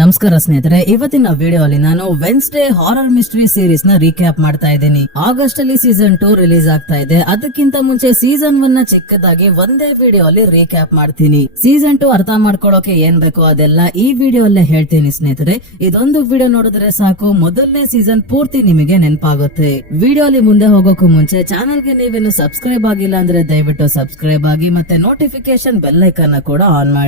ನಮಸ್ಕಾರ ಸ್ನೇಹಿತರೆ, ಇವತ್ತಿನ ವಿಡಿಯೋ ಅಲ್ಲಿ ನಾನು ವೆನ್ಸ್ಡೇ ಹಾರರ್ ಮಿಸ್ಟರಿ ಸೀರೀಸ್ ನ ರೀಕ್ಯಾಪ್ ಮಾಡ್ತಾ ಇದ್ದೀನಿ. ಆಗಸ್ಟ್ ಅಲ್ಲಿ ಸೀಸನ್ 2 ರಿಲೀಸ್ ಆಗ್ತಾ ಇದೆ. ಅದಕ್ಕಿಂತ ಮುಂಚೆ ಸೀಸನ್ 1 ನ ಚಿಕ್ಕದಾಗಿ ಒಂದೇ ವಿಡಿಯೋ ಅಲ್ಲಿ ರೀಕ್ಯಾಪ್ ಮಾಡ್ತೀನಿ. ಸೀಸನ್ 2 ಅರ್ಥ ಮಾಡ್ಕೊಳ್ಳೋಕೆ ಏನ್ ಬೇಕೋ ಅದೆಲ್ಲ ಈ ವಿಡಿಯೋ ಅಲ್ಲೇ ಹೇಳ್ತೀನಿ ಸ್ನೇಹಿತರೆ. ಇದೊಂದು ವಿಡಿಯೋ ನೋಡಿದ್ರೆ ಸಾಕು, ಮೊದಲನೇ ಸೀಸನ್ ಪೂರ್ತಿ ನಿಮಗೆ ನೆನಪಾಗುತ್ತೆ. ವಿಡಿಯೋ ಅಲ್ಲಿ ಮುಂದೆ ಹೋಗೋಕು ಮುಂಚೆ ಚಾನೆಲ್ ಗೆ ನೀವೇನು ಸಬ್ಸ್ಕ್ರೈಬ್ ಆಗಿಲ್ಲ ಅಂದ್ರೆ ದಯವಿಟ್ಟು ಸಬ್ಸ್ಕ್ರೈಬ್ ಆಗಿ, ಮತ್ತೆ ನೋಟಿಫಿಕೇಶನ್ ಬೆಲ್ ಐಕಾನ್ ಕೂಡ ಆನ್ ಮಾಡಿ.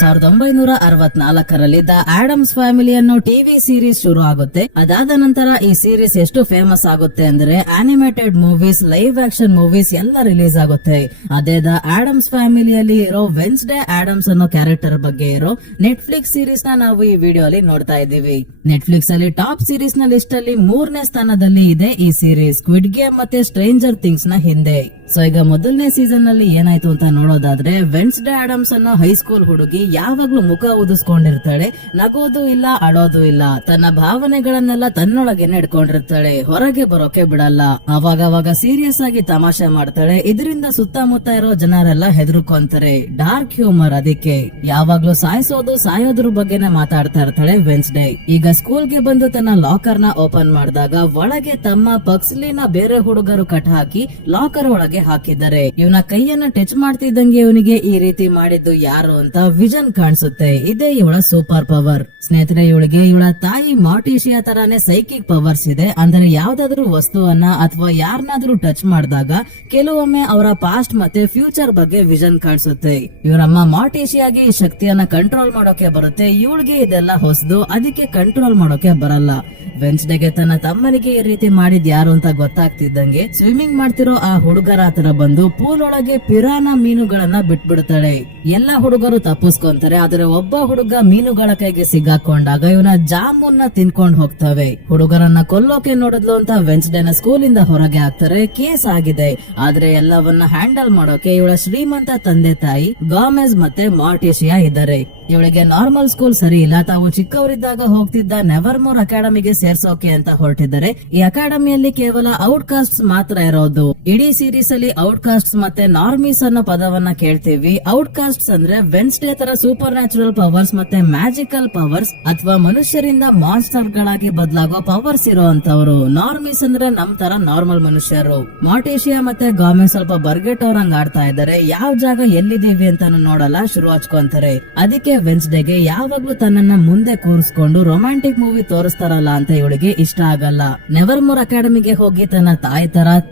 1964ರಲ್ಲಿ ದ ಆಡಮ್ಸ್ ಫ್ಯಾಮಿಲಿ ಅನ್ನೋ ಟಿವಿ ಸೀರೀಸ್ ಶುರು ಆಗುತ್ತೆ. ಅದಾದ ನಂತರ ಈ ಸೀರೀಸ್ ಎಷ್ಟು ಫೇಮಸ್ ಆಗುತ್ತೆ ಅಂದ್ರೆ animated movies, live action movies ಎಲ್ಲ ರಿಲೀಸ್ ಆಗುತ್ತೆ. ಅದೇ ದ ಆಡಮ್ಸ್ ಫ್ಯಾಮಿಲಿಯಲ್ಲಿ ಇರೋ ವೆನ್ಸ್ಡೇ ಆಡಮ್ಸ್ ಅನ್ನೋ ಕ್ಯಾರೆಕ್ಟರ್ ಬಗ್ಗೆ ಇರೋ ನೆಟ್ಫ್ಲಿಕ್ಸ್ ಸೀರೀಸ್ ನ ನಾವು ಈ ವಿಡಿಯೋ ಅಲ್ಲಿ ನೋಡ್ತಾ ಇದ್ದೀವಿ. ನೆಟ್ಫ್ಲಿಕ್ಸ್ ಅಲ್ಲಿ ಟಾಪ್ ಸೀರೀಸ್ ನ ಲಿಸ್ಟ್ ಅಲ್ಲಿ 3ನೇ ಸ್ಥಾನದಲ್ಲಿ ಇದೆ ಈ ಸೀರೀಸ್, ಸ್ಕ್ವಿಡ್ ಗೇಮ್ ಮತ್ತೆ ಸ್ಟ್ರೇಂಜರ್ ಥಿಂಗ್ಸ್ ನ ಹಿಂದೆ. ಸೊ ಈಗ ಮೊದಲನೇ ಸೀಸನ್ ಅಲ್ಲಿ ಏನಾಯ್ತು ಅಂತ ನೋಡೋದಾದ್ರೆ, ವೆನ್ಸ್ಡೇ ಆಡಮ್ಸ್ ಅನ್ನೋ ಹೈಸ್ಕೂಲ್ ಹುಡುಗಿ ಯಾವಾಗ್ಲೂ ಮುಖ ಊದಿಸ್ಕೊಂಡಿರ್ತಾಳೆ, ನಗೋದು ಇಲ್ಲ, ಅಳೋದು ಇಲ್ಲ, ತನ್ನ ಭಾವನೆಗಳನ್ನೆಲ್ಲ ತನ್ನೊಳಗೆ ಇಟ್ಕೊಂಡಿರ್ತಾಳೆ, ಹೊರಗೆ ಬರೋಕೆ ಬಿಡಲ್ಲ. ಅವಾಗ ಸೀರಿಯಸ್ ಆಗಿ ತಮಾಷೆ ಮಾಡ್ತಾಳೆ. ಇದರಿಂದ ಸುತ್ತಮುತ್ತ ಇರೋ ಜನರೆಲ್ಲ ಹೆದರ್ಕೊಂತಾರೆ. ಡಾರ್ಕ್ ಹ್ಯೂಮರ್, ಅದಕ್ಕೆ ಯಾವಾಗ್ಲೂ ಸಾಯೋದ್ರ ಬಗ್ಗೆನೇ ಮಾತಾಡ್ತಾ ಇರ್ತಾಳೆ ವೆನ್ಸ್ಡೇ. ಈಗ ಸ್ಕೂಲ್ಗೆ ಬಂದು ತನ್ನ ಲಾಕರ್ ನ ಓಪನ್ ಮಾಡಿದಾಗ ಒಳಗೆ ತಮ್ಮ ಪಕ್ಸ್ಲಿನ ಬೇರೆ ಹುಡುಗರು ಕಟ್ ಹಾಕಿ ಲಾಕರ್ ಒಳಗೆ ಹಾಕಿದ್ದಾರೆ. ಇವನ ಕೈಯನ್ನ ಟಚ್ ಮಾಡ್ತಿದ್ದಂಗೆ ಇವನಿಗೆ ಈ ರೀತಿ ಮಾಡಿದ್ದು ಯಾರು ಅಂತ ವಿಷನ್ ಕಾಣಿಸುತ್ತೆ. ಇದೇ ಇವಳ ಸೂಪರ್ ಪವರ್ ಸ್ನೇಹಿತರೆ. ಇವಳ ತಾಯಿ ಮಾರ್ಟಿಶಿಯಾ ತರಾನೇ ಸೈಕಿಕ್ ಪವರ್ಸ್ ಇದೆ. ಅಂದ್ರೆ ಯಾವ್ದಾದ್ರು ವಸ್ತುವನ್ನ ಅಥವಾ ಯಾರನ್ನಾದ್ರೂ ಟಚ್ ಮಾಡಿದಾಗ ಕೆಲವೊಮ್ಮೆ ಅವರ ಪಾಸ್ಟ್ ಮತ್ತೆ ಫ್ಯೂಚರ್ ಬಗ್ಗೆ ವಿಷನ್ ಕಾಣಿಸುತ್ತೆ. ಇವರಮ್ಮ ಮಾರ್ಟಿಶಿಯಾಗೆ ಈ ಶಕ್ತಿಯನ್ನ ಕಂಟ್ರೋಲ್ ಮಾಡೋಕೆ ಬರುತ್ತೆ. ಇವಳಿಗೆ ಇದೆಲ್ಲ ಹೊಸದು, ಅದಕ್ಕೆ ಕಂಟ್ರೋಲ್ ಮಾಡೋಕೆ ಬರಲ್ಲ. ವೆನ್ಸ್ಡೇಗೆ ತನ್ನ ತಮ್ಮನಿಗೆ ಈ ರೀತಿ ಮಾಡಿದ್ ಯಾರು ಅಂತ ಗೊತ್ತಾಗ್ತಿದ್ದಂಗೆ ಸ್ವಿಮ್ಮಿಂಗ್ ಮಾಡ್ತಿರೋ ಆ ಹುಡುಗರ ಹತ್ರ ಬಂದು ಪೂಲ್ ಒಳಗೆ ಪಿರಾನ ಮೀನುಗಳನ್ನ ಬಿಟ್ಬಿಡ್ತಾಳೆ. ಎಲ್ಲಾ ಹುಡುಗರು ತಪ್ಪಿಸ್ಕೊಂತಾರೆ. ಆದ್ರೆ ಒಬ್ಬ ಹುಡುಗ ಮೀನುಗಳ ಕೈಗೆ ಸಿಗಾಕೊಂಡಾಗ ಇವನ ಜಾಮೂನ್ನ ತಿನ್ಕೊಂಡ್ ಹೋಗ್ತವೆ. ಹುಡುಗರನ್ನ ಕೊಲ್ಲೋಕೆ ನೋಡಿದ್ಲು ಅಂತ ವೆನ್ಸ್ಡೇನ ಸ್ಕೂಲಿಂದ ಹೊರಗೆ ಹಾಕ್ತಾರೆ. ಕೇಸ್ ಆಗಿದೆ. ಆದ್ರೆ ಎಲ್ಲವನ್ನ ಹ್ಯಾಂಡಲ್ ಮಾಡೋಕೆ ಇವಳ ಶ್ರೀಮಂತ ತಂದೆ ತಾಯಿ ಗಾಮೆಜ್ ಮತ್ತೆ ಮಾರ್ಟಿಶಿಯಾ ಇದ್ದಾರೆ. ಇವಳಿಗೆ ನಾರ್ಮಲ್ ಸ್ಕೂಲ್ ಸರಿ ಇಲ್ಲ. ತಾವು ಚಿಕ್ಕವರಿದ್ದಾಗ ಹೋಗ್ತಿದ್ದ ನೆವರ್ಮೋರ್ ಅಕಾಡೆಮಿಗೆ ಸೇರ್ಸೋಕೆ ಅಂತ ಹೊರಟಿದ್ದಾರೆ. ಈ ಅಕಾಡೆಮಿಯಲ್ಲಿ ಕೇವಲ ಔಟ್ಕಾಸ್ಟ್ಸ್ ಮಾತ್ರ ಇರೋದು. ಇಡೀ ಸೀರೀಸ್ ಅಲ್ಲಿ ಔಟ್ಕಾಸ್ಟ್ಸ್ ಮತ್ತೆ ನಾರ್ಮೀಸ್ ಅನ್ನೋ ಪದವನ್ನ ಕೇಳ್ತೀವಿ. ಔಟ್ಕಾಸ್ಟ್ಸ್ ಅಂದ್ರೆ ವೆನ್ಸ್ಡೇ ತರ ಸೂಪರ್ ನ್ಯಾಚುರಲ್ ಪವರ್ಸ್ ಮತ್ತೆ ಮ್ಯಾಜಿಕಲ್ ಪವರ್ಸ್ ಅಥವಾ ಮನುಷ್ಯರಿಂದ ಮಾನ್ಸ್ಟರ್ ಗಳಾಗಿ ಬದಲಾಗೋ ಪವರ್ಸ್ ಇರೋಂತವ್ರು. ನಾರ್ಮೀಸ್ ಅಂದ್ರೆ ನಮ್ ತರ ನಾರ್ಮಲ್ ಮನುಷ್ಯರು. ಮಾರ್ಟಿಶಿಯಾ ಮತ್ತೆ ಗಾಮೆ ಸ್ವಲ್ಪ ಬರ್ಗೆಟ್ ಅವ್ರಂಗ್ ಆಡ್ತಾ ಇದ್ದಾರೆ. ಯಾವ ಜಾಗ ಎಲ್ಲಿದೀವಿ ಅಂತ ನೋಡಲ್ಲ, ಶುರು ಹಚ್ಕೊಂತಾರೆ. ಅದಕ್ಕೆ ವೆನ್ಸ್ಡೇಗೆ ಯಾವಾಗ್ಲೂ ತನ್ನನ್ನ ಮುಂದೆ ಕೂರಿಸ್ಕೊಂಡು ರೊಮ್ಯಾಂಟಿಕ್ ಮೂವಿ ತೋರಿಸ್ತಾರಲ್ಲ ಅಂತ ಇವಳಿಗೆ ಇಷ್ಟ ಆಗಲ್ಲ. ನೆವರ್ಮೋರ್ ಅಕಾಡೆಮಿಗೆ ಹೋಗಿ ತನ್ನ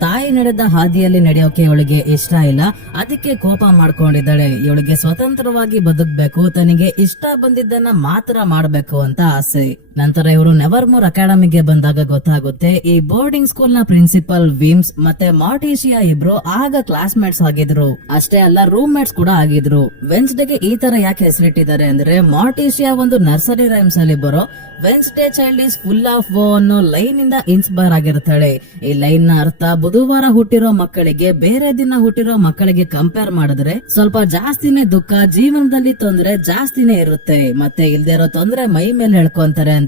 ತಾಯಿ ನಡೆದ ಹಾದಿಯಲ್ಲಿ ನಡೆಯೋಕೆ ಇವಳಿಗೆ ಇಷ್ಟ ಇಲ್ಲ. ಅದಕ್ಕೆ ಕೋಪ ಮಾಡ್ಕೊಂಡಿದ್ದಾಳೆ. ಇವಳಿಗೆ ಸ್ವತಂತ್ರವಾಗಿ ಬದುಕಬೇಕು, ತನಗೆ ಇಷ್ಟ ಬಂದಿದ್ದನ್ನ ಮಾತ್ರ ಮಾಡ್ಬೇಕು ಅಂತ ಆಸೆ. ನಂತರ ಇವರು ನೆವರ್ಮೋರ್ ಅಕಾಡೆಮಿಗೆ ಬಂದಾಗ ಗೊತ್ತಾಗುತ್ತೆ, ಈ ಬೋರ್ಡಿಂಗ್ ಸ್ಕೂಲ್ ನ ಪ್ರಿನ್ಸಿಪಲ್ ವಿಮ್ಸ್ ಮತ್ತೆ ಮಾರ್ಟಿಶಿಯಾ ಇಬ್ರು ಆಗ ಕ್ಲಾಸ್ಮೇಟ್ಸ್ ಆಗಿದ್ರು. ಅಷ್ಟೇ ಅಲ್ಲ, ರೂಮ್ ಮೇಟ್ಸ್ ಕೂಡ ಆಗಿದ್ರು. ವೆನ್ಸ್ಡೇಗೆ ಈ ತರ ಯಾಕೆ ಹೆಸರಿಟ್ಟಿದ್ದಾರೆ ಅಂದ್ರೆ, ಮಾರ್ಟಿಶಿಯಾ ಒಂದು ನರ್ಸರಿ ರೈಮ್ಸ್ ಅಲ್ಲಿ ಬರೋ Wednesday child is full of woe ಅನ್ನೋ ಲೈನ್ ಇಂದ ಇನ್ಸ್ಪೈರ್ ಆಗಿರ್ತಾಳೆ. ಈ ಲೈನ್ ನ ಅರ್ಥ, ಬುಧವಾರ ಹುಟ್ಟಿರೋ ಮಕ್ಕಳಿಗೆ ಬೇರೆ ದಿನ ಹುಟ್ಟಿರೋ ಮಕ್ಕಳಿಗೆ ಕಂಪೇರ್ ಮಾಡಿದ್ರೆ ಸ್ವಲ್ಪ ಜಾಸ್ತಿನೇ ದುಃಖ, ಜೀವನದಲ್ಲಿ ತೊಂದ್ರೆ ಜಾಸ್ತಿನೇ ಇರುತ್ತೆ, ಮತ್ತೆ ಇಲ್ದೇ ಇರೋ ತೊಂದ್ರೆ ಮೈ ಮೇಲೆ ಹೇಳ್ಕೊಂತಾರೆ ಅಂತ.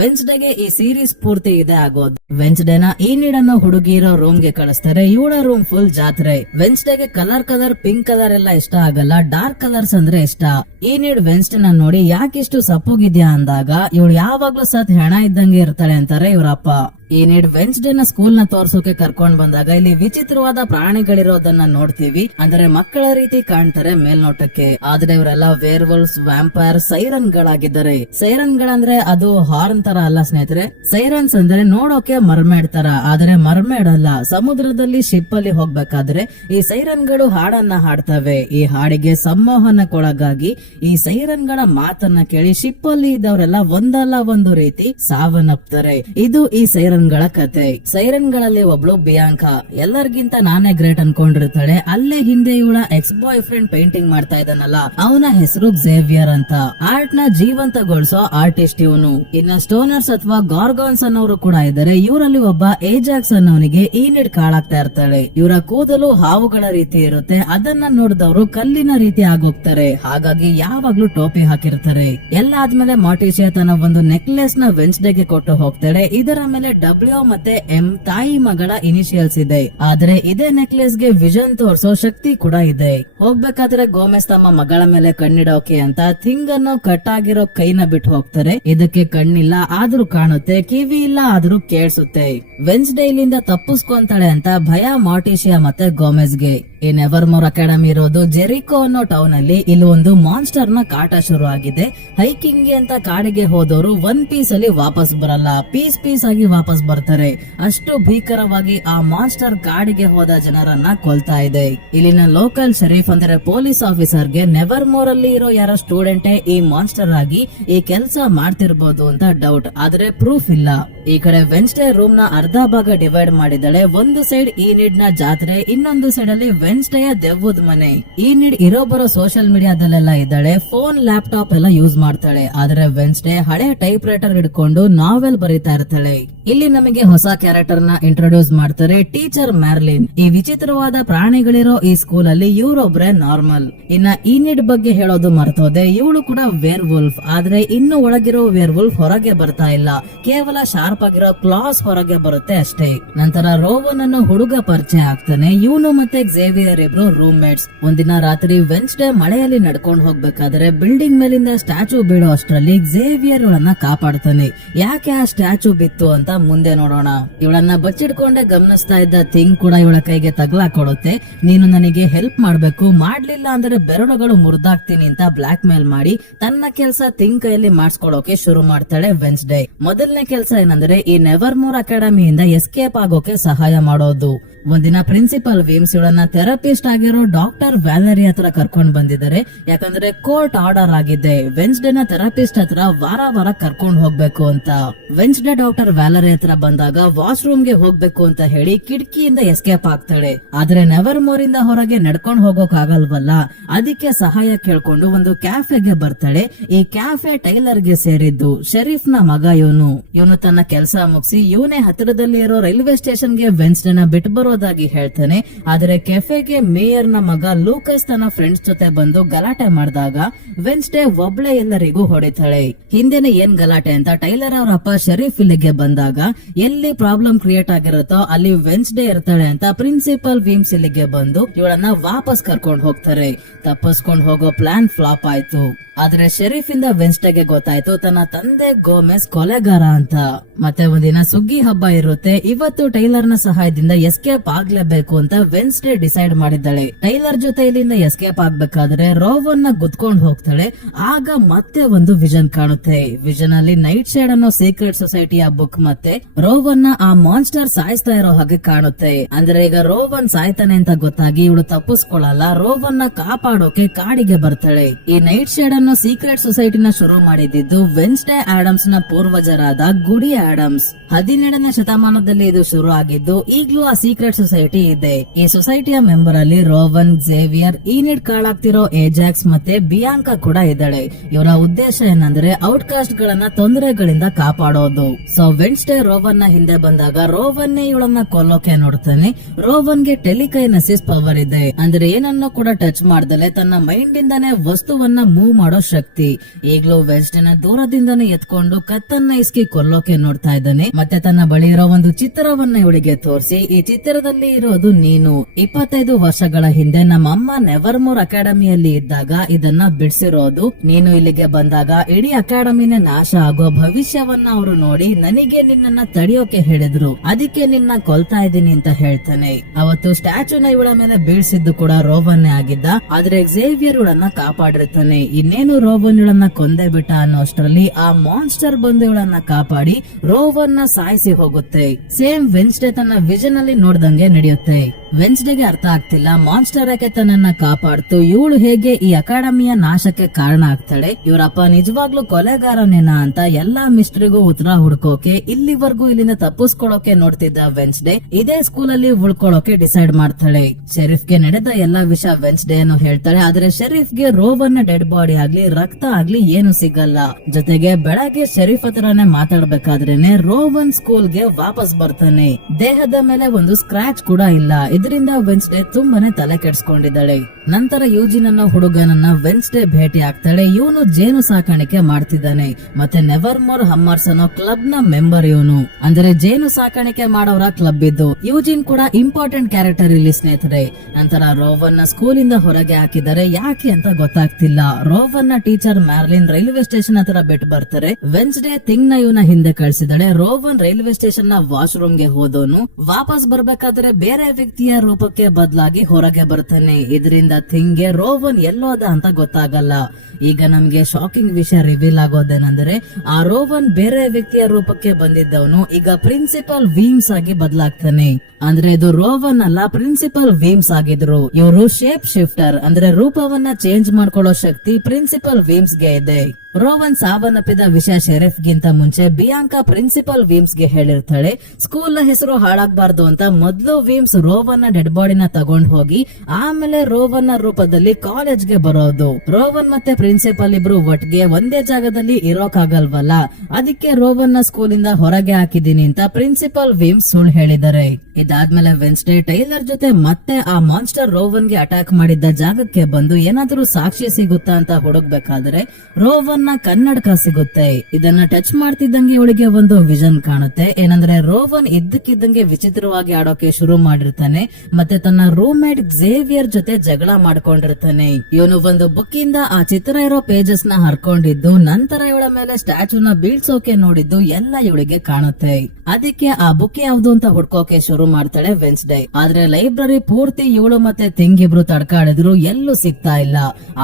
ವೆನ್ಸ್ಡೇಗೆ ಈ ಸೀರೀಸ್ ಪೂರ್ತಿ ಇದೆ ಆಗೋದು. ವೆನ್ಸ್ಡೇನ ಈ ನೀಡನ್ನು ಹುಡುಗಿ ಇರೋ ರೂಮ್ ಗೆ ಕಳಿಸ್ತಾರೆ. ಇವಳ ರೂಮ್ ಫುಲ್ ಜಾತ್ರೆ. ವೆನ್ಸ್ಡೇಗೆ ಕಲರ್ ಪಿಂಕ್ ಕಲರ್ ಎಲ್ಲ ಇಷ್ಟ ಆಗಲ್ಲ, ಡಾರ್ಕ್ ಕಲರ್ಸ್ ಅಂದ್ರೆ ಇಷ್ಟ. ಈ ನೀಡ್ ವೆನ್ಸ್ಡೇನ ನೋಡಿ ಯಾಕಿಷ್ಟು ಸಪ್ಪುಗಿದ್ಯಾ ಅಂದಾಗ ಇವಳು ಯಾವಾಗ್ಲೂ ಸತ್ ಹೆಣ ಇದ್ದಂಗೆ ಇರ್ತಾಳೆ ಅಂತಾರೆ ಇವರಪ್ಪ. ಈ ನೀಡ್ ವೆನ್ಸ್ಡೇನ ಸ್ಕೂಲ್ ನ ತೋರ್ಸೋಕೆ ಕರ್ಕೊಂಡ್ ಬಂದಾಗ ಇಲ್ಲಿ ವಿಚಿತ್ರವಾದ ಪ್ರಾಣಿಗಳಿರೋದನ್ನ ನೋಡ್ತೀವಿ. ಅಂದ್ರೆ ಮಕ್ಕಳ ರೀತಿ ಕಾಣ್ತಾರೆ ಮೇಲ್ನೋಟಕ್ಕೆ. ಆದ್ರೆ ಇವರೆಲ್ಲ ವೇರ್ವಲ್ಸ್, ವ್ಯಾಂಪೈರ್, ಸೈರನ್ ಗಳಾಗಿದ್ದಾರೆ. ಸೈರನ್ ಗಳಂದ್ರೆ ಅದು ಹಾರ್ನ್ ತರ ಅಲ್ಲ ಸ್ನೇಹಿತರೆ. ಸೈರನ್ಸ್ ಅಂದ್ರೆ ನೋಡೋಕೆ ಮರ್ಮೇಡ್ ತರ, ಆದ್ರೆ ಮರ್ಮೇಡ್ ಅಲ್ಲ. ಸಮುದ್ರದಲ್ಲಿ ಶಿಪ್ ಅಲ್ಲಿ ಹೋಗ್ಬೇಕಾದ್ರೆ ಈ ಸೈರನ್ ಗಳು ಹಾಡನ್ನ ಹಾಡ್ತವೆ. ಈ ಹಾಡಿಗೆ ಸಂಮೋಹನಕ್ಕೊಳಗಾಗಿ ಈ ಸೈರನ್ ಗಳ ಮಾತನ್ನ ಕೇಳಿ ಶಿಪ್ ಅಲ್ಲಿ ಇದ್ದವರೆಲ್ಲ ಒಂದಲ್ಲ ಒಂದು ರೀತಿ ಸಾವನ್ನಪ್ತಾರೆ. ಇದು ಈ ಸೈರನ್ ಗಳ ಕತೆ. ಸೈರನ್ ಗಳಲ್ಲಿ ಒಬ್ಳು ಬಿಯಾಂಕಾ. ಎಲ್ಲರಿಗಿಂತ ನಾನೇ ಗ್ರೇಟ್ ಅನ್ಕೊಂಡಿರ್ತಾಳೆ. ಅಲ್ಲೇ ಹಿಂದೆ ಇವಳ ಎಕ್ಸ್ ಬಾಯ್ ಫ್ರೆಂಡ್ ಪೇಂಟಿಂಗ್ ಮಾಡ್ತಾ ಇದ್ದಾನಲ್ಲ, ಅವನ ಹೆಸರು ಝೇವಿಯರ್ ಅಂತ. ಆರ್ಟ್ ನ ಜೀವಂತಗೊಳಿಸೋ ಆರ್ಟಿಸ್ಟ್ ಇವನು. ಇನ್ನ ಸ್ಟೋನರ್ಸ್ ಅಥವಾ ಗಾರ್ಗಾನ್ಸ್ ಅನ್ನೋರು ಕೂಡ ಇದ್ದಾರೆ. ಇವರಲ್ಲಿ ಒಬ್ಬ ಏಜಾಕ್ಸ್ ಅನ್ನೋನಿಗೆ ಈ ನೀಡ್ ಕಾಳಾಗ್ತಾ ಇರ್ತಾಳೆ. ಇವರ ಕೂದಲು ಹಾವುಗಳ ರೀತಿ ಇರುತ್ತೆ. ಅದನ್ನ ನೋಡಿದವರು ಕಲ್ಲಿನ ರೀತಿ ಆಗೋಗ್ತಾರೆ. ಹಾಗಾಗಿ ಯಾವಾಗ್ಲೂ ಟೋಪಿ ಹಾಕಿರ್ತಾರೆ. ಎಲ್ಲ ಆದ್ಮೇಲೆ ಮಾರ್ಟಿಶಿಯಾ ತನ್ನ ಒಂದು ನೆಕ್ಲೆಸ್ ನ ವೆನ್ಸ್ಡೇಗೆ ಕೊಟ್ಟು ಹೋಗ್ತಾಳೆ. ಇದರ ಮೇಲೆ ಡಬ್ಲ್ಯೂ ಮತ್ತೆ ಎಂ ತಾಯಿ ಮಗಳ ಇನಿಷಿಯಲ್ಸ್ ಇದೆ. ಆದ್ರೆ ಇದೇ ನೆಕ್ಲೆಸ್ ಗೆ ವಿಷನ್ ತೋರ್ಸೋ ಶಕ್ತಿ ಕೂಡ ಇದೆ. ಹೋಗ್ಬೇಕಾದ್ರೆ ಗೋಮೆಸ್ ತಮ್ಮ ಮಗಳ ಮೇಲೆ ಕಣ್ಣಿಡೋಕೆ ಅಂತ ಥಿಂಗ್ ಅನ್ನು ಕಟ್ ಆಗಿರೋ ಕೈನ ಬಿಟ್ಟು ಹೋಗ್ತಾರೆ. ಇದಕ್ಕೆ ಕಣ್ಣಿಲ್ಲ ಆದ್ರೂ ಕಾಣುತ್ತೆ, ಕಿವಿ ಇಲ್ಲ ಆದ್ರೂ ಕೇಳಿಸುತ್ತೆ. ವೆನ್ಸ್ಡೇ ಇಲ್ಲಿಂದ ತಪ್ಪಿಸ್ಕೊಂತಾಳೆ ಅಂತ ಭಯ ಮಾರ್ಟಿಶಿಯಾ ಮತ್ತೆ ಗೋಮೆಸ್ಗೆ. ಈ ನೆವರ್ಮೋರ್ ಅಕಾಡೆಮಿ ಇರೋದು ಜೆರಿಕೋ ಅನ್ನೋ ಟೌನ್ ಅಲ್ಲಿ. ಇಲ್ಲಿ ಒಂದು ಮಾನ್ಸ್ಟರ್ ನ ಕಾಟ ಶುರು ಆಗಿದೆ. ಹೈಕಿಂಗ್ ಅಂತ ಕಾಡಿಗೆ ಹೋದವರು ಒನ್ ಪೀಸ್ ಅಲ್ಲಿ ವಾಪಸ್ ಬರಲ್ಲ, ಪೀಸ್ ಪೀಸ್ ಆಗಿ ವಾಪಸ್ ಬರ್ತಾರೆ. ಅಷ್ಟು ಭೀಕರವಾಗಿ ಆ ಮಾನ್ಸ್ಟರ್ ಕಾಡಿಗೆ ಹೋದ ಜನರನ್ನ ಕೊಲ್ತಾ ಇದೆ. ಇಲ್ಲಿನ ಲೋಕಲ್ ಶರೀಫ್ ಅಂದ್ರೆ ಪೊಲೀಸ್ ಆಫೀಸರ್ಗೆ ನೆವರ್ಮೋರ್ ಅಲ್ಲಿ ಇರೋ ಯಾರೋ ಸ್ಟೂಡೆಂಟೇ ಈ ಮಾನ್ಸ್ಟರ್ ಆಗಿ ಈ ಕೆಲಸ ಮಾಡ್ತಿರ್ಬೋದು ಅಂತ ಡೌಟ್, ಆದ್ರೆ ಪ್ರೂಫ್ ಇಲ್ಲ. ಈ ಕಡೆ ವೆನ್ಸ್ಡೇ ರೂಮ್ ನ ಅರ್ಧ ಭಾಗ ಡಿವೈಡ್ ಮಾಡಿದ್ದಾಳೆ. ಒಂದು ಸೈಡ್ ಈ ನೀಡ್ ನ ಜಾತ್ರೆ, ಇನ್ನೊಂದು ಸೈಡ್ ಅಲ್ಲಿ ವೆನ್ಸ್ಡೇಯ ದೆವ್ವದ ಮನೆ. ಈ ನೀಡ್ ಇರೋ ಬರೋ ಸೋಷಿಯಲ್ ಮೀಡಿಯಾದಲ್ಲೆಲ್ಲ ಇದ್ದಾಳೆ, ಫೋನ್ ಲ್ಯಾಪ್ಟಾಪ್ ಎಲ್ಲ ಯೂಸ್ ಮಾಡ್ತಾಳೆ. ಆದ್ರೆ ವೆನ್ಸ್ಡೇ ಹಳೆ ಟೈಪ್ ರೈಟರ್ ಹಿಡ್ಕೊಂಡು ನಾವೆಲ್ ಬರೀತಾ ಇರ್ತಾಳೆ. ಇಲ್ಲಿ ನಮಗೆ ಹೊಸ ಕ್ಯಾರೆಕ್ಟರ್ ನ ಇಂಟ್ರೊಡ್ಯೂಸ್ ಮಾಡ್ತಾರೆ, ಟೀಚರ್ ಮ್ಯಾರ್ಲಿನ್. ಈ ವಿಚಿತ್ರವಾದ ಪ್ರಾಣಿಗಳಿರೋ ಈ ಸ್ಕೂಲ್ ಅಲ್ಲಿ ಇವರೊಬ್ರೆ ನಾರ್ಮಲ್. ಇನ್ನ ಈ ನೀಡ್ ಬಗ್ಗೆ ಹೇಳೋದು ಮರ್ತೋದೆ, ಇವಳು ಕೂಡ ವೇರ್ ವುಲ್ಫ್. ಆದ್ರೆ ಇನ್ನು ಒಳಗಿರೋ ವೇರ್ ವುಲ್ಫ್ ಹೊರಗೆ ಬರ್ತಾ ಇಲ್ಲ, ಕೇವಲ ಶಾರ್ಪ್ ಆಗಿರೋ ಕ್ಲಾಸ್ ಹೊರಗೆ ಬರುತ್ತೆ ಅಷ್ಟೇ. ನಂತರ ರೋವನ್ ಅನ್ನು ಹುಡುಗ ಪರಿಚಯ ಆಗ್ತಾನೆ. ಇವನು ಮತ್ತೆ ಝೇವಿಯರ್ ಇಬ್ರು ರೂಮ್ ಮೇಟ್ಸ್. ಒಂದಿನ ರಾತ್ರಿ ವೆನ್ಸ್ಡೇ ಮಳೆಯಲ್ಲಿ ನಡ್ಕೊಂಡು ಹೋಗ್ಬೇಕಾದ್ರೆ ಬಿಲ್ಡಿಂಗ್ ಮೇಲಿಂದ ಸ್ಟ್ಯಾಚು ಬೀಳೋ ಅಷ್ಟರಲ್ಲಿ ಝೇವಿಯರ್ ಇವಳನ್ನ ಕಾಪಾಡ್ತಾನೆ. ಯಾಕೆ ಆ ಸ್ಟ್ಯಾಚು ಬಿತ್ತು ಅಂತ ಮುಂದೆ ನೋಡೋಣ. ಇವಳನ್ನ ಬಚ್ಚಿಡ್ಕೊಂಡೆ ಗಮನಿಸ್ತಾ ಇದ್ದ ಥಿಂಗ್ ಕೂಡ ಇವಳ ಕೈಗೆ ತಗ್ಲಾ ಕೊಡುತ್ತೆ. ನೀನು ನನಗೆ ಹೆಲ್ಪ್ ಮಾಡ್ಬೇಕು, ಮಾಡ್ಲಿಲ್ಲ ಅಂದ್ರೆ ಬೆರಳುಗಳು ಮುರಿದಾಗ್ತೀನಿ ಅಂತ ಬ್ಲಾಕ್ ಮೇಲ್ ಮಾಡಿ ತನ್ನ ಕೆಲಸ ಥಿಂಗ್ ಕೈಯಲ್ಲಿ ಮಾಡಿಸ್ಕೊಳ್ಳೋಕೆ ಶುರು ಮಾಡ್ತಾಳೆ ವೆನ್ಸ್ಡೇ. ಮೊದಲನೇ ಕೆಲಸ ಏನಂದ್ರೆ ಈ ನೆವರ್ಮೋರ್ ಅಕಾಡೆಮಿಯಿಂದ ಎಸ್ಕೇಪ್ ಆಗೋಕೆ ಸಹಾಯ ಮಾಡೋದು. ಒಂದಿನ ಪ್ರಿನ್ಸಿಪಲ್ ವೀಮ್ಸ್ ಇವಳನ್ನ ಥೆರಪಿಸ್ಟ್ ಆಗಿರೋ ಡಾಕ್ಟರ್ ವ್ಯಾಲರಿ ಹತ್ರ ಕರ್ಕೊಂಡ್ ಬಂದಿದ್ದಾರೆ. ಯಾಕಂದ್ರೆ ಕೋರ್ಟ್ ಆರ್ಡರ್ ಆಗಿದೆ ವೆನ್ಸ್ಡೇನ ಥೆರಪಿಸ್ಟ್ ಹತ್ರ ವಾರ ವಾರ ಕರ್ಕೊಂಡ್ ಹೋಗ್ಬೇಕು ಅಂತ. ವೆನ್ಸ್ಡೇ ಡಾಕ್ಟರ್ ವ್ಯಾಲರಿ ಹತ್ರ ಬಂದಾಗ ವಾಶ್ರೂಮ್ ಗೆ ಹೋಗ್ಬೇಕು ಅಂತ ಹೇಳಿ ಕಿಟಕಿಯಿಂದ ಎಸ್ಕೇಪ್ ಆಗ್ತಾಳೆ. ಆದ್ರೆ ನೆವರ್ಮೋರ್ ಇಂದ ಹೊರಗೆ ನಡ್ಕೊಂಡ್ ಹೋಗೋಕ್ ಆಗಲ್ವಲ್ಲ, ಅದಕ್ಕೆ ಸಹಾಯ ಕೇಳ್ಕೊಂಡು ಒಂದು ಕ್ಯಾಫೆಗೆ ಬರ್ತಾಳೆ. ಈ ಕ್ಯಾಫೆ ಟೈಲರ್ ಗೆ ಸೇರಿದ್ದು. ಶರೀಫ್ ನ ಮಗ ಇವನು ತನ್ನ ಕೆಲಸ ಮುಗಿಸಿ ಇವನೇ ಹತ್ತಿರದಲ್ಲಿ ಇರೋ ರೈಲ್ವೆ ಸ್ಟೇಷನ್ ಗೆ ವೆನ್ಸ್ಡೇನ ಬಿಟ್ಟು ಬರೋದಾಗಿ ಹೇಳ್ತಾನೆ. ಆದ್ರೆ ಕೆಫೆಗೆ ಮೇಯರ್ ನ ಮಗ ಲೂಕಸ್ ತನ್ನ ಫ್ರೆಂಡ್ಸ್ ಜೊತೆ ಬಂದು ಗಲಾಟೆ ಮಾಡಿದಾಗ ವೆನ್ಸ್ಡೇ ಒಬ್ಳೆ ಎಲ್ಲರಿಗೂ ಹೊಡಿತಾಳೆ. ಹಿಂದೆನೆ ಏನ್ ಗಲಾಟೆ ಅಂತ ಟೈಲರ್ ಅವರ ಅಪ್ಪ ಶರೀಫ್ ಇಲ್ಲಿಗೆ ಬಂದಾಗ ಎಲ್ಲಿ ಪ್ರಾಬ್ಲಮ್ ಕ್ರಿಯೇಟ್ ಆಗಿರುತ್ತೋ ಅಲ್ಲಿ ವೆನ್ಸ್ಡೇ ಇರ್ತಾಳೆ ಅಂತ ಪ್ರಿನ್ಸಿಪಲ್ ವೀಮ್ಸ್ ಇಲ್ಲಿಗೆ ಬಂದು ಇವಳನ್ನ ವಾಪಸ್ ಕರ್ಕೊಂಡು ಹೋಗ್ತಾರೆ. ತಪ್ಪಿಸ್ಕೊಂಡು ಹೋಗೋ ಪ್ಲಾನ್ ಫ್ಲಾಪ್ ಆಯ್ತು. ಆದ್ರೆ ಶರೀಫ್ ಇಂದ ವೆನ್ಸ್ಡೇಗೆ ಗೊತ್ತಾಯ್ತು ತನ್ನ ತಂದೆ ಗೋಮೆಸ್ ಕೊಲೆಗಾರ ಅಂತ. ಮತ್ತೆ ಒಂದಿನ ಸುಗ್ಗಿ ಹಬ್ಬ ಇರುತ್ತೆ. ಇವತ್ತು ಟೈಲರ್ ನ ಸಹಾಯದಿಂದ ಎಸ್ಕೇಪ್ ಆಗ್ಲೇಬೇಕು ಅಂತ ವೆನ್ಸ್ಡೇ ಡಿಸೈಡ್ ಮಾಡಿದ್ದಾಳೆ. ಟೈಲರ್ ಜೊತೆ ಇಲ್ಲಿಂದ ಎಸ್ಕೇಪ್ ಆಗ್ಬೇಕಾದ್ರೆ ರೋವನ್ ನ ಗುದ್ಕೊಂಡು ಹೋಗ್ತಾಳೆ. ಆಗ ಮತ್ತೆ ಒಂದು ವಿಷನ್ ಕಾಣುತ್ತೆ. ವಿಷನ್ ಅಲ್ಲಿ ನೈಟ್ ಶೇಡ್ ಅನ್ನೋ ಸೀಕ್ರೆಟ್ ಸೊಸೈಟಿಯ ಬುಕ್ ಮತ್ತೆ ರೋವನ್ ನ ಆ ಮಾನ್ಸ್ಟರ್ ಸಾಯಿಸ್ತಾ ಇರೋ ಹಾಗೆ ಕಾಣುತ್ತೆ. ಅಂದ್ರೆ ಈಗ ರೋವನ್ ಸಾಯ್ತಾನೆ ಅಂತ ಗೊತ್ತಾಗಿ ಇವಳು ತಪ್ಪಿಸ್ಕೊಳ್ಳಲ್ಲ, ರೋವನ್ ನ ಕಾಪಾಡೋಕೆ ಕಾಡಿಗೆ ಬರ್ತಾಳೆ. ಈ ನೈಟ್ ಶೇಡ್ ಅನ್ನೋ ಸೀಕ್ರೆಟ್ ಸೊಸೈಟಿನ ಶುರು ಮಾಡಿದ್ದು ವೆನ್ಸ್ಡೇ ಆಡಮ್ಸ್ ನ ಪೂರ್ವಜರಾದ ಗುಡಿ ಆಡಮ್ಸ್. 17ನೇ ಶತಮಾನದಲ್ಲಿ ಇದು ಶುರು ಆಗಿದ್ದು ಈಗ್ಲೂ ಆ ಸೀಕ್ರೆಟ್ ಸೊಸೈಟಿ ಇದೆ. ಈ ಸೊಸೈಟಿಯ ಮೆಂಬರ್ ಅಲ್ಲಿ ರೋವನ್, ಝೇವಿಯರ್, ಈನಿಡ್ ಕಾಳಾಗ್ತಿರೋ ಏಜಾಕ್ಸ್ ಮತ್ತೆ ಬಿಯಾಂಕಾ ಕೂಡ ಇದ್ದಾಳೆ. ಇವರ ಉದ್ದೇಶ ಏನಂದ್ರೆ ಔಟ್ಕಾಸ್ಟ್ ಗಳನ್ನ ತೊಂದರೆಗಳಿಂದ ಕಾಪಾಡೋದು. ಸೊ ವೆನ್ಸ್ಡೇ ರೋವನ್ ನ ಹಿಂದೆ ಬಂದಾಗ ರೋವನ್ನೇ ಇವಳನ್ನ ಕೊಲ್ಲೋಕೆ ನೋಡ್ತಾನೆ. ರೋವನ್ ಗೆ ಟೆಲಿಕೈನಸಿಸ್ ಪವರ್ ಇದೆ, ಅಂದ್ರೆ ಏನನ್ನೋ ಕೂಡ ಟಚ್ ಮಾಡ್ದಲೆ ತನ್ನ ಮೈಂಡ್ ಇಂದಾನೆ ವಸ್ತುವನ್ನ ಮೂವ್ ಮಾಡೋ ಶಕ್ತಿ. ಈಗ್ಲೂ ವೆನ್ಸ್ಡೇನ ದೂರದಿಂದಾನೆ ಎತ್ಕೊಂಡು ಕತ್ತನ್ನ ಇಸ್ಕಿ ಕೊಲ್ಲೋಕೆ ನೋಡ್ತಾ ಇದ್ದಾನೆ. ಮತ್ತೆ ತನ್ನ ಬಳಿ ಇರೋ ಒಂದು ಚಿತ್ರವನ್ನ ಇವಳಿಗೆ ತೋರಿಸಿ, ಈ ಚಿತ್ರದಲ್ಲಿ ಇರೋದು ನೀನು 25 ವರ್ಷಗಳ ಹಿಂದೆ ನಮ್ಮಮ್ಮ ನೆವರ್ಮೋರ್ ಅಕಾಡೆಮಿಯಲ್ಲಿ ಇದ್ದಾಗ ಇದನ್ನ ಬಿಡಿಸಿರೋದು. ನೀನು ಇಲ್ಲಿಗೆ ಬಂದಾಗ ಇಡೀ ಅಕಾಡೆಮಿನೇ ನಾಶ ಆಗೋ ಭವಿಷ್ಯವನ್ನ ಅವರು ನೋಡಿ ನನಗೆ ನಿನ್ನನ್ನ ತಡೆಯೋಕೆ ಹೇಳಿದ್ರು, ಅದಕ್ಕೆ ನಿನ್ನ ಕೊಲ್ತಾ ಇದ್ದೀನಿ ಅಂತ ಹೇಳ್ತಾನೆ. ಅವತ್ತು ಸ್ಟ್ಯಾಚುನ ಇವಳ ಮೇಲೆ ಬೀಳ್ಸಿದ್ದು ಕೂಡ ರೋವನ್ನೇ ಆಗಿದ್ದ. ಆದ್ರೆ ಝೇವಿಯರ್ ಇವಳನ್ನ ಕಾಪಾಡಿರ್ತಾನೆ. ಇನ್ನೇನು ರೋವನ್ ಇವಳನ್ನ ಕೊಂದೇ ಬಿಟ್ಟ ಅನ್ನೋ ಅಷ್ಟರಲ್ಲಿ ಆ ಮಾನ್ಸ್ಟರ್ ಬಂದು ಇವಳನ್ನ ಕಾಪಾಡಿ ರೋವನ್ ನ ಸಾಯಿಸಿ ಹೋಗುತ್ತೆ. ಸೇಮ್ ವೆನ್ಸ್ಡೇ ತನ್ನ ವಿಷನ್ ಅಲ್ಲಿ ನೋಡ್ದಂಗೆ ನಡೆಯುತ್ತೆ. ವೆನ್ಸ್ಡೇಗೆ ಅರ್ಥ ಆಗ್ತಿಲ್ಲ ಮಾನ್ಸ್ಟರ್ ಯಾಕೆ ತನ್ನನ್ನ ಕಾಪಾಡ್ತು, ಇವಳು ಹೇಗೆ ಈ ಅಕಾಡೆಮಿಯ ನಾಶಕ್ಕೆ ಕಾರಣ ಆಗ್ತಾಳೆ, ಇವರಪ್ಪ ನಿಜವಾಗ್ಲೂ ಕೊಲೆಗಾರನೇನಾ ಅಂತ ಎಲ್ಲಾ ಮಿಸ್ಟ್ರಿಗೂ ಉತ್ತರ ಹುಡ್ಕೋಕೆ ಇಲ್ಲಿವರೆಗೂ ಇಲ್ಲಿಂದ ತಪ್ಪಿಸ್ಕೊಳ್ಳೋಕೆ ನೋಡ್ತಿದ್ದ ವೆನ್ಸ್ಡೇ ಇದೇ ಸ್ಕೂಲ್ ಅಲ್ಲಿ ಉಳ್ಕೊಳ್ಳೋಕೆ ಡಿಸೈಡ್ ಮಾಡ್ತಾಳೆ. ಶರೀಫ್ ಗೆ ನಡೆದ ಎಲ್ಲಾ ವಿಷಯ ವೆನ್ಸ್ಡೇ ಅನ್ನು ಹೇಳ್ತಾಳೆ. ಆದ್ರೆ ಶರೀಫ್ ಗೆ ರೋವನ್ ನ ಡೆಡ್ ಬಾಡಿ ಆಗ್ಲಿ ರಕ್ತ ಆಗ್ಲಿ ಏನು ಸಿಗಲ್ಲ. ಜೊತೆಗೆ ಬೆಳಗ್ಗೆ ಶರೀಫ್ ಹತ್ರನೇ ಮಾತಾಡ್ಬೇಕಾದ್ರೇನೆ ರೋವನ್ ಸ್ಕೂಲ್ ಗೆ ವಾಪಸ್ ಬರ್ತಾನೆ. ದೇಹದ ಮೇಲೆ ಒಂದು ಸ್ಕ್ರಾಚ್ ಸ್ಕ್ರಾಚ್ ಕೂಡ ಇಲ್ಲ. ಇದರಿಂದ ವೆನ್ಸ್ಡೇ ತುಂಬಾನೇ ತಲೆ ಕೆಡಿಸ್ಕೊಂಡಿದ್ದಾಳೆ. ನಂತರ ಯೂಜಿನ್ ಅನ್ನೋ ಹುಡುಗನನ್ನ ವೆನ್ಸ್ಡೇ ಭೇಟಿ ಆಗ್ತಾಳೆ. ಇವನು ಜೇನು ಸಾಕಾಣಿಕೆ ಮಾಡ್ತಿದ್ದಾನೆ. ಮತ್ತೆ ನೆವರ್ ಮೋರ್ ಹಮ್ಮರ್ಸ್ ಅನ್ನೋ ಕ್ಲಬ್ ನ ಮೆಂಬರ್ ಇವನು. ಅಂದ್ರೆ ಜೇನು ಸಾಕಾಣಿಕೆ ಮಾಡೋರ ಕ್ಲಬ್ ಇದ್ದು. ಯೂಜಿನ್ ಕೂಡ ಇಂಪಾರ್ಟೆಂಟ್ ಕ್ಯಾರೆಕ್ಟರ್ ಇಲ್ಲಿ ಸ್ನೇಹಿತರೆ. ನಂತರ ರೋವನ್ ನ ಸ್ಕೂಲ್ ಇಂದ ಹೊರಗೆ ಹಾಕಿದ್ದಾರೆ. ಯಾಕೆ ಅಂತ ಗೊತ್ತಾಗ್ತಿಲ್ಲ. ರೋವನ್ ನ ಟೀಚರ್ ಮ್ಯಾರ್ಲಿನ್ ರೈಲ್ವೆ ಸ್ಟೇಷನ್ ಹತ್ರ ಬಿಟ್ಟು ಬರ್ತಾರೆ. ವೆನ್ಸ್ಡೇ ಥಿಂಗ್ ನ ಇವನ ಹಿಂದೆ ಕಳಿಸಿದಾಳೆ. ರೋವನ್ ರೈಲ್ವೆ ಸ್ಟೇಷನ್ ನ ವಾಶ್ರೂಮ್ ಗೆ ಹೋದವನು ವಾಪಸ್ ಬರ್ಬೇಕಾದ್ರೆ ಬೇರೆ ವ್ಯಕ್ತಿಯ ರೂಪಕ್ಕೆ ಬದಲಾಗಿ ಹೊರಗೆ ಬರ್ತಾನೆ. ಇದರಿಂದ ಥಿಂಗ್ಗೆ ರೋವನ್ ಎಲ್ಲೋದ ಅಂತ ಗೊತ್ತಾಗಲ್ಲ. ಈಗ ನಮ್ಗೆ ಶಾಕಿಂಗ್ ವಿಷಯ ರಿವೀಲ್ ಆಗೋದೇನಂದ್ರೆ ಆ ರೋವನ್ ಬೇರೆ ವ್ಯಕ್ತಿಯ ರೂಪಕ್ಕೆ ಬಂದಿದ್ದವನು ಈಗ ಪ್ರಿನ್ಸಿಪಲ್ ವೀಮ್ಸ್ ಆಗಿ ಬದಲಾಗ್ತಾನೆ. ಅಂದ್ರೆ ಇದು ರೋವನ್ ಅಲ್ಲ, ಪ್ರಿನ್ಸಿಪಲ್ ವೀಮ್ಸ್ ಆಗಿದ್ರು. ಇವರು ಶೇಪ್ ಶಿಫ್ಟರ್ ಅಂದ್ರೆ ರೂಪವನ್ನ ಚೇಂಜ್ ಮಾಡ್ಕೊಳ್ಳೋ ಶಕ್ತಿ ಪ್ರಿನ್ಸಿಪಲ್ ವೀಮ್ಸ್ ಗೆ ಇದೆ. ರೋವನ್ ಸಾವನ್ನಪ್ಪಿದ ವಿಷಯ ಶೆರೀಫ್ ಗಿಂತ ಮುಂಚೆ ಬಿಯಾಂಕಾ ಪ್ರಿನ್ಸಿಪಲ್ ವೀಮ್ಸ್ ಗೆ ಹೇಳಿರ್ತಾಳೆ. ಸ್ಕೂಲ್ ನ ಹೆಸರು ಹಾಳಾಗಬಾರ್ದು ಅಂತ ಮೊದಲು ವೀಮ್ಸ್ ರೋವನ್ ನ ಡೆಡ್ ಬಾಡಿನ ತಗೊಂಡ್ ಹೋಗಿ ಆಮೇಲೆ ರೋವನ್ ನ ರೂಪದಲ್ಲಿ ಕಾಲೇಜ್ ಗೆ ಬರೋದು. ರೋವನ್ ಮತ್ತೆ ಪ್ರಿನ್ಸಿಪಲ್ ಇಬ್ರು ಒಟ್ಟಿಗೆ ಒಂದೇ ಜಾಗದಲ್ಲಿ ಇರೋಕಾಗಲ್ವಲ್ಲ, ಅದಕ್ಕೆ ರೋವನ್ ನ ಸ್ಕೂಲ್ ಇಂದ ಹೊರಗೆ ಹಾಕಿದೀನಿ ಅಂತ ಪ್ರಿನ್ಸಿಪಲ್ ವೀಮ್ಸ್ ಸುಳ್ಳು ಹೇಳಿದ್ದಾರೆ. ಇದಾದ್ಮೇಲೆ ವೆನ್ಸ್ಡೇ ಟೈಲರ್ ಜೊತೆ ಮತ್ತೆ ಆ ಮಾನ್ಸ್ಟರ್ ರೋವನ್ ಗೆ ಅಟ್ಯಾಕ್ ಮಾಡಿದ್ದ ಜಾಗಕ್ಕೆ ಬಂದು ಏನಾದ್ರೂ ಸಾಕ್ಷಿ ಸಿಗುತ್ತಾ ಅಂತ ಹುಡುಕ್ಬೇಕಾದ್ರೆ ರೋವನ್ ನ ಕನ್ನಡಕ ಸಿಗುತ್ತೆ. ಇದನ್ನ ಟಚ್ ಮಾಡ್ತಿದ್ದಂಗೆ ಇವಳಿಗೆ ಒಂದು ವಿಷನ್ ಕಾಣುತ್ತೆ. ಏನಂದ್ರೆ ರೋವನ್ ಇದ್ದಕ್ಕಿದ್ದಂಗೆ ವಿಚಿತ್ರವಾಗಿ ಆಡೋಕೆ ಶುರು ಮಾಡಿರ್ತಾನೆ. ಮತ್ತೆ ತನ್ನ ರೂಮ್ಮೇಟ್ ಝೇವಿಯರ್ ಜೊತೆ ಜಗಳ ಮಾಡ್ಕೊಂಡಿರ್ತಾನೆ. ಇವನು ಒಂದು ಬುಕ್ ಇಂದ ಆ ಚಿತ್ರ ಇರೋ ಪೇಜಸ್ ನ ಹರ್ಕೊಂಡಿದ್ದು ನಂತರ ಇವಳ ಮೇಲೆ ಸ್ಟ್ಯಾಚುನ ಬೀಳ್ಸೋಕೆ ನೋಡಿದ್ದು ಎಲ್ಲ ಇವಳಿಗೆ ಕಾಣುತ್ತೆ. ಅದಕ್ಕೆ ಆ ಬುಕ್ ಯಾವ್ದು ಅಂತ ಹುಡ್ಕೋಕೆ ಶುರು ಮಾಡ್ತಾಳೆ ವೆನ್ಸ್ಡೇ. ಆದ್ರೆ ಲೈಬ್ರರಿ ಪೂರ್ತಿ ಇವಳು ಮತ್ತೆ ಥಿಂಗ್ ಇಬ್ರು ತಡ್ಕಾಡಿದ್ರು, ಎಲ್ಲೂ ಸಿಗ್ತಾ ಇಲ್ಲ.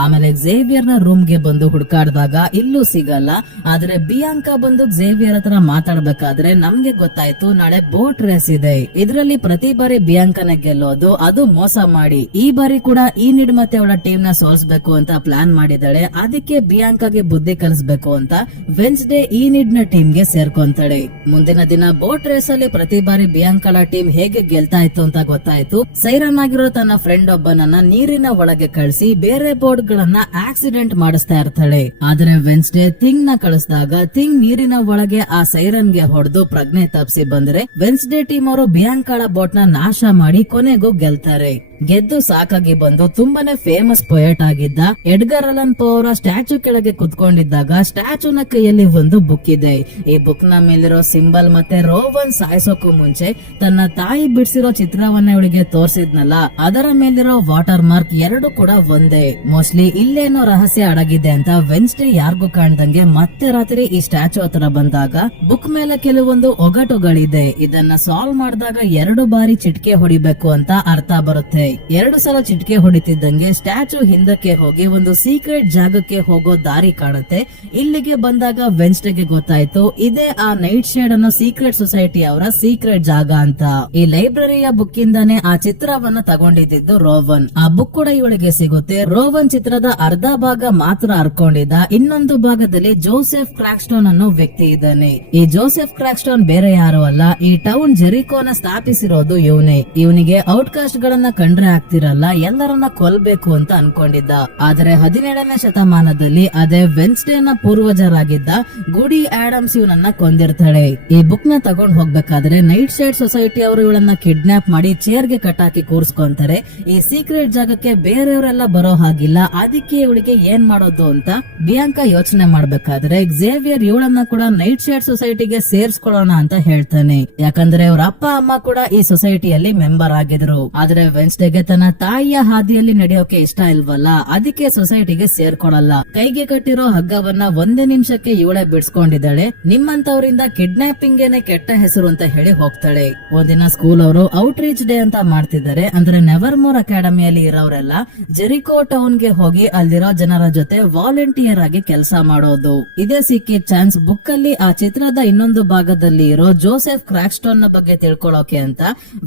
ಆಮೇಲೆ ಝೇವಿಯರ್ ನ ರೂಮ್ ಗೆ ಬಂದು ಹುಡ್ಕಾಡ್ದಾಗ ಇಲ್ಲೂ ಸಿಗಲ್ಲ. ಆದ್ರೆ ಬಿಯಾಂಕಾ ಬಂದು ಝೇವಿಯರ್ ಹತ್ರ ಮಾತಾಡ್ಬೇಕಾದ್ರೆ ನಮ್ಗೆ ಗೊತ್ತಾಯ್ತು ನಾಳೆ ಬೋಟ್ ರೇಸ್ ಇದೆ. ಇದರಲ್ಲಿ ಪ್ರತಿ ಬಾರಿ ಬಿಯಾಂಕಾನ ಗೆಲ್ಲೋದು, ಅದು ಮೋಸ ಮಾಡಿ. ಈ ಬಾರಿ ಕೂಡ ಈನಿಡ್ ಮತ್ತೆ ಅವಳ ಟೀಮ್ ನ ಸೋಲ್ಸ್ಬೇಕು ಅಂತ ಪ್ಲಾನ್ ಮಾಡಿದಾಳೆ. ಅದಕ್ಕೆ ಬಿಯಾಂಕಾಗೆ ಬುದ್ಧಿ ಕಲಿಸ್ಬೇಕು ಅಂತ ವೆನ್ಸ್ಡೇ ಈನಿಡ್ ನ ಟೀಮ್ ಗೆ ಸೇರ್ಕೊಂತಾಳೆ. ಮುಂದಿನ ದಿನ ಬೋಟ್ ರೇಸ್ ಅಲ್ಲಿ ಪ್ರತಿ ಬಾರಿ ಬಿಯಾಂಕಾಳ ಟೀಮ್ ಹೇಗೆ ಗೆಲ್ತಾ ಇತ್ತು ಅಂತ ಗೊತ್ತಾಯ್ತು. ಸೈರನ್ ಆಗಿರೋ ತನ್ನ ಫ್ರೆಂಡ್ ಒಬ್ಬನನ್ನ ನೀರಿನ ಒಳಗೆ ಕಳಿಸಿ ಬೇರೆ ಬೋಟ್ ಗಳನ್ನ ಆಕ್ಸಿಡೆಂಟ್ ಮಾಡಿಸ್ತಾ ಇರ್ತಾಳೆ. ಆದ್ರೆ ವೆನ್ಸ್ಡೇ ಥಿಂಗ್ ನ ಕಳಿಸಿದಾಗ ಥಿಂಗ್ ನೀರಿನ ಒಳಗೆ ಆ ಸೈರನ್ ಗೆ ಹೊಡೆದು ಪ್ರಜ್ಞೆ ತಪ್ಪಿಸಿ ಬಂದ್ರೆ ವೆನ್ಸ್ಡೇ ಟೀಮ್ ಅವರು ಬಿಯಾಂಕಾಳ ಬೋಟ್ ನ ನಾಶ ಮಾಡಿ ಕೊನೆಗೂ ಗೆಲ್ತಾರೆ. ಗೆದ್ದು ಸಾಕಾಗಿ ಬಂದು ತುಂಬಾನೇ ಫೇಮಸ್ ಪೊಯೆಟ್ ಆಗಿದ್ದ ಎಡ್ಗರ್ ಅಲನ್ ಪೋ ಅವರ ಸ್ಟ್ಯಾಚು ಕೆಳಗೆ ಕುತ್ಕೊಂಡಿದ್ದಾಗ ಸ್ಟ್ಯಾಚುನ ಕೈಯಲ್ಲಿ ಒಂದು ಬುಕ್ ಇದೆ. ಈ ಬುಕ್ ನ ಮೇಲಿರೋ ಸಿಂಬಲ್ ಮತ್ತೆ ರೋವನ್ ಸಾಯಿಸೋಕು ಮುಂಚೆ ತನ್ನ ತಾಯಿ ಬಿಡಿಸಿರೋ ಚಿತ್ರವನ್ನ ಇವಳಿಗೆ ತೋರಿಸಿದ್ನಲ್ಲ, ಅದರ ಮೇಲಿರೋ ವಾಟರ್ ಮಾರ್ಕ್ ಎರಡು ಕೂಡ ಒಂದೇ. ಮೋಸ್ಟ್ಲಿ ಇಲ್ಲೇನೋ ರಹಸ್ಯ ಅಡಗಿದೆ ಅಂತ ವೆನ್ಸ್ಡೇ ಯಾರಿಗೂ ಕಾಣ್ದಂಗೆ ಮತ್ತೆ ರಾತ್ರಿ ಈ ಸ್ಟ್ಯಾಚು ಹತ್ರ ಬಂದಾಗ ಬುಕ್ ಮೇಲೆ ಕೆಲವೊಂದು ಒಗಟುಗಳಿದೆ. ಇದನ್ನ ಸಾಲ್ವ್ ಮಾಡಿದಾಗ 2 ಬಾರಿ ಚಿಟ್ಕೆ ಹೊಡಿಬೇಕು ಅಂತ ಅರ್ಥ ಬರುತ್ತೆ. 2 ಸಲ ಚಿಟ್ಕೆ ಹೊಡಿತಿದ್ದಂಗೆ ಸ್ಟ್ಯಾಚು ಹಿಂದಕ್ಕೆ ಹೋಗಿ ಒಂದು ಸೀಕ್ರೆಟ್ ಜಾಗಕ್ಕೆ ಹೋಗೋ ದಾರಿ ಕಾಣುತ್ತೆ. ಇಲ್ಲಿಗೆ ಬಂದಾಗ ವೆನ್ಸ್ಡೇಗೆ ಗೊತ್ತಾಯ್ತು ಇದೇ ಆ ನೈಟ್ ಶೇಡ್ ಅನ್ನೋ ಸೀಕ್ರೆಟ್ ಸೊಸೈಟಿ ಅವರ ಸೀಕ್ರೆಟ್ ಜಾಗ ಅಂತ. ಈ ಲೈಬ್ರರಿಯ ಬುಕ್ ಇಂದಾನೆ ಆ ಚಿತ್ರವನ್ನ ತಗೊಂಡಿದ್ದು ರೋವನ್. ಆ ಬುಕ್ ಕೂಡ ಇವಳಿಗೆ ಸಿಗುತ್ತೆ. ರೋವನ್ ಚಿತ್ರದ ಅರ್ಧ ಭಾಗ ಮಾತ್ರ ಹರ್ಕೊಂಡಿದ್ದ, ಇನ್ನೊಂದು ಭಾಗದಲ್ಲಿ ಜೋಸೆಫ್ ಕ್ರಾಕ್ಸ್ಟೋನ್ ಅನ್ನೋ ವ್ಯಕ್ತಿ ಇದ್ದಾನೆ. ಈ ಜೋಸೆಫ್ ಕ್ರಾಕ್ಸ್ಟೋನ್ ಬೇರೆ ಯಾರು ಅಲ್ಲ, ಈ ಟೌನ್ ಜೆರಿಕೋನ ಸ್ಥಾಪಿಸಿರೋದು ಇವನೇ. ಇವನಿಗೆ ಔಟ್ಕಾಸ್ಟ್ ಗಳನ್ನ ಕಂಡ್ರೆ ಆಗ್ತಿರಲ್ಲ, ಎಲ್ಲರನ್ನ ಕೊಲ್ಬೇಕು ಅಂತ ಅನ್ಕೊಂಡಿದ್ದ. ಆದ್ರೆ 17ನೇ ಶತಮಾನದಲ್ಲಿ ಅದೇ ವೆನ್ಸ್ಡೇ ನ ಪೂರ್ವಜರಾಗಿದ್ದ ಗುಡಿ ಆಡಮ್ಸ್ ಇವನನ್ನ ಕೊಂದಿರ್ತಾಳೆ. ಈ ಬುಕ್ ನ ತಗೊಂಡ್ ಹೋಗ್ಬೇಕಾದ್ರೆ ನೈಟ್ ಶೇಡ್ ಸೊಸೈಟಿ ಅವರು ಇವಳನ್ನ ಕಿಡ್ನಾಪ್ ಮಾಡಿ ಚೇರ್ ಗೆ ಕಟ್ಟಾಕಿ ಕೂರ್ಸ್ಕೊಂತಾರೆ. ಈ ಸೀಕ್ರೆಟ್ ಜಾಗಕ್ಕೆ ಬೇರೆಯವರೆಲ್ಲ ಬರೋ ಹಾಗಿಲ್ಲ, ಅದಕ್ಕೆ ಇವಳಿಗೆ ಏನ್ ಮಾಡೋದು ಅಂತ ಬಿಯಾಂಕಾ ಯೋಚನೆ ಮಾಡ್ಬೇಕಾದ್ರೆ ಝೇವಿಯರ್ ಇವಳನ್ನ ಕೂಡ ನೈಟ್ ಶೇಡ್ ಸೊಸೈಟಿಗೆ ಸೇರ್ಸ್ಕೊಳ್ಳೋಣ ಅಂತ ಹೇಳ್ತಾನೆ. ಯಾಕಂದ್ರೆ ಅವ್ರ ಅಪ್ಪ ಅಮ್ಮ ಕೂಡ ಈ ಸೊಸೈಟಿಯಲ್ಲಿ ಮೆಂಬರ್ ಆಗಿದ್ರು. ಆದ್ರೆ ವೆನ್ಸ್ಡೇಗೆ ತನ್ನ ತಾಯಿಯ ಹಾದಿಯಲ್ಲಿ ನಡೆಯೋಕೆ ಇಷ್ಟ ಇಲ್ವಲ್ಲ, ಅದಕ್ಕೆ ಸೊಸೈಟಿಗೆ ಸೇರ್ಕೊಳಲ್ಲ. ಕೈಗೆ ಕಟ್ಟಿರೋ ಹಗ್ಗವನ್ನ 1 ನಿಮಿಷಕ್ಕೆ ಇವಳೆ ಬಿಡ್ಸ್ಕೊಂಡಿದ್ದಾಳೆ. ನಿಮ್ಮಂತವರಿಂದ ಕಿಡ್ನಾಪಿಂಗ್ ಏನೆ ಕೆಟ್ಟ ಹೆಸರು ಅಂತ ಹೇಳಿ ಹೋಗ್ತಾಳೆ. ಒಂದಿನ ಸ್ಕೂಲ್ ಅವರು ಔಟ್ ರೀಚ್ ಡೇ ಅಂತ ಮಾಡ್ತಿದ್ದಾರೆ. ಅಂದ್ರೆ ನೆವರ್ ಮೋರ್ ಅಕಾಡೆಮಿಯಲ್ಲಿ ಇರೋರೆಲ್ಲ ಜೆರಿಕೋ ಟೌನ್ ಗೆ ಹೋಗಿ ಅಲ್ಲಿರೋ ಜನರ ಜೊತೆ ವಾಲಂಟಿಯರ್ ಆಗಿ ಕೆಲಸ ಮಾಡೋದು. ಇದೇ ಸಿಕ್ಕಿದ ಚಾನ್ಸ್ ಬುಕ್ ಅಲ್ಲಿ ಆ ಚಿತ್ರದ ಇನ್ನೊಂದು ಭಾಗದಲ್ಲಿ ಇರೋ ಜೋಸೆಫ್ ಕ್ರಾಕ್ಸ್ಟೋನ್ ನ ಬಗ್ಗೆ ತಿಳ್ಕೊಳ್ಳೋಕೆ ಅಂತ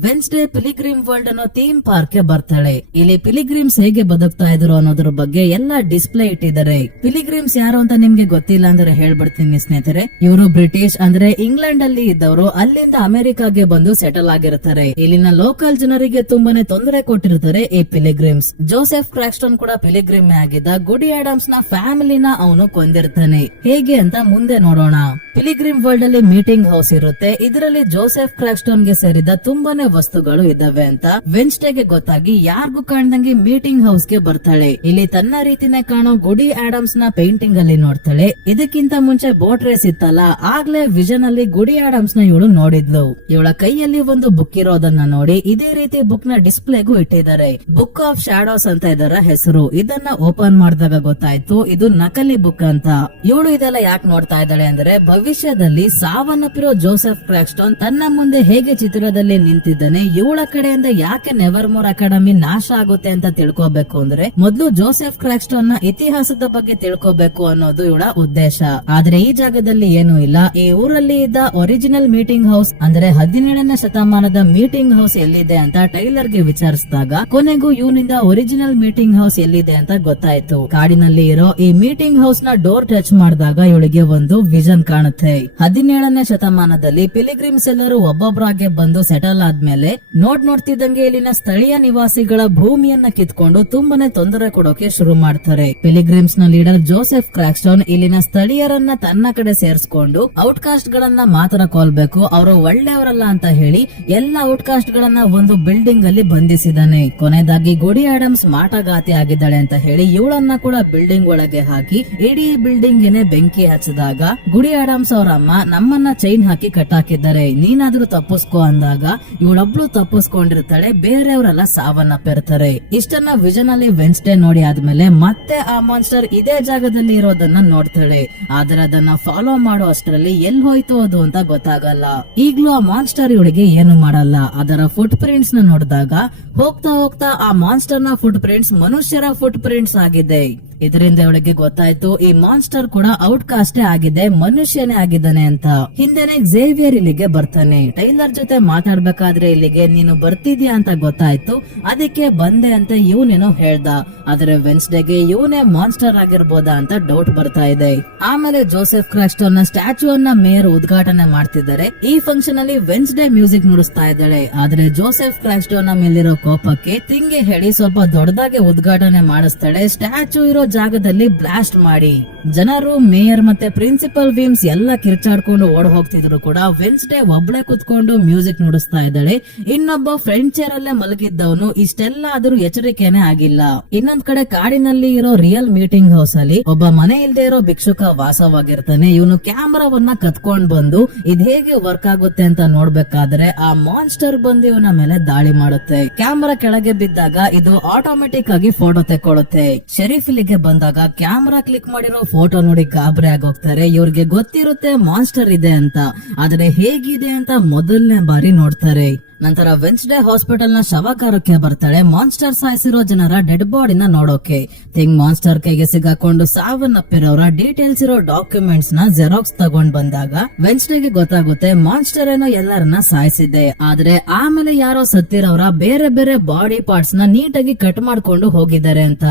ವೆನ್ಸ್ಡೇ ಪಿಲಿಗ್ರಿಮ್ ವರ್ಲ್ಡ್ ಅನ್ನೋ ಥೀಮ್ ಪಾರ್ಕ್ ಕೋಮಾಕ್ಕೆ ಬರ್ತಾಳೆ. ಇಲ್ಲಿ ಪಿಲಿಗ್ರಿಮ್ಸ್ ಹೇಗೆ ಬದುಕ್ತಾ ಇದ್ರು ಅನ್ನೋದ್ರ ಬಗ್ಗೆ ಎಲ್ಲ ಡಿಸ್ಪ್ಲೇ ಇಟ್ಟಿದ್ದಾರೆ. ಪಿಲಿಗ್ರಿಮ್ಸ್ ಯಾರು ಅಂತ ನಿಮ್ಗೆ ಗೊತ್ತಿಲ್ಲ ಅಂದ್ರೆ ಹೇಳ್ಬಿಡ್ತೀನಿ ಸ್ನೇಹಿತರೆ. ಇವರು ಬ್ರಿಟಿಷ್ ಅಂದ್ರೆ ಇಂಗ್ಲೆಂಡ್ ಅಲ್ಲಿ ಇದ್ದವರು, ಅಲ್ಲಿಂದ ಅಮೆರಿಕಾಗೆ ಬಂದು ಸೆಟಲ್ ಆಗಿರ್ತಾರೆ. ಇಲ್ಲಿನ ಲೋಕಲ್ ಜನರಿಗೆ ತುಂಬಾನೇ ತೊಂದರೆ ಕೊಟ್ಟಿರ್ತಾರೆ ಈ ಪಿಲಿಗ್ರಿಮ್ಸ್. ಜೋಸೆಫ್ ಕ್ರಾಕ್ಸ್ಟನ್ ಕೂಡ ಪಿಲಿಗ್ರಿಮ್ ಆಗಿದ್ದ. ಗುಡಿ ಆಡಮ್ಸ್ ನ ಫ್ಯಾಮಿಲಿನ ಅವನು ಕೊಂದಿರ್ತಾನೆ. ಹೇಗೆ ಅಂತ ಮುಂದೆ ನೋಡೋಣ. ಪಿಲಿಗ್ರಿಮ್ ವರ್ಲ್ಡ್ ಅಲ್ಲಿ ಮೀಟಿಂಗ್ ಹೌಸ್ ಇರುತ್ತೆ. ಇದರಲ್ಲಿ ಜೋಸೆಫ್ ಕ್ರಾಕ್ಸ್ಟನ್ ಗೆ ಸೇರಿದ ತುಂಬಾನೇ ವಸ್ತುಗಳು ಇದಾವೆ ಅಂತ ವೆನ್ಸ್ಡೇಗೆ ಗೊತ್ತಾಗಿ ಯಾರಿಗೂ ಕಾಣ್ದಂಗೆ ಮೀಟಿಂಗ್ ಹೌಸ್ ಗೆ ಬರ್ತಾಳೆ. ಇಲ್ಲಿ ತನ್ನ ರೀತಿನೇ ಕಾಣೋ ಗುಡಿ ಆಡಮ್ಸ್ ನ ಪೇಂಟಿಂಗ್ ಅಲ್ಲಿ ನೋಡ್ತಾಳೆ. ಇದಕ್ಕಿಂತ ಮುಂಚೆ ಬೋಟ್ ರೇಸ್ ಇತ್ತಲ್ಲ, ಆಗ್ಲೇ ವಿಷನ್ ಅಲ್ಲಿ ಗುಡಿ ಆಡಮ್ಸ್ ನ ಇವಳು ನೋಡಿದ್ಲು. ಇವಳ ಕೈಯಲ್ಲಿ ಒಂದು ಬುಕ್ ಇರೋದನ್ನ ನೋಡಿ ಇದೇ ರೀತಿ ಬುಕ್ ನ ಡಿಸ್ಪ್ಲೇಗೂ ಇಟ್ಟಿದ್ದಾರೆ. ಬುಕ್ ಆಫ್ ಶಾಡೋಸ್ ಅಂತ ಇದರ ಹೆಸರು. ಇದನ್ನ ಓಪನ್ ಮಾಡಿದಾಗ ಗೊತ್ತಾಯ್ತು ಇದು ನಕಲಿ ಬುಕ್ ಅಂತ. ಇವಳು ಇದೆಲ್ಲ ಯಾಕೆ ನೋಡ್ತಾ ಇದ್ದಾಳೆ ಅಂದ್ರೆ ಭವಿಷ್ಯದಲ್ಲಿ ಸಾವನ್ನಪ್ಪಿರೋ ಜೋಸೆಫ್ ಕ್ರಾಕ್ಸ್ಟನ್ ತನ್ನ ಮುಂದೆ ಹೇಗೆ ಚಿತ್ರದಲ್ಲಿ ನಿಂತಿದ್ದಾನೆ, ಇವಳ ಕಡೆಯಿಂದ ಯಾಕೆ ನೆವರ್ ಮೋರ್ ಅಕಾಡೆಮಿ ನಾಶ ಆಗುತ್ತೆ ಅಂತ ತಿಳ್ಕೋಬೇಕು ಅಂದ್ರೆ ಮೊದಲು ಜೋಸೆಫ್ ಕ್ರಾಕ್ಸ್ಟನ್ ನ ಇತಿಹಾಸದ ಬಗ್ಗೆ ತಿಳ್ಕೋಬೇಕು ಅನ್ನೋದು ಇವಳ ಉದ್ದೇಶ. ಆದ್ರೆ ಈ ಜಾಗದಲ್ಲಿ ಏನೂ ಇಲ್ಲ. ಈ ಊರಲ್ಲಿ ಇದ್ದ ಒರಿಜಿನಲ್ ಮೀಟಿಂಗ್ ಹೌಸ್ ಅಂದ್ರೆ 17ನೇ ಶತಮಾನದ ಮೀಟಿಂಗ್ ಹೌಸ್ ಎಲ್ಲಿದೆ ಅಂತ ಟೈಲರ್ ಗೆ ವಿಚಾರಿಸಿದಾಗ ಕೊನೆಗೂ ಇವನಿಂದ ಒರಿಜಿನಲ್ ಮೀಟಿಂಗ್ ಹೌಸ್ ಎಲ್ಲಿದೆ ಅಂತ ಗೊತ್ತಾಯ್ತು. ಕಾಡಿನಲ್ಲಿ ಇರೋ ಈ ಮೀಟಿಂಗ್ ಹೌಸ್ ನ ಡೋರ್ ಟಚ್ ಮಾಡಿದಾಗ ಇವಳಿಗೆ ಒಂದು ವಿಷನ್ ಕಾಣುತ್ತೆ. 17ನೇ ಶತಮಾನದಲ್ಲಿ ಪಿಲಿಗ್ರಿಮ್ಸ್ ಎಲ್ಲರೂ ಒಬ್ಬೊಬ್ಬರಾಗೆ ಬಂದು ಸೆಟಲ್ ಆದ್ಮೇಲೆ ನೋಡ್ತಿದ್ದಂಗೆ ಇಲ್ಲಿನ ಸ್ಥಳೀಯ ನಿವಾಸಿಗಳ ಭೂಮಿಯನ್ನ ಕಿತ್ಕೊಂಡು ತುಂಬಾನೇ ತೊಂದರೆ ಕೊಡೋಕೆ ಶುರು ಮಾಡ್ತಾರೆ. ಪಿಲಿಗ್ರಿಮ್ಸ್ ನ ಲೀಡರ್ ಜೋಸೆಫ್ ಕ್ರಾಕ್ಸ್ಟನ್ ಇಲ್ಲಿನ ಸ್ಥಳೀಯರನ್ನ ತನ್ನ ಕಡೆ ಸೇರಿಸಿಕೊಂಡು ಔಟ್ಕಾಸ್ಟ್ ಗಳನ್ನ ಮಾತ್ರ ಕೊಲ್ಬೇಕು, ಅವರು ಒಳ್ಳೆಯವರಲ್ಲ ಅಂತ ಹೇಳಿ ಎಲ್ಲಾ ಔಟ್ಕಾಸ್ಟ್ ಗಳನ್ನ ಒಂದು ಬಿಲ್ಡಿಂಗ್ ಅಲ್ಲಿ ಬಂಧಿಸಿದಾನೆ. ಕೊನೆಯದಾಗಿ ಗುಡಿ ಆಡಮ್ಸ್ ಮಾಟಗಾತಿ ಆಗಿದ್ದಾಳೆ ಅಂತ ಹೇಳಿ ಇವಳನ್ನ ಕೂಡ ಬಿಲ್ಡಿಂಗ್ ಒಳಗೆ ಹಾಕಿ ಇಡೀ ಬಿಲ್ಡಿಂಗ್ ಗೆ ಬೆಂಕಿ ಹಚ್ಚಿದಾಗ ಗುಡಿ ಆಡಮ್ಸ್ ಅವರ ಅಮ್ಮ ನಮ್ಮನ್ನ ಚೈನ್ ಹಾಕಿ ಕಟ್ಟಾಕಿದ್ದಾರೆ, ನೀನಾದ್ರೂ ತಪ್ಪಿಸ್ಕೋ ಅಂದಾಗ ಇವಳೊಬ್ಳು ತಪ್ಪಿಸ್ಕೊಂಡಿರ್ತಾಳೆ, ಬೇರೆಯವರೆಲ್ಲ ಸಾವನ್ನಪ್ಪಿರ್ತಾರೆ. ಇಷ್ಟನ್ನ ವಿಷನ್ ಅಲ್ಲಿ ವೆನ್ಸ್ಡೇ ನೋಡಿ ಆದ್ಮೇಲೆ ಮತ್ತೆ ಆ ಮಾನ್ಸ್ಟರ್ ಇದೇ ಜಾಗದಲ್ಲಿ ಇರೋದನ್ನ ನೋಡ್ತಾಳೆ. ಆದ್ರೆ ಅದನ್ನ ಫಾಲೋ ಮಾಡೋ ಅಷ್ಟರಲ್ಲಿ ಎಲ್ಲಿ ಹೋಯ್ತು ಅದು ಅಂತ ಗೊತ್ತಾಗಲ್ಲ. ಈಗ್ಲೂ ಆ ಮಾನ್ಸ್ಟರ್ ಇವಳಿಗೆ ಏನು ಮಾಡಲ್ಲ. ಅದರ ಫುಟ್ ಪ್ರಿಂಟ್ಸ್ ನ ನೋಡಿದಾಗ ಹೋಗ್ತಾ ಹೋಗ್ತಾ ಆ ಮಾನ್ಸ್ಟರ್ ನ ಫುಟ್ ಪ್ರಿಂಟ್ಸ್ ಮನುಷ್ಯರ ಫುಟ್ ಪ್ರಿಂಟ್ಸ್ ಆಗಿದೆ. ಇದರಿಂದ ಇವಳಿಗೆ ಗೊತ್ತಾಯ್ತು ಈ ಮಾನ್ಸ್ಟರ್ ಕೂಡ ಔಟ್ ಕಾಸ್ಟೇ ಆಗಿದೆ, ಮನುಷ್ಯನೇ ಆಗಿದ್ದಾನೆ ಅಂತ. ಹಿಂದೆನೆ ಝೇವಿಯರ್ ಇಲ್ಲಿಗೆ ಬರ್ತಾನೆ. ಟೈಲರ್ ಜೊತೆ ಮಾತಾಡ್ಬೇಕಾದ್ರೆ ಇಲ್ಲಿಗೆ ನೀನು ಬರ್ತಿದ್ಯಾ ಅಂತ ಗೊತ್ತಾಯ್ತು, ಅದಕ್ಕೆ ಬಂದೆ ಅಂತ ಇವನೇನೋ ಹೇಳ್ದ. ಆದ್ರೆ ವೆನ್ಸ್ಡೇಗೆ ಇವನೇ ಮಾನ್ಸ್ಟರ್ ಆಗಿರ್ಬೋದಾ ಅಂತ ಡೌಟ್ ಬರ್ತಾ ಇದೆ. ಆಮೇಲೆ ಜೋಸೆಫ್ ಕ್ರಾಕ್ಸ್ಟನ್ ನ ಸ್ಟ್ಯಾಚು ಅನ್ನ ಮೇಯರ್ ಉದ್ಘಾಟನೆ ಮಾಡ್ತಿದ್ದಾರೆ. ಈ ಫಂಕ್ಷನ್ ಅಲ್ಲಿ ವೆನ್ಸ್ಡೇ ಮ್ಯೂಸಿಕ್ ನುಡಿಸ್ತಾ ಇದ್ದಾಳೆ. ಆದ್ರೆ ಜೋಸೆಫ್ ಕ್ರಾಕ್ಸ್ಟನ್ ಮೇಲಿರೋ ಕೋಪಕ್ಕೆ ತಿಂಗೆ ಹೇಳಿ ಸ್ವಲ್ಪ ದೊಡ್ಡದಾಗಿ ಉದ್ಘಾಟನೆ ಮಾಡಿಸ್ತಾಳೆ. ಸ್ಟ್ಯಾಚು ಇರೋ ಜಾಗದಲ್ಲಿ ಬ್ಲಾಸ್ಟ್ ಮಾಡಿ ಜನರು, ಮೇಯರ್ ಮತ್ತೆ ಪ್ರಿನ್ಸಿಪಲ್ ವಿಮ್ಸ್ ಎಲ್ಲ ಕಿರ್ಚಾಡ್ಕೊಂಡು ಓಡ್ ಹೋಗ್ತಿದ್ರು ಕೂಡ ವೆನ್ಸ್ಡೇ ಒಬ್ಳೆ ಕುತ್ಕೊಂಡು ಮ್ಯೂಸಿಕ್ ನುಡಿಸ್ತಾ ಇದ್ದಾಳೆ. ಇನ್ನೊಬ್ಬ ಫ್ರಂಟ್ ಚೇರ್ ಅಲ್ಲೇ ಮಲಗಿದ್ದವನು ಇಷ್ಟೆಲ್ಲ ಆದ್ರೂ ಎಚ್ಚರಿಕೆನೆ ಆಗಿಲ್ಲ. ಇನ್ನೊಂದ್ ಕಡೆ ಕಾಡಿನಲ್ಲಿ ಇರೋ ರಿಯಲ್ ಮೀಟಿಂಗ್ ಹೌಸ್ ಅಲ್ಲಿ ಒಬ್ಬ ಮನೆ ಇಲ್ದೇ ಇರೋ ಭಿಕ್ಷುಕ ವಾಸವಾಗಿರ್ತಾನೆ. ಇವನು ಕ್ಯಾಮರಾವನ್ನ ಕತ್ಕೊಂಡ್ ಬಂದು ಇದ್ ಹೇಗೆ ವರ್ಕ್ ಆಗುತ್ತೆ ಅಂತ ನೋಡ್ಬೇಕಾದ್ರೆ ಆ ಮಾನ್ಸ್ಟರ್ ಬಂದು ಇವನ ಮೇಲೆ ದಾಳಿ ಮಾಡುತ್ತೆ. ಕ್ಯಾಮರಾ ಕೆಳಗೆ ಬಿದ್ದಾಗ ಇದು ಆಟೋಮೆಟಿಕ್ ಆಗಿ ಫೋಟೋ ತೆಕ್ಕೊಳ್ಳುತ್ತೆ. ಶರೀಫ್ ಇಲ್ಲಿಗೆ ಬಂದಾಗ ಕ್ಯಾಮರಾ ಕ್ಲಿಕ್ ಮಾಡಿರೋ ಫೋಟೋ ನೋಡಿ ಗಾಬರಿ ಆಗೋಗ್ತಾರೆ. ಇವ್ರಿಗೆ ಗೊತ್ತಿರುತ್ತೆ ಮಾನ್ಸ್ಟರ್ ಇದೆ ಅಂತ, ಆದ್ರೆ ಹೇಗಿದೆ ಅಂತ ಮೊದಲನೇ ಬಾರಿ ನೋಡ್ತಾರೆ. ನಂತರ ವೆನ್ಸ್ಡೇ ಹಾಸ್ಪಿಟಲ್ ನ ಶವಕಾರಕ್ಕೆ ಬರ್ತಾಳೆ. ಮಾನ್ಸ್ಟರ್ ಸಾಯಿಸಿರೋ ಜನರ ಡೆಡ್ ಬಾಡಿನ ನೋಡೋಕೆ. ಥಿಂಗ್ ಮಾನ್ಸ್ಟರ್ ಕೈಗೆ ಸಿಗಾಕೊಂಡು ಸಾವನ್ನಪ್ಪಿರೋರ ಡೀಟೇಲ್ಸ್ ಇರೋ ಡಾಕ್ಯುಮೆಂಟ್ಸ್ ನ ಜೆರಾಕ್ಸ್ ತಗೊಂಡ್ ಬಂದಾಗ ವೆನ್ಸ್ಡೇಗೆ ಗೊತ್ತಾಗುತ್ತೆ ಮಾನ್ಸ್ಟರ್ ಏನೋ ಎಲ್ಲರನ್ನ ಸಾಯಿಸಿದೆ. ಆದ್ರೆ ಆಮೇಲೆ ಯಾರೋ ಸತ್ತಿರೋರ ಬೇರೆ ಬೇರೆ ಬಾಡಿ ಪಾರ್ಟ್ಸ್ ನ ನೀಟಾಗಿ ಕಟ್ ಮಾಡ್ಕೊಂಡು ಹೋಗಿದ್ದಾರೆ ಅಂತ.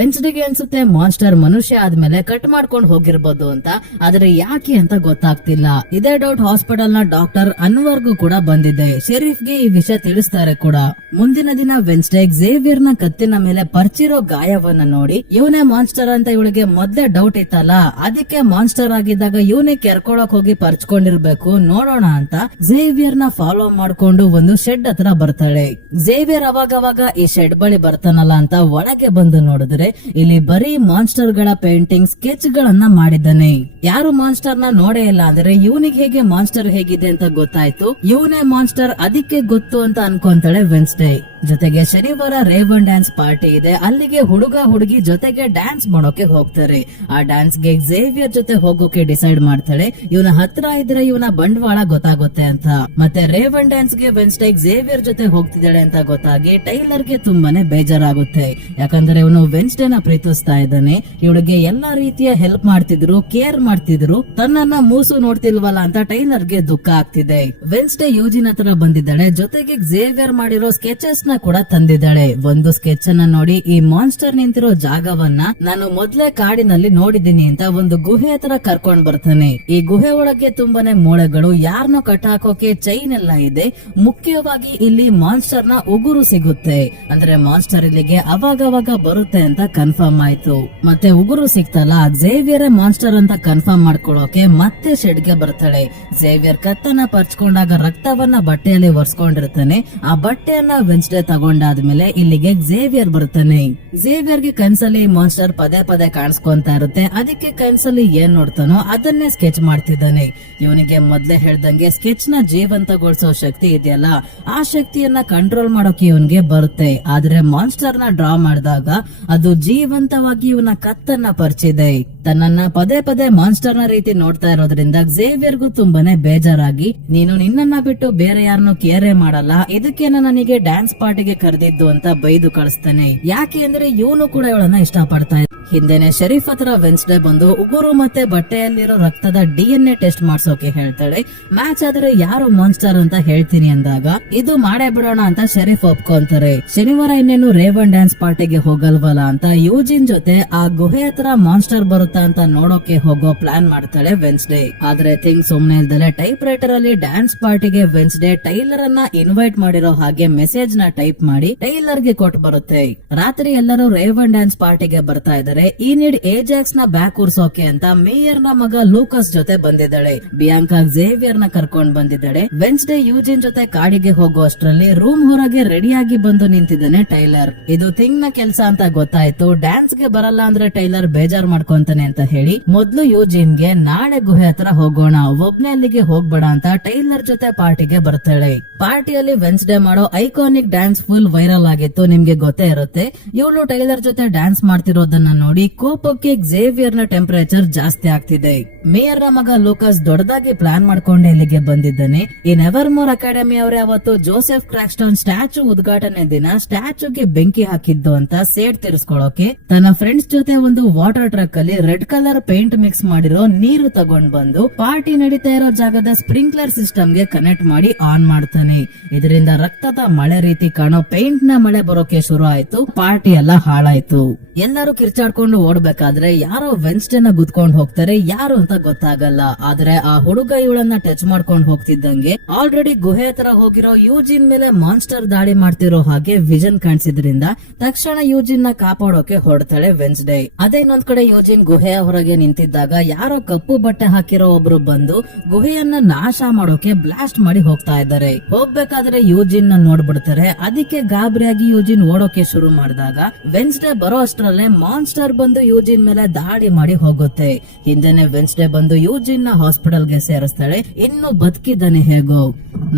ವೆನ್ಸ್ಡೇಗೆ ಅನ್ಸುತ್ತೆ ಮಾನ್ಸ್ಟರ್ ಮನುಷ್ಯ ಆದ್ಮೇಲೆ ಕಟ್ ಮಾಡ್ಕೊಂಡು ಹೋಗಿರ್ಬೋದು ಅಂತ, ಆದ್ರೆ ಯಾಕೆ ಅಂತ ಗೊತ್ತಾಗ್ತಿಲ್ಲ. ಇದೇ ಡೌಟ್ ಹಾಸ್ಪಿಟಲ್ ನ ಡಾಕ್ಟರ್ ಅನ್ವರ್ಗೂ ಕೂಡ ಬಂದಿದೆ. ಶರೀಫ್ಗೆ ಈ ವಿಷಯ ತಿಳಿಸ್ತಾರೆ ಕೂಡ. ಮುಂದಿನ ದಿನ ವೆನ್ಸ್ಡೇ ಝೇವಿಯರ್ ನ ಕತ್ತಿನ ಮೇಲೆ ಪರ್ಚಿರೋ ಗಾಯವನ್ನ ನೋಡಿ ಇವನೇ ಮಾನ್ಸ್ಟರ್ ಅಂತ ಇವಳಿಗೆ ಮೊದ್ಲೇ ಡೌಟ್ ಇತ್ತಲ್ಲ, ಅದಕ್ಕೆ ಮಾನ್ಸ್ಟರ್ ಆಗಿದ್ದಾಗ ಇವನೇ ಕೆರ್ಕೊಳಕ್ ಹೋಗಿ ಪರ್ಚ್ಕೊಂಡಿರ್ಬೇಕು, ನೋಡೋಣ ಅಂತ ಝೇವಿಯರ್ ನ ಫಾಲೋ ಮಾಡ್ಕೊಂಡು ಒಂದು ಶೆಡ್ ಹತ್ರ ಬರ್ತಾಳೆ. ಝೇವಿಯರ್ ಅವಾಗವಾಗ ಈ ಶೆಡ್ ಬಳಿ ಬರ್ತಾನಲ್ಲ ಅಂತ ಒಳಗೆ ಬಂದು ನೋಡಿದ್ರೆ ಇಲ್ಲಿ ಬರೀ ಮಾನ್ಸ್ಟರ್ ಗಳ ಪೇಂಟಿಂಗ್ ಸ್ಕೆಚ್ ಗಳನ್ನ ಮಾಡಿದ್ದಾನೆ. ಯಾರು ಮಾನ್ಸ್ಟರ್ ನ ನೋಡೇ ಇಲ್ಲ, ಅಂದ್ರೆ ಇವನಿಗೆ ಹೇಗೆ ಮಾನ್ಸ್ಟರ್ ಹೇಗಿದೆ ಅಂತ ಗೊತ್ತಾಯ್ತು. ಇವನೇ ಮಾನ್ಸ್ಟರ್, ಅದಕ್ಕೆ ಗೊತ್ತು ಅಂತ ಅನ್ಕೊಂತಾಳೆ ವೆನ್ಸ್ಡೇ. ಜೊತೆಗೆ ಶನಿವಾರ ರೇವನ್ ಡ್ಯಾನ್ಸ್ ಪಾರ್ಟಿ ಇದೆ. ಅಲ್ಲಿಗೆ ಹುಡುಗ ಹುಡುಗಿ ಜೊತೆಗೆ ಡ್ಯಾನ್ಸ್ ಮಾಡೋಕೆ ಹೋಗ್ತಾರೆ. ಆ ಡ್ಯಾನ್ಸ್ ಗೆ ಝೇವಿಯರ್ ಜೊತೆ ಹೋಗೋಕೆ ಡಿಸೈಡ್ ಮಾಡ್ತಾಳೆ. ಇವನ ಹತ್ರ ಇದ್ರೆ ಇವನ ಬಂಡವಾಳ ಗೊತ್ತಾಗುತ್ತೆ ಅಂತ. ಮತ್ತೆ ರೇವನ್ ಡ್ಯಾನ್ಸ್ ಗೆ ವೆನ್ಸ್ಡೇ ಝೇವಿಯರ್ ಜೊತೆ ಹೋಗ್ತಿದ್ದಾಳೆ ಅಂತ ಗೊತ್ತಾಗಿ ಟೈಲರ್ ಗೆ ತುಂಬಾನೇ ಬೇಜಾರಾಗುತ್ತೆ. ಯಾಕಂದ್ರೆ ಇವನು ವೆನ್ಸ್ಡೇ ನ ಪ್ರೀತಿಸ್ತಾ ಇದ್ದಾನೆ. ಇವಳಿಗೆ ಎಲ್ಲಾ ರೀತಿಯ ಹೆಲ್ಪ್ ಮಾಡ್ತಿದ್ರು, ಕೇರ್ ಮಾಡ್ತಿದ್ರು, ತನ್ನನ್ನ ಮೂಸು ನೋಡ್ತಿಲ್ವಲ್ಲ ಅಂತ ಟೈಲರ್ ಗೆ ದುಃಖ ಆಗ್ತಿದೆ. ವೆನ್ಸ್ಡೇ ಯೂಜಿನ್ ಹತ್ರ ಬಂದಿದ್ದಾಳೆ. ಜೊತೆಗೆ ಝೇವಿಯರ್ ಮಾಡಿರೋ ಸ್ಕೆಚಸ್ ನ ಕೂಡ ತಂದಿದ್ದಾಳೆ. ಒಂದು ಸ್ಕೆಚ್ ಅನ್ನ ನೋಡಿ ಈ ಮಾನ್ಸ್ಟರ್ ನಿಂತಿರೋ ಜಾಗವನ್ನ ನಾನು ಮೊದ್ಲೇ ಕಾಡಿನಲ್ಲಿ ನೋಡಿದೀನಿ ಅಂತ ಒಂದು ಗುಹೆ ಹತ್ರ ಕರ್ಕೊಂಡ್ ಬರ್ತಾನೆ. ಈ ಗುಹೆ ಒಳಗೆ ತುಂಬಾನೇ ಮೂಳೆಗಳು, ಯಾರನ್ನೋ ಕಟ್ಟಾಕೋಕೆ ಚೈನ್ ಎಲ್ಲ ಇದೆ. ಮುಖ್ಯವಾಗಿ ಇಲ್ಲಿ ಮಾನ್ಸ್ಟರ್ ನ ಉಗುರು ಸಿಗುತ್ತೆ. ಅಂದ್ರೆ ಮಾನ್ಸ್ಟರ್ ಇಲ್ಲಿಗೆ ಅವಾಗವಾಗ ಬರುತ್ತೆ ಅಂತ ಕನ್ಫರ್ಮ್ ಆಯ್ತು. ಮತ್ತೆ ಉಗುರು ಸಿಕ್ತಲ್ಲ, ಝೇವಿಯರ್ ಮಾನ್ಸ್ಟರ್ ಅಂತ ಕನ್ಫರ್ಮ್ ಮಾಡ್ಕೊಳ್ಳೋಕೆ ಮತ್ತೆ ಶೆಡ್ಗೆ ಬರ್ತಾಳೆ. ಝೇವಿಯರ್ ಕತ್ತನ್ನ ಪರ್ಚ್ಕೊಂಡಾಗ ರಕ್ತವನ್ನ ಬಟ್ಟೆಯಲ್ಲಿ ಒರೆಸ್ಕೊಂಡಿರ್ತಾನೆ. ಆ ಬಟ್ಟೆಯನ್ನ ವೆನ್ಸ್ಡೇ ತಗೊಂಡಾದ್ಮೇಲೆ ಇಲ್ಲಿಗೆ ಝೇವಿಯರ್ ಬರ್ತಾನೆ. ಝೇವಿಯರ್ಗೆ ಕನ್ಸಲ್ಲಿ ಮಾನ್ಸ್ಟರ್ ಪದೇ ಪದೇ ಕಾಣಿಸ್ಕೊಂತ ಇರುತ್ತೆ. ಅದಕ್ಕೆ ಕನ್ಸಲ್ಲಿ ಏನ್ ನೋಡ್ತಾನೋ ಅದನ್ನೇ ಸ್ಕೆಚ್ ಮಾಡ್ತಿದ್ದಾನೆ. ಇವನಿಗೆ ಮೊದ್ಲೇ ಹೇಳ್ದಂಗೆ ಸ್ಕೆಚ್ ನ ಜೀವಂತಗೊಳಿಸೋ ಶಕ್ತಿ ಇದೆಯಲ್ಲ, ಆ ಶಕ್ತಿಯನ್ನ ಕಂಟ್ರೋಲ್ ಮಾಡೋಕೆ ಇವನ್ಗೆ ಬರುತ್ತೆ. ಆದ್ರೆ ಮಾನ್ಸ್ಟರ್ ನ ಡ್ರಾ ಮಾಡಿದಾಗ ಅದು ಜೀವಂತವಾಗಿ ಇವನ ಕತ್ತನ್ನ ಪರಿಚಿದೆ. ತನ್ನನ್ನ ಪದೇ ಪದೇ ಮಾನ್ಸ್ಟರ್ ನ ರೀತಿ ನೋಡ್ತಾ ಇರೋದ್ರಿಂದ ಝೇವಿಯರ್ಗೂ ತುಂಬಾನೇ ಬೇಜಾರಾಗಿ, ನೀನು ನಿನ್ನನ್ನ ಬಿಟ್ಟು ಬೇರೆ ಯಾರನ್ನು ಕೇರೆ ಮಾಡಲ್ಲ, ಇದಕ್ಕೇನ ನನಗೆ ಡ್ಯಾನ್ಸ್ ಪಾರ್ಟಿಗೆ ಕರೆದಿದ್ದು ಅಂತ ಬೈದು ಕಳಿಸ್ತಾನೆ. ಯಾಕೆ ಅಂದ್ರೆ ಇವನು ಕೂಡ ಇವಳನ್ನ ಇಷ್ಟಪಡ್ತಾ ಇದ್ದ. ಹಿಂದೆನೆ ಶರೀಫ್ ಹತ್ರ ವೆನ್ಸ್ಡೇ ಬಂದು ಉಗುರು ಮತ್ತೆ ಬಟ್ಟೆಯಲ್ಲಿರೋ ರಕ್ತದ DNA ಟೆಸ್ಟ್ ಮಾಡ್ಸೋಕೆ ಹೇಳ್ತಾಳೆ. ಮ್ಯಾಚ್ ಆದ್ರೆ ಯಾರು ಮಾನ್ಸ್ಟರ್ ಅಂತ ಹೇಳ್ತೀನಿ ಅಂದಾಗ ಇದು ಮಾಡೇ ಬಿಡೋಣ ಅಂತ ಶರೀಫ್ ಒಪ್ಕೊಂತಾರೆ. ಶನಿವಾರ ಇನ್ನೇನು ರೇವನ್ ಡ್ಯಾನ್ಸ್ ಪಾರ್ಟಿಗೆ ಹೋಗಲ್ವಲ್ಲ ಅಂತ ಯೂಜಿನ್ ಜೊತೆ ಆ ಗುಹೆ ಹತ್ರ ಮಾನ್ಸ್ಟರ್ ಬರುತ್ತಾ ಅಂತ ನೋಡೋಕೆ ಹೋಗೋ ಪ್ಲಾನ್ ಮಾಡ್ತಾಳೆ ವೆನ್ಸ್ಡೇ. ಆದ್ರೆ ಥಿಂಗ್ ಸುಮ್ನೆ ಇಲ್ದಲೆ ಟೈಪ್ ರೈಟರ್ ಅಲ್ಲಿ ಡ್ಯಾನ್ಸ್ ಪಾರ್ಟಿಗೆ ವೆನ್ಸ್ಡೇ ಟೈಲರ್ ಅನ್ನ ಇನ್ವೈಟ್ ಮಾಡಿರೋ ಹಾಗೆ ಮೆಸೇಜ್ ನ ಟೈಪ್ ಮಾಡಿ ಟೈಲರ್ ಗೆ ಕೊಟ್ಟು ಬರುತ್ತೆ. ರಾತ್ರಿ ಎಲ್ಲರೂ ರೇವನ್ ಡ್ಯಾನ್ಸ್ ಪಾರ್ಟಿಗೆ ಬರ್ತಾ ಇದ್ದಾರೆ. ಈ ನೀಡ್ ಏಜಾಕ್ಸ್ ನ ಬ್ಯಾಕ್ ಉರ್ಸೋಕೆ ಅಂತ ಮೇಯರ್ ನ ಮಗ ಲೂಕಸ್ ಜೊತೆ ಬಂದಿದ್ದಾಳೆ. ಬಿಯಾಂಕಾ ಝೇವಿಯರ್ ನ ಕರ್ಕೊಂಡ್ ಬಂದಿದ್ದಾಳೆ. ವೆನ್ಸ್ಡೇ ಯೂಜಿನ್ ಜೊತೆ ಕಾಡಿಗೆ ಹೋಗೋ ಅಷ್ಟ್ರಲ್ಲಿ ರೂಮ್ ಹೊರಗೆ ರೆಡಿಯಾಗಿ ಬಂದು ನಿಂತಿದ್ದಾನೆ ಟೈಲರ್. ಇದು ಥಿಂಗ್ ನ ಕೆಲ್ಸ ಅಂತ ಗೊತ್ತಾಯ್ತು. ಡ್ಯಾನ್ಸ್ ಗೆ ಬರಲ್ಲ ಅಂದ್ರೆ ಟೈಲರ್ ಬೇಜಾರ್ ಮಾಡ್ಕೊಂತಾನೆ ಅಂತ ಹೇಳಿ ಮೊದ್ಲು ಯೂಜಿನ್ ಗೆ ನಾಳೆ ಗುಹೆ ಹತ್ರ ಹೋಗೋಣ, ಒಬ್ನೇ ಅಲ್ಲಿಗೆ ಹೋಗ್ಬೇಡ ಅಂತ ಟೈಲರ್ ಜೊತೆ ಪಾರ್ಟಿಗೆ ಬರ್ತಾಳೆ. ಪಾರ್ಟಿಯಲ್ಲಿ ವೆನ್ಸ್ಡೇ ಮಾಡೋ ಐಕಾನಿಕ್ ಡ್ಯಾನ್ಸ್ ಫುಲ್ ವೈರಲ್ ಆಗಿತ್ತು, ನಿಮ್ಗೆ ಗೊತ್ತೇ ಇರುತ್ತೆ. ಇವಳು ಟೈಲರ್ ಜೊತೆ ಡ್ಯಾನ್ಸ್ ಮಾಡ್ತಿರೋದನ್ನ ನೋಡಿ ಕೋಪಕ್ಕೆ ಝೇವಿಯರ್ ನ ಟೆಂಪರೇಚರ್ ಜಾಸ್ತಿ ಆಗ್ತಿದೆ. ಮೇಯರ್ ನ ಮಗ ಲೂಕಸ್ ದೊಡ್ಡದಾಗಿ ಪ್ಲಾನ್ ಮಾಡ್ಕೊಂಡೆ ಇಲ್ಲಿಗೆ ಬಂದಿದ್ದಾನೆ. ಈ ನೆವರ್ ಮೋರ್ ಅಕಾಡೆಮಿ ಅವರೇ ಅವತ್ತು ಜೋಸೆಫ್ ಕ್ರಾಕ್ಸ್ಟನ್ ಸ್ಟ್ಯಾಚು ಉದ್ಘಾಟನೆ ದಿನ ಸ್ಟ್ಯಾಚುಗೆ ಬೆಂಕಿ ಹಾಕಿದ್ದು ಅಂತ ಸೇಡ್ ತೀರಿಸ್ಕೊಳ್ಳೋಕೆ ತನ್ನ ಫ್ರೆಂಡ್ಸ್ ಜೊತೆ ಒಂದು ವಾಟರ್ ಟ್ರಕ್ ಅಲ್ಲಿ ರೆಡ್ ಕಲರ್ ಪೇಂಟ್ ಮಿಕ್ಸ್ ಮಾಡಿರೋ ನೀರು ತಗೊಂಡ್ ಬಂದು ಪಾರ್ಟಿ ನಡೀತಾ ಇರೋ ಜಾಗದ ಸ್ಪ್ರಿಂಕ್ಲರ್ ಸಿಸ್ಟಮ್ ಗೆ ಕನೆಕ್ಟ್ ಮಾಡಿ ಆನ್ ಮಾಡ್ತಾನೆ. ಇದರಿಂದ ರಕ್ತದ ಮಳೆ ರೀತಿ ಕಾಣೋ ಪೇಂಟ್ ನ ಮಳೆ ಬರೋಕೆ ಶುರು ಆಯ್ತು. ಪಾರ್ಟಿ ಎಲ್ಲ ಹಾಳಾಯ್ತು. ಎಲ್ಲರೂ ಕಿರ್ಚಾಡ್ಕೊಂಡು ಓಡ್ಬೇಕಾದ್ರೆ ಯಾರೋ ವೆನ್ಸ್ಡೇನ ಗುದ್ಕೊಂಡ್ ಹೋಗ್ತಾರೆ. ಯಾರು ಅಂತ ಗೊತ್ತಾಗಲ್ಲ. ಆದ್ರೆ ಆ ಹುಡುಗ ಇವಳನ್ನ ಟಚ್ ಮಾಡ್ಕೊಂಡ್ ಹೋಗ್ತಿದ್ದಂಗೆ ಆಲ್ರೆಡಿ ಗುಹೆ ಹತ್ರ ಹೋಗಿರೋ ಯೂಜಿನ್ ಮೇಲೆ ಮಾನ್ಸ್ಟರ್ ದಾಳಿ ಮಾಡ್ತಿರೋ ಹಾಗೆ ವಿಷನ್ ಕಾಣಿಸಿದ್ರಿಂದ ತಕ್ಷಣ ಯೂಜಿನ್ ನ ಕಾಪಾಡೋಕೆ ಹೊರಡ್ತಾಳೆ ವೆನ್ಸ್ಡೇ. ಅದೇ ಇನ್ನೊಂದ್ ಕಡೆ ಯೂಜಿನ್ ಗುಹೆಯ ಹೊರಗೆ ನಿಂತಿದ್ದಾಗ ಯಾರೋ ಕಪ್ಪು ಬಟ್ಟೆ ಹಾಕಿರೋ ಒಬ್ರು ಬಂದು ಗುಹೆಯನ್ನ ನಾಶ ಮಾಡೋಕೆ ಬ್ಲಾಸ್ಟ್ ಮಾಡಿ ಹೋಗ್ತಾ ಇದ್ದಾರೆ. ಹೋಗ್ಬೇಕಾದ್ರೆ ಯೂಜಿನ್ ನ ನೋಡ್ಬಿಡ್ತಾರೆ. ಅದಕ್ಕೆ ಗಾಬರಿಯಾಗಿ ಯೂಜಿನ್ ಓಡೋಕೆ ಶುರು ಮಾಡಿದಾಗ ವೆನ್ಸ್ಡೇ ಬರೋ ಅಷ್ಟರಲ್ಲೇ ಮಾನ್ಸ್ಟರ್ ಬಂದು ಯೂಜಿನ್ ಮೇಲೆ ದಾಳಿ ಮಾಡಿ ಹೋಗುತ್ತೆ. ಹಿಂದೆನೆ ವೆನ್ಸ್ಡೇ ಬಂದು ಯೂಜಿನ್ ನ ಹಾಸ್ಪಿಟಲ್ ಗೆ ಸೇರಿಸ್ತಾಳೆ. ಇನ್ನು ಬದುಕಿದ್ದಾನೆ ಹೇಗೋ.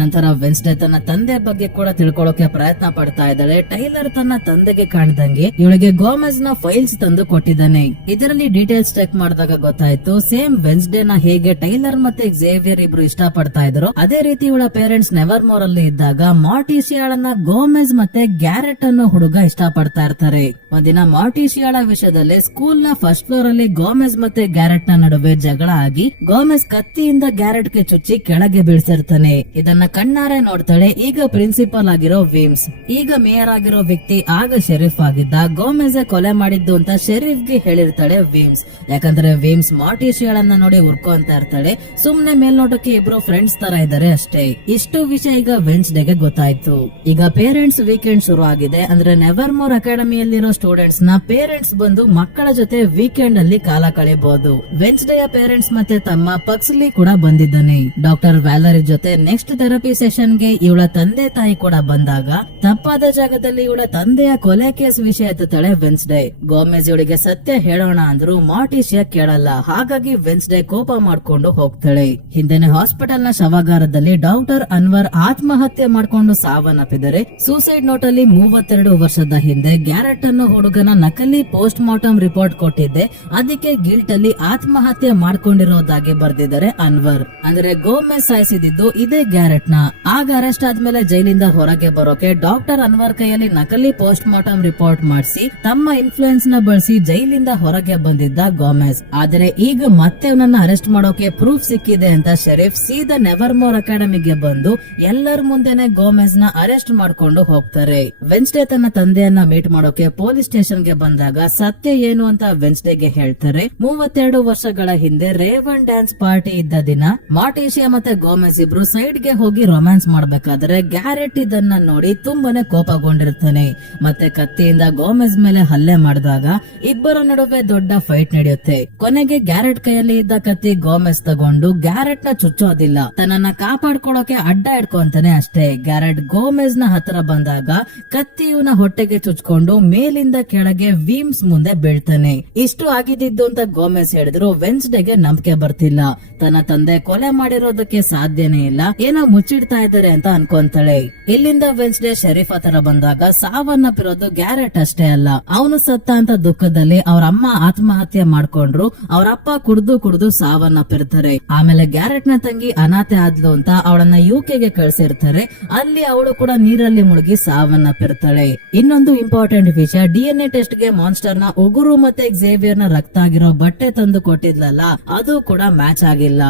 ನಂತರ ವೆನ್ಸ್ಡೇ ತನ್ನ ತಂದೆ ಬಗ್ಗೆ ಕೂಡ ತಿಳ್ಕೊಳ್ಳೋಕೆ ಪ್ರಯತ್ನ ಪಡ್ತಾ ಇದ್ದಾಳೆ. ಟೈಲರ್ ತನ್ನ ತಂದೆಗೆ ಕಾಣ್ದಂಗೆ ಇವಳಿಗೆ ಗೋಮೆಜ್ ನ ಫೈಲ್ಸ್ ತಂದು ಕೊಟ್ಟಿದ್ದಾನೆ. ಇದರಲ್ಲಿ ಡೀಟೇಲ್ಸ್ ಚೆಕ್ ಮಾಡಿದಾಗ ಗೊತ್ತಾಯ್ತು ಸೇಮ್ ವೆನ್ಸ್ಡೇ ನ ಹೇಗೆ ಟೈಲರ್ ಮತ್ತೆ ಝೇವಿಯರ್ ಇಬ್ರು ಇಷ್ಟ ಪಡ್ತಾ ಇದ್ರು, ಅದೇ ರೀತಿ ಇವಳ ಪೇರೆಂಟ್ಸ್ ನೆವರ್ ಮೋರ್ ಅಲ್ಲಿ ಇದ್ದಾಗ ಮಾರ್ಟಿಶಿಯಾಳನ್ನ ಗೋಮೆಜ್ ಮತ್ತೆ ಗ್ಯಾರೆಟ್ ಅನ್ನೋ ಹುಡುಗ ಇಷ್ಟ ಪಡ್ತಾ ಇರ್ತಾರೆ. ಒಂದಿನ ಮಾರ್ಟಿಶಿಯಾಳ ವಿಷಯದಲ್ಲಿ ಸ್ಕೂಲ್ ನ ಫಸ್ಟ್ ಫ್ಲೋರ್ ಅಲ್ಲಿ ಗೋಮೆಜ್ ಮತ್ತೆ ಗ್ಯಾರೆಟ್ ನ ನಡುವೆ ಜಗಳ ಆಗಿ ಗೋಮೆಜ್ ಕತ್ತಿಯಿಂದ ಗ್ಯಾರೆಟ್ ಗೆ ಚುಚ್ಚಿ ಕೆಳಗೆ ಬೀಳ್ಸಿರ್ತಾನೆ. ಇದನ್ನ ಕಣ್ಣಾರೆ ನೋಡ್ತಾಳೆ ಈಗ ಪ್ರಿನ್ಸಿಪಲ್ ಆಗಿರೋ ವೀಮ್ಸ್. ಈಗ ಮೇಯರ್ ಆಗಿರೋ ವ್ಯಕ್ತಿ ಆಗ ಶೆರೀಫ್ ಆಗಿದ್ದ. ಗೋಮೆಜ್ ಕೊಲೆ ಮಾಡಿದ್ದು ಅಂತ ಶೆರೀಫ್ ಗೆ ಹೇಳಿರ್ತಾಳೆ ವೀಮ್ಸ್. ಯಾಕಂದ್ರೆ ವೀಮ್ಸ್ ಮಾರ್ಟಿಶಿಯಾಳನ್ನ ನೋಡಿ ಉರ್ಕೊಂತ ಇರ್ತಾಳೆ. ಸುಮ್ನೆ ಮೇಲ್ನೋಟಕ್ಕೆ ಇಬ್ರು ಫ್ರೆಂಡ್ಸ್ ತರ ಇದ್ದಾರೆ ಅಷ್ಟೇ. ಇಷ್ಟು ವಿಷಯ ಈಗ ವೆನ್ಸ್ಡೇಗೆ ಗೊತ್ತಾಯ್ತು. ಈಗ ಪೇರೆಂಟ್ಸ್ ವೀಕೆಂಡ್ ಶುರು ಆಗಿದೆ. ಅಂದ್ರೆ ನೆವರ್ ಮೋರ್ ಅಕಾಡೆಮಿಯಲ್ಲಿರೋ ಸ್ಟೂಡೆಂಟ್ಸ್ ನ ಪೇರೆಂಟ್ಸ್ ಬಂದು ಮಕ್ಕಳ ಜೊತೆ ವೀಕೆಂಡ್ ಅಲ್ಲಿ ಕಾಲ ಕಳೆಯಬಹುದು. ವೆನ್ಸ್ಡೇಯ ಪೇರೆಂಟ್ಸ್ ಮತ್ತೆ ತಮ್ಮ ಪಕ್ಸ್ಲಿ ಕೂಡ ಬಂದಿದ್ದಾನೆ. ಡಾಕ್ಟರ್ ವ್ಯಾಲರಿ ಜೊತೆ ನೆಕ್ಸ್ಟ್ ಥೆರಪಿ ಸೆಷನ್ ಗೆ ಇವಳ ತಂದೆ ತಾಯಿ ಕೂಡ ಬಂದಾಗ ತಪ್ಪಾದ ಜಾಗದಲ್ಲಿ ಇವಳ ತಂದೆಯ ಕೊಲೆ ಕೇಸ್ ವಿಷಯ ಎತ್ತುತ್ತಾಳೆ ವೆನ್ಸ್ಡೇ. ಗೋಮೆಜ್ ಇವಳಿಗೆ ಸತ್ಯ ಹೇಳೋಣ ಅಂದ್ರೂ ಮಾರ್ಟಿಶಿಯಾ ಕೇಳಲ್ಲ. ಹಾಗಾಗಿ ವೆನ್ಸ್ಡೇ ಕೋಪ ಮಾಡ್ಕೊಂಡು ಹೋಗ್ತಾಳೆ. ಹಿಂದೆನೆ ಹಾಸ್ಪಿಟಲ್ ನ ಶವಾಗಾರದಲ್ಲಿ ಡಾಕ್ಟರ್ ಅನ್ವರ್ ಆತ್ಮಹತ್ಯೆ ಮಾಡ್ಕೊಂಡು ಸಾವನ್ನಪ್ಪಿದರೆ. ಸೂಸೈಡ್ ನೋಟ್ ಅಲ್ಲಿ 32 ವರ್ಷದ ಹಿಂದೆ ಗ್ಯಾರೆಟ್ ಅನ್ನೋ ಹುಡುಗನ ನಕಲಿ ಪೋಸ್ಟ್ ಮಾರ್ಟಮ್ ಮಾರ್ಟಮ್ ರಿಪೋರ್ಟ್ ಕೊಟ್ಟಿದ್ದೆ, ಅದಕ್ಕೆ ಗಿಲ್ಟ್ ಅಲ್ಲಿ ಆತ್ಮಹತ್ಯೆ ಮಾಡ್ಕೊಂಡಿರೋದಾಗಿ ಬರ್ದಿದ್ದಾರೆ ಅನ್ವರ್. ಅಂದ್ರೆ ಗೋಮೆಸ್ ಸಾಯಿಸಿದ್ದು ಇದೇ ಗ್ಯಾರೆಟ್ ನ. ಆಗ ಅರೆಸ್ಟ್ ಆದ್ಮೇಲೆ ಜೈಲಿಂದ ಹೊರಗೆ ಬರೋಕೆ ಡಾಕ್ಟರ್ ಅನ್ವರ್ ಕೈಯಲ್ಲಿ ನಕಲಿ ಪೋಸ್ಟ್ ಮಾರ್ಟಮ್ ರಿಪೋರ್ಟ್ ಮಾಡಿಸಿ ತಮ್ಮ ಇನ್ಫ್ಲೂಯೆನ್ಸ್ ನ ಬಳಸಿ ಜೈಲಿಂದ ಹೊರಗೆ ಬಂದಿದ್ದ ಗೋಮೆಸ್. ಆದ್ರೆ ಈಗ ಮತ್ತೆ ಅವನನ್ನ ಅರೆಸ್ಟ್ ಮಾಡೋಕೆ ಪ್ರೂಫ್ ಸಿಕ್ಕಿದೆ ಅಂತ ಶರೀಫ್ ಸೀದಾ ನೆವರ್ಮೋರ್ ಅಕಾಡೆಮಿಗೆ ಬಂದು ಎಲ್ಲರ ಮುಂದೆನೆ ಗೋಮೆಸ್ ನ ಅರೆಸ್ಟ್ ಮಾಡ್ಕೊಂಡು ಹೋಗ್ತಾರೆ. ವೆನ್ಸ್ಡೇ ತನ್ನ ತಂದೆಯನ್ನ ಮೀಟ್ ಮಾಡೋಕೆ ಪೊಲೀಸ್ ಸ್ಟೇಷನ್ ಗೆ ಬಂದಾಗ ಸತ್ಯ ಏನು ಅಂತ ವೆನ್ಸ್ಡೇಗೆ ಹೇಳ್ತಾರೆ. 32 ವರ್ಷಗಳ ಹಿಂದೆ ರೇವನ್ ಡ್ಯಾನ್ಸ್ ಪಾರ್ಟಿ ಇದ್ದ ದಿನ ಮಾರ್ಟಿಶಿಯಾ ಮತ್ತೆ ಗೋಮೆಸ್ ಇಬ್ರು ಸೈಡ್ ಗೆ ಹೋಗಿ ರೊಮ್ಯಾನ್ಸ್ ಮಾಡ್ಬೇಕಾದ್ರೆ ಗ್ಯಾರೆಟ್ ಇದನ್ನ ನೋಡಿ ತುಂಬಾನೇ ಕೋಪಗೊಂಡಿರ್ತಾನೆ. ಮತ್ತೆ ಕತ್ತಿಯಿಂದ ಗೋಮೆಸ್ ಮೇಲೆ ಹಲ್ಲೆ ಮಾಡಿದಾಗ ಇಬ್ಬರ ನಡುವೆ ದೊಡ್ಡ ಫೈಟ್ ನಡೆಯುತ್ತೆ. ಕೊನೆಗೆ ಗ್ಯಾರೆಟ್ ಕೈಯಲ್ಲಿ ಇದ್ದ ಕತ್ತಿ ಗೋಮೆಸ್ ತಗೊಂಡು ಗ್ಯಾರೆಟ್ ನ ಚುಚ್ಚೋದಿಲ್ಲ, ತನ್ನನ್ನ ಕಾಪಾಡ್ಕೊಳ್ಳೋಕೆ ಅಡ್ಡ ಇಡ್ಕೊಂತಾನೆ ಅಷ್ಟೇ. ಗ್ಯಾರೆಟ್ ಗೋಮೆಸ್ ನ ಹತ್ರ ಬಂದಾಗ ಕತ್ತಿ ಇವನ ಹೊಟ್ಟೆಗೆ ಚುಚ್ಕೊಂಡು ಮೇಲಿಂದ ಕೆಳಗೆ ವೀಮ್ಸ್ ಮುಂದೆ ಬೀಳ್ತಾನೆ. ಇಷ್ಟು ಆಗಿದ್ದು ಅಂತ ಗೋಮೆಸ್ ಹೇಳಿದ್ರು ವೆನ್ಸ್ಡೇಗೆ ನಂಬಿಕೆ ಬರ್ತಿಲ್ಲ. ತನ್ನ ತಂದೆ ಕೊಲೆ ಮಾಡಿರೋದಕ್ಕೆ ಸಾಧ್ಯನೇ ಇಲ್ಲ, ಏನೋ ಮುಚ್ಚಿಡ್ತಾ ಇದ್ದಾರೆ ಅಂತ ಅನ್ಕೊಂತಾಳೆ. ಇಲ್ಲಿಂದ ವೆನ್ಸ್ಡೇ ಶರೀಫ್ ಹತ್ರ ಬಂದಾಗ ಸಾವನ್ನಪ್ಪಿರೋದು ಗ್ಯಾರೆಟ್ ಅಷ್ಟೇ ಅಲ್ಲ, ಅವನು ಸತ್ತ ಅಂತ ದುಃಖದಲ್ಲಿ ಅವ್ರ ಅಮ್ಮ ಆತ್ಮಹತ್ಯೆ ಮಾಡ್ಕೊಂಡ್ರು, ಅವ್ರ ಅಪ್ಪ ಕುಡ್ದು ಸಾವನ್ನಪ್ಪಿರ್ತಾರೆ. ಆಮೇಲೆ ಗ್ಯಾರೆಟ್ ನ ತಂಗಿ ಅನಾಥೆ ಆದ್ಲು ಅಂತ ಅವಳನ್ನ ಯುಕೆಗೆ ಕಳ್ಸಿರ್ತಾರೆ. ಅಲ್ಲಿ ಅವಳು ಕೂಡ ನೀರಲ್ಲಿ ಮುಳುಗಿ ಸಾವನ್ನಪ್ಪಿರ್ತಾಳೆ. ಇನ್ನೊಂದು ಇಂಪಾರ್ಟೆಂಟ್ ವಿಷಯ, DNA ಟೆಸ್ಟ್ ಗೆ ಮಾನ್ಸ್ಟರ್ ನ ಉಗುರು ಮತ್ತೆ ಝೇವಿಯರ್ ನ ರಕ್ತ ಆಗಿರೋ ಬಟ್ಟೆ ತಂದು ಕೊಟ್ಟಿದ್ಲಲ್ಲ, ಅದು ಕೂಡ ಮ್ಯಾಚ್ ಆಗಿಲ್ಲ.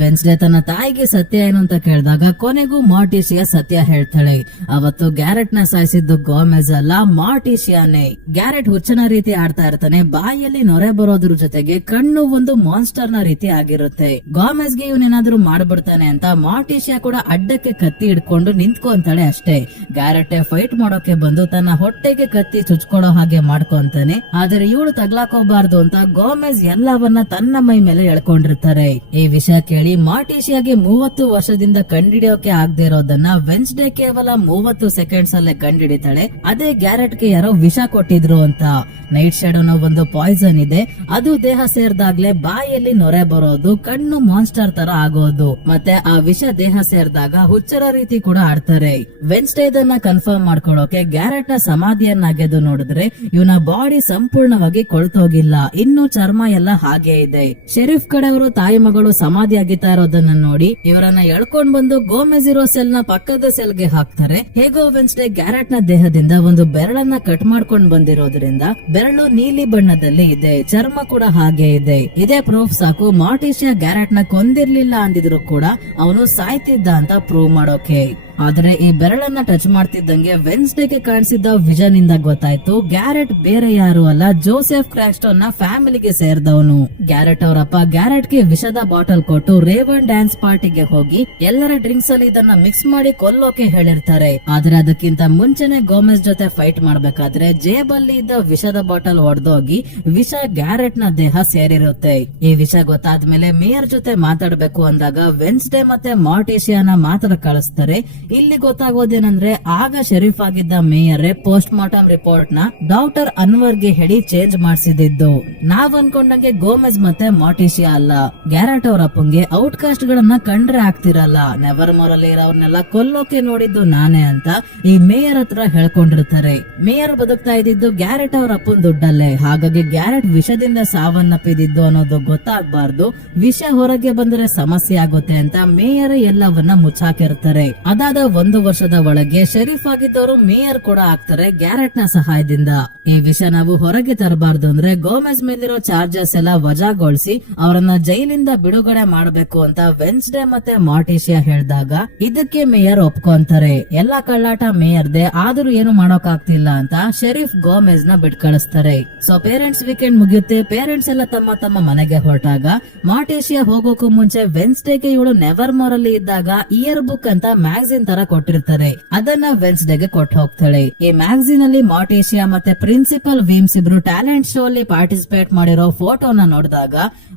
ವೆನ್ಸ್ಡೇ ತನ್ನ ತಾಯಿಗೆ ಸತ್ಯ ಏನು ಅಂತ ಕೇಳಿದಾಗ ಕೊನೆಗೂ ಮಾರ್ಟಿಶಿಯಾ ಸತ್ಯ ಹೇಳ್ತಾಳೆ. ಅವತ್ತು ಗ್ಯಾರೆಟ್ ನ ಸಾಯಿಸಿದ್ದು ಗೋಮೆಸ್ ಅಲ್ಲ, ಮಾರ್ಟಿಶಿಯಾನೇ. ಗ್ಯಾರೆಟ್ ಹುಚ್ಚನ ರೀತಿ ಆಡ್ತಾ ಇರ್ತಾನೆ, ಬಾಯಲ್ಲಿ ನೊರೆ ಬರೋದ್ರ ಜೊತೆಗೆ ಕಣ್ಣು ಒಂದು ಮಾನ್ಸ್ಟರ್ ನ ರೀತಿ ಆಗಿರುತ್ತೆ. ಗೋಮೆಸ್ ಗೆ ಇವನೇನಾದ್ರೂ ಮಾಡ್ಬಿಡ್ತಾನೆ ಅಂತ ಮಾರ್ಟಿಶಿಯಾ ಕೂಡ ಅಡ್ಡಕ್ಕೆ ಕತ್ತಿ ಹಿಡ್ಕೊಂಡು ನಿಂತ್ಕೊಂತಾಳೆ ಅಷ್ಟೇ. ಗ್ಯಾರೆಟ್ ಫೈಟ್ ಮಾಡೋಕೆ ಬಂದು ತನ್ನ ಹೊಟ್ಟೆಗೆ ಕತ್ತಿ ಚುಚ್ಕೊಳ್ಳೋ ಹಾಗೆ ಮಾಡ್ಕೊಂತಾನೆ. ಆದ್ರೆ ಇವಳು ತಗ್ಲಾಕೋಬಾರ್ದು ಅಂತ ಗೋಮೆಸ್ ಎಲ್ಲವನ್ನ ತನ್ನ ಮೈ ಮೇಲೆ ಎಳ್ಕೊಂಡಿರ್ತಾರೆ. ಈ ವಿಷಯ ಕೇಳಿ ಮಾರ್ಟಿಶಿಯಾಗೆ 30 ವರ್ಷದಿಂದ ಕಂಡಿಡಿಯೋಕೆ ಆಗದೆ ಇರೋದನ್ನ ವೆನ್ಸ್ಡೇ ಕೇವಲ 30 ಸೆಕೆಂಡ್ಸ್ ಅಲ್ಲೇ ಕಂಡಿಡಿತಾಳೆ. ಅದೇ ಗ್ಯಾರೆಟ್ ಗೆ ಯಾರೋ ವಿಷ ಕೊಟ್ಟಿದ್ರು ಅಂತ. ನೈಟ್ ಶ್ಯಾಡೋ ನ ಒಂದು ಪಾಯ್ಸನ್ ಇದೆ, ಅದು ದೇಹ ಸೇರ್ದಾಗ್ಲೇ ಬಾಯಲ್ಲಿ ನೊರೆ ಬರೋದು, ಕಣ್ಣು ಮಾನ್ಸ್ಟರ್ ತರ ಆಗೋದು, ಮತ್ತೆ ಆ ವಿಷ ದೇಹ ಸೇರ್ದಾಗ ಹುಚ್ಚರ ರೀತಿ ಕೂಡ ಆಡ್ತಾರೆ. ವೆನ್ಸ್ಡೇ ಇದನ್ನ ಕನ್ಫರ್ಮ್ ಮಾಡ್ಕೊಳ್ಳೋಕೆ ಗ್ಯಾರೆಟ್ ನ ಸಮಾಧಿಯನ್ನಾಗೆದು ನೋಡಿದ್ರೆ ಇವನ ಬಾಡಿ ಸಂಪೂರ್ಣವಾಗಿ ಕೊಳ್ತೋಗಿಲ್ಲ, ಇನ್ನು ಚರ್ಮ ಎಲ್ಲ ಹಾಗೆ ಇದೆ. ಶರೀಫ್ ಕಡೆಯವರು ತಾಯಿ ಮಗಳು ಸಮಾಧಿ ಆಗಿತಾ ಇರೋದನ್ನ ನೋಡಿ ಇವರನ್ನ ಎಳ್ಕೊಂಡ್ ಬಂದು ಗೋಮೆಸ್ ಇರೋ ಸೆಲ್ ನ ಪಕ್ಕದ ಸೆಲ್ ಗೆ ಹಾಕ್ತಾರೆ. ಹೇಗೋ ವೆನ್ಸ್ಡೇ ಗ್ಯಾರೆಟ್ ನ ದೇಹದಿಂದ ಒಂದು ಬೆರಳನ್ನ ಕಟ್ ಮಾಡ್ಕೊಂಡ್ ಬಂದಿರೋದ್ರಿಂದ ಬೆರಳು ನೀಲಿ ಬಣ್ಣದಲ್ಲಿ ಇದೆ, ಚರ್ಮ ಕೂಡ ಹಾಗೆ ಇದೆ. ಇದೇ ಪ್ರೂಫ್ ಸಾಕು ಮಾರ್ಟಿಶಿಯಾ ಗ್ಯಾರೆಟ್ ನ ಕೊಂದಿರ್ಲಿಲ್ಲ ಅಂದಿದ್ರು ಕೂಡ ಅವನು ಸಾಯ್ತಿದ್ದ ಅಂತ ಪ್ರೂವ್ ಮಾಡೋಕೆ. ಆದ್ರೆ ಈ ಬೆರಳನ್ನ ಟಚ್ ಮಾಡ್ತಿದ್ದಂಗೆ ವೆನ್ಸ್ಡೇಗೆ ಕಾಣಿಸಿದ್ದ ವಿಷನ್ ಇಂದ ಗೊತ್ತಾಯ್ತು ಗ್ಯಾರೆಟ್ ಬೇರೆ ಯಾರು ಅಲ್ಲ, ಜೋಸೆಫ್ ಕ್ರ್ಯಾಕ್ಸ್ಟನ್ ನ ಫ್ಯಾಮಿಲಿಗೆ ಸೇರಿದವನು. ಗ್ಯಾರೆಟ್ ಅವರಪ್ಪ ಗ್ಯಾರೆಟ್ ಗೆ ವಿಷದ ಬಾಟಲ್ ಕೊಟ್ಟು ರೇವನ್ ಡ್ಯಾನ್ಸ್ ಪಾರ್ಟಿಗೆ ಹೋಗಿ ಎಲ್ಲರ ಡ್ರಿಂಕ್ಸ್ ಅಲ್ಲಿ ಇದನ್ನ ಮಿಕ್ಸ್ ಮಾಡಿ ಕೊಲ್ಲೋಕೆ ಹೇಳಿರ್ತಾರೆ. ಆದ್ರೆ ಅದಕ್ಕಿಂತ ಮುಂಚೆನೆ ಗೋಮೆಸ್ ಜೊತೆ ಫೈಟ್ ಮಾಡ್ಬೇಕಾದ್ರೆ ಜೇಬಲ್ಲಿ ಇದ್ದ ವಿಷದ ಬಾಟಲ್ ಒಡೆದೋಗಿ ವಿಷ ಗ್ಯಾರೆಟ್ ನ ದೇಹ ಸೇರಿರುತ್ತೆ. ಈ ವಿಷಯ ಗೊತ್ತಾದ್ಮೇಲೆ ಮೇಯರ್ ಜೊತೆ ಮಾತಾಡ್ಬೇಕು ಅಂದಾಗ ವೆನ್ಸ್ಡೇ ಮತ್ತೆ ಮಾರ್ಟಿಶಿಯಾನ ಮಾತ್ರ ಕಳಿಸ್ತಾರೆ. ಇಲ್ಲಿ ಗೊತ್ತಾಗೋದೇನಂದ್ರೆ ಆಗ ಶರೀಫ್ ಆಗಿದ್ದ ಮೇಯರ್ ಪೋಸ್ಟ್ ಮಾರ್ಟಮ್ ರಿಪೋರ್ಟ್ ನ ಡಾಕ್ಟರ್ ಅನ್ವರ್ ಗೆ ಹೇಳಿ ಚೇಂಜ್ ಮಾಡಿಸಿದ್ದು. ನಾವ್ ಅನ್ಕೊಂಡಂಗೆ ಗೋಮೆಸ್ ಮತ್ತೆ ಮಾರ್ಟಿಶಿಯಾ ಅಲ್ಲ, ಗ್ಯಾರೆಟ್ ಅವರ ಅಪ್ಪಂಗೆ ಔಟ್ ಕಾಸ್ಟ್ ಗಳನ್ನ ಕಂಡ್ರೆ ಆಗ್ತಿರಲ್ಲ, ನೆವರ್ಮೋರ್ ಅಲ್ಲಿ ಇರೋರ್ನೆಲ್ಲ ಕೊಲ್ಲೋಕೆ ನೋಡಿದ್ದು ನಾನೇ ಅಂತ ಈ ಮೇಯರ್ ಹತ್ರ ಹೇಳ್ಕೊಂಡಿರ್ತಾರೆ. ಮೇಯರ್ ಬದುಕ್ತಾ ಇದ್ದಿದ್ದು ಗ್ಯಾರೆಟ್ ಅವರ ಅಪ್ಪನ್ ದುಡ್ಡಲ್ಲೇ, ಹಾಗಾಗಿ ಗ್ಯಾರೆಟ್ ವಿಷದಿಂದ ಸಾವನ್ನಪ್ಪಿದ್ದು ಅನ್ನೋದು ಗೊತ್ತಾಗಬಾರ್ದು, ವಿಷ ಹೊರಗೆ ಬಂದ್ರೆ ಸಮಸ್ಯೆ ಆಗುತ್ತೆ ಅಂತ ಮೇಯರ್ ಎಲ್ಲವನ್ನ ಮುಚ್ಚಾಕಿರ್ತಾರೆ. ಅದಾದ 1 ವರ್ಷದ ಒಳಗೆ ಶರೀಫ್ ಆಗಿದ್ದವರು ಮೇಯರ್ ಕೂಡ ಆಗ್ತಾರೆ ಗ್ಯಾರೆಟ್ ನ ಸಹಾಯದಿಂದ. ಈ ವಿಷಯ ನಾವು ಹೊರಗೆ ತರಬಾರ್ದು ಅಂದ್ರೆ ಗೋಮೆಸ್ ಮೇಲಿರೋ ಚಾರ್ಜಸ್ ಎಲ್ಲ ವಜಾಗೊಳಿಸಿ ಅವರನ್ನ ಜೈಲಿಂದ ಬಿಡುಗಡೆ ಮಾಡಬೇಕು ಅಂತ ವೆನ್ಸ್ಡೇ ಮತ್ತೆ ಮಾರ್ಟಿಶಿಯಾ ಹೇಳಿದಾಗ ಇದಕ್ಕೆ ಮೇಯರ್ ಒಪ್ಕೊಂತಾರೆ. ಎಲ್ಲಾ ಕಳ್ಳಾಟ ಮೇಯರ್ದೆ, ಆದ್ರೂ ಏನು ಮಾಡೋಕ್ ಆಗ್ತಿಲ್ಲ ಅಂತ ಶರೀಫ್ ಗೋಮೆಸ್ ನ ಬಿಟ್ ಕಳಿಸ್ತಾರೆ. ಸೊ ಪೇರೆಂಟ್ಸ್ ವೀಕೆಂಡ್ ಮುಗಿಯುತ್ತೆ. ಪೇರೆಂಟ್ಸ್ ಎಲ್ಲ ತಮ್ಮ ತಮ್ಮ ಮನೆಗೆ ಹೊರಟಾಗ ಮಾರ್ಟಿಶಿಯಾ ಹೋಗೋಕು ಮುಂಚೆ ವೆನ್ಸ್ಡೇಗೆ ಇವಳು ನೆವರ್ಮೋರ್ ಅಲ್ಲಿ ಇದ್ದಾಗ ಇಯರ್ ಬುಕ್ ಅಂತ ಮ್ಯಾಗಝಿನ್ ತರ ಕೊಟ್ಟಿರ್ತಾರೆ, ಅದನ್ನ ವೆನ್ಸ್ಡೇಗೆ ಕೊಟ್ಟು ಹೋಗ್ತಾಳೆ. ಈ ಮ್ಯಾಗಝಿನ್ ಅಲ್ಲಿ ಮಾರ್ಟಿಶಿಯಾ ಮತ್ತೆ ಪ್ರಿನ್ಸಿಪಲ್ ವೀಮ್ಸ್ ಇಬ್ರು ಟ್ಯಾಲೆಂಟ್ ಶೋ ಅಲ್ಲಿ ಪಾರ್ಟಿಸಿಪೇಟ್ ಮಾಡಿರೋ ಫೋಟೋನ ನೋಡಿದಾಗ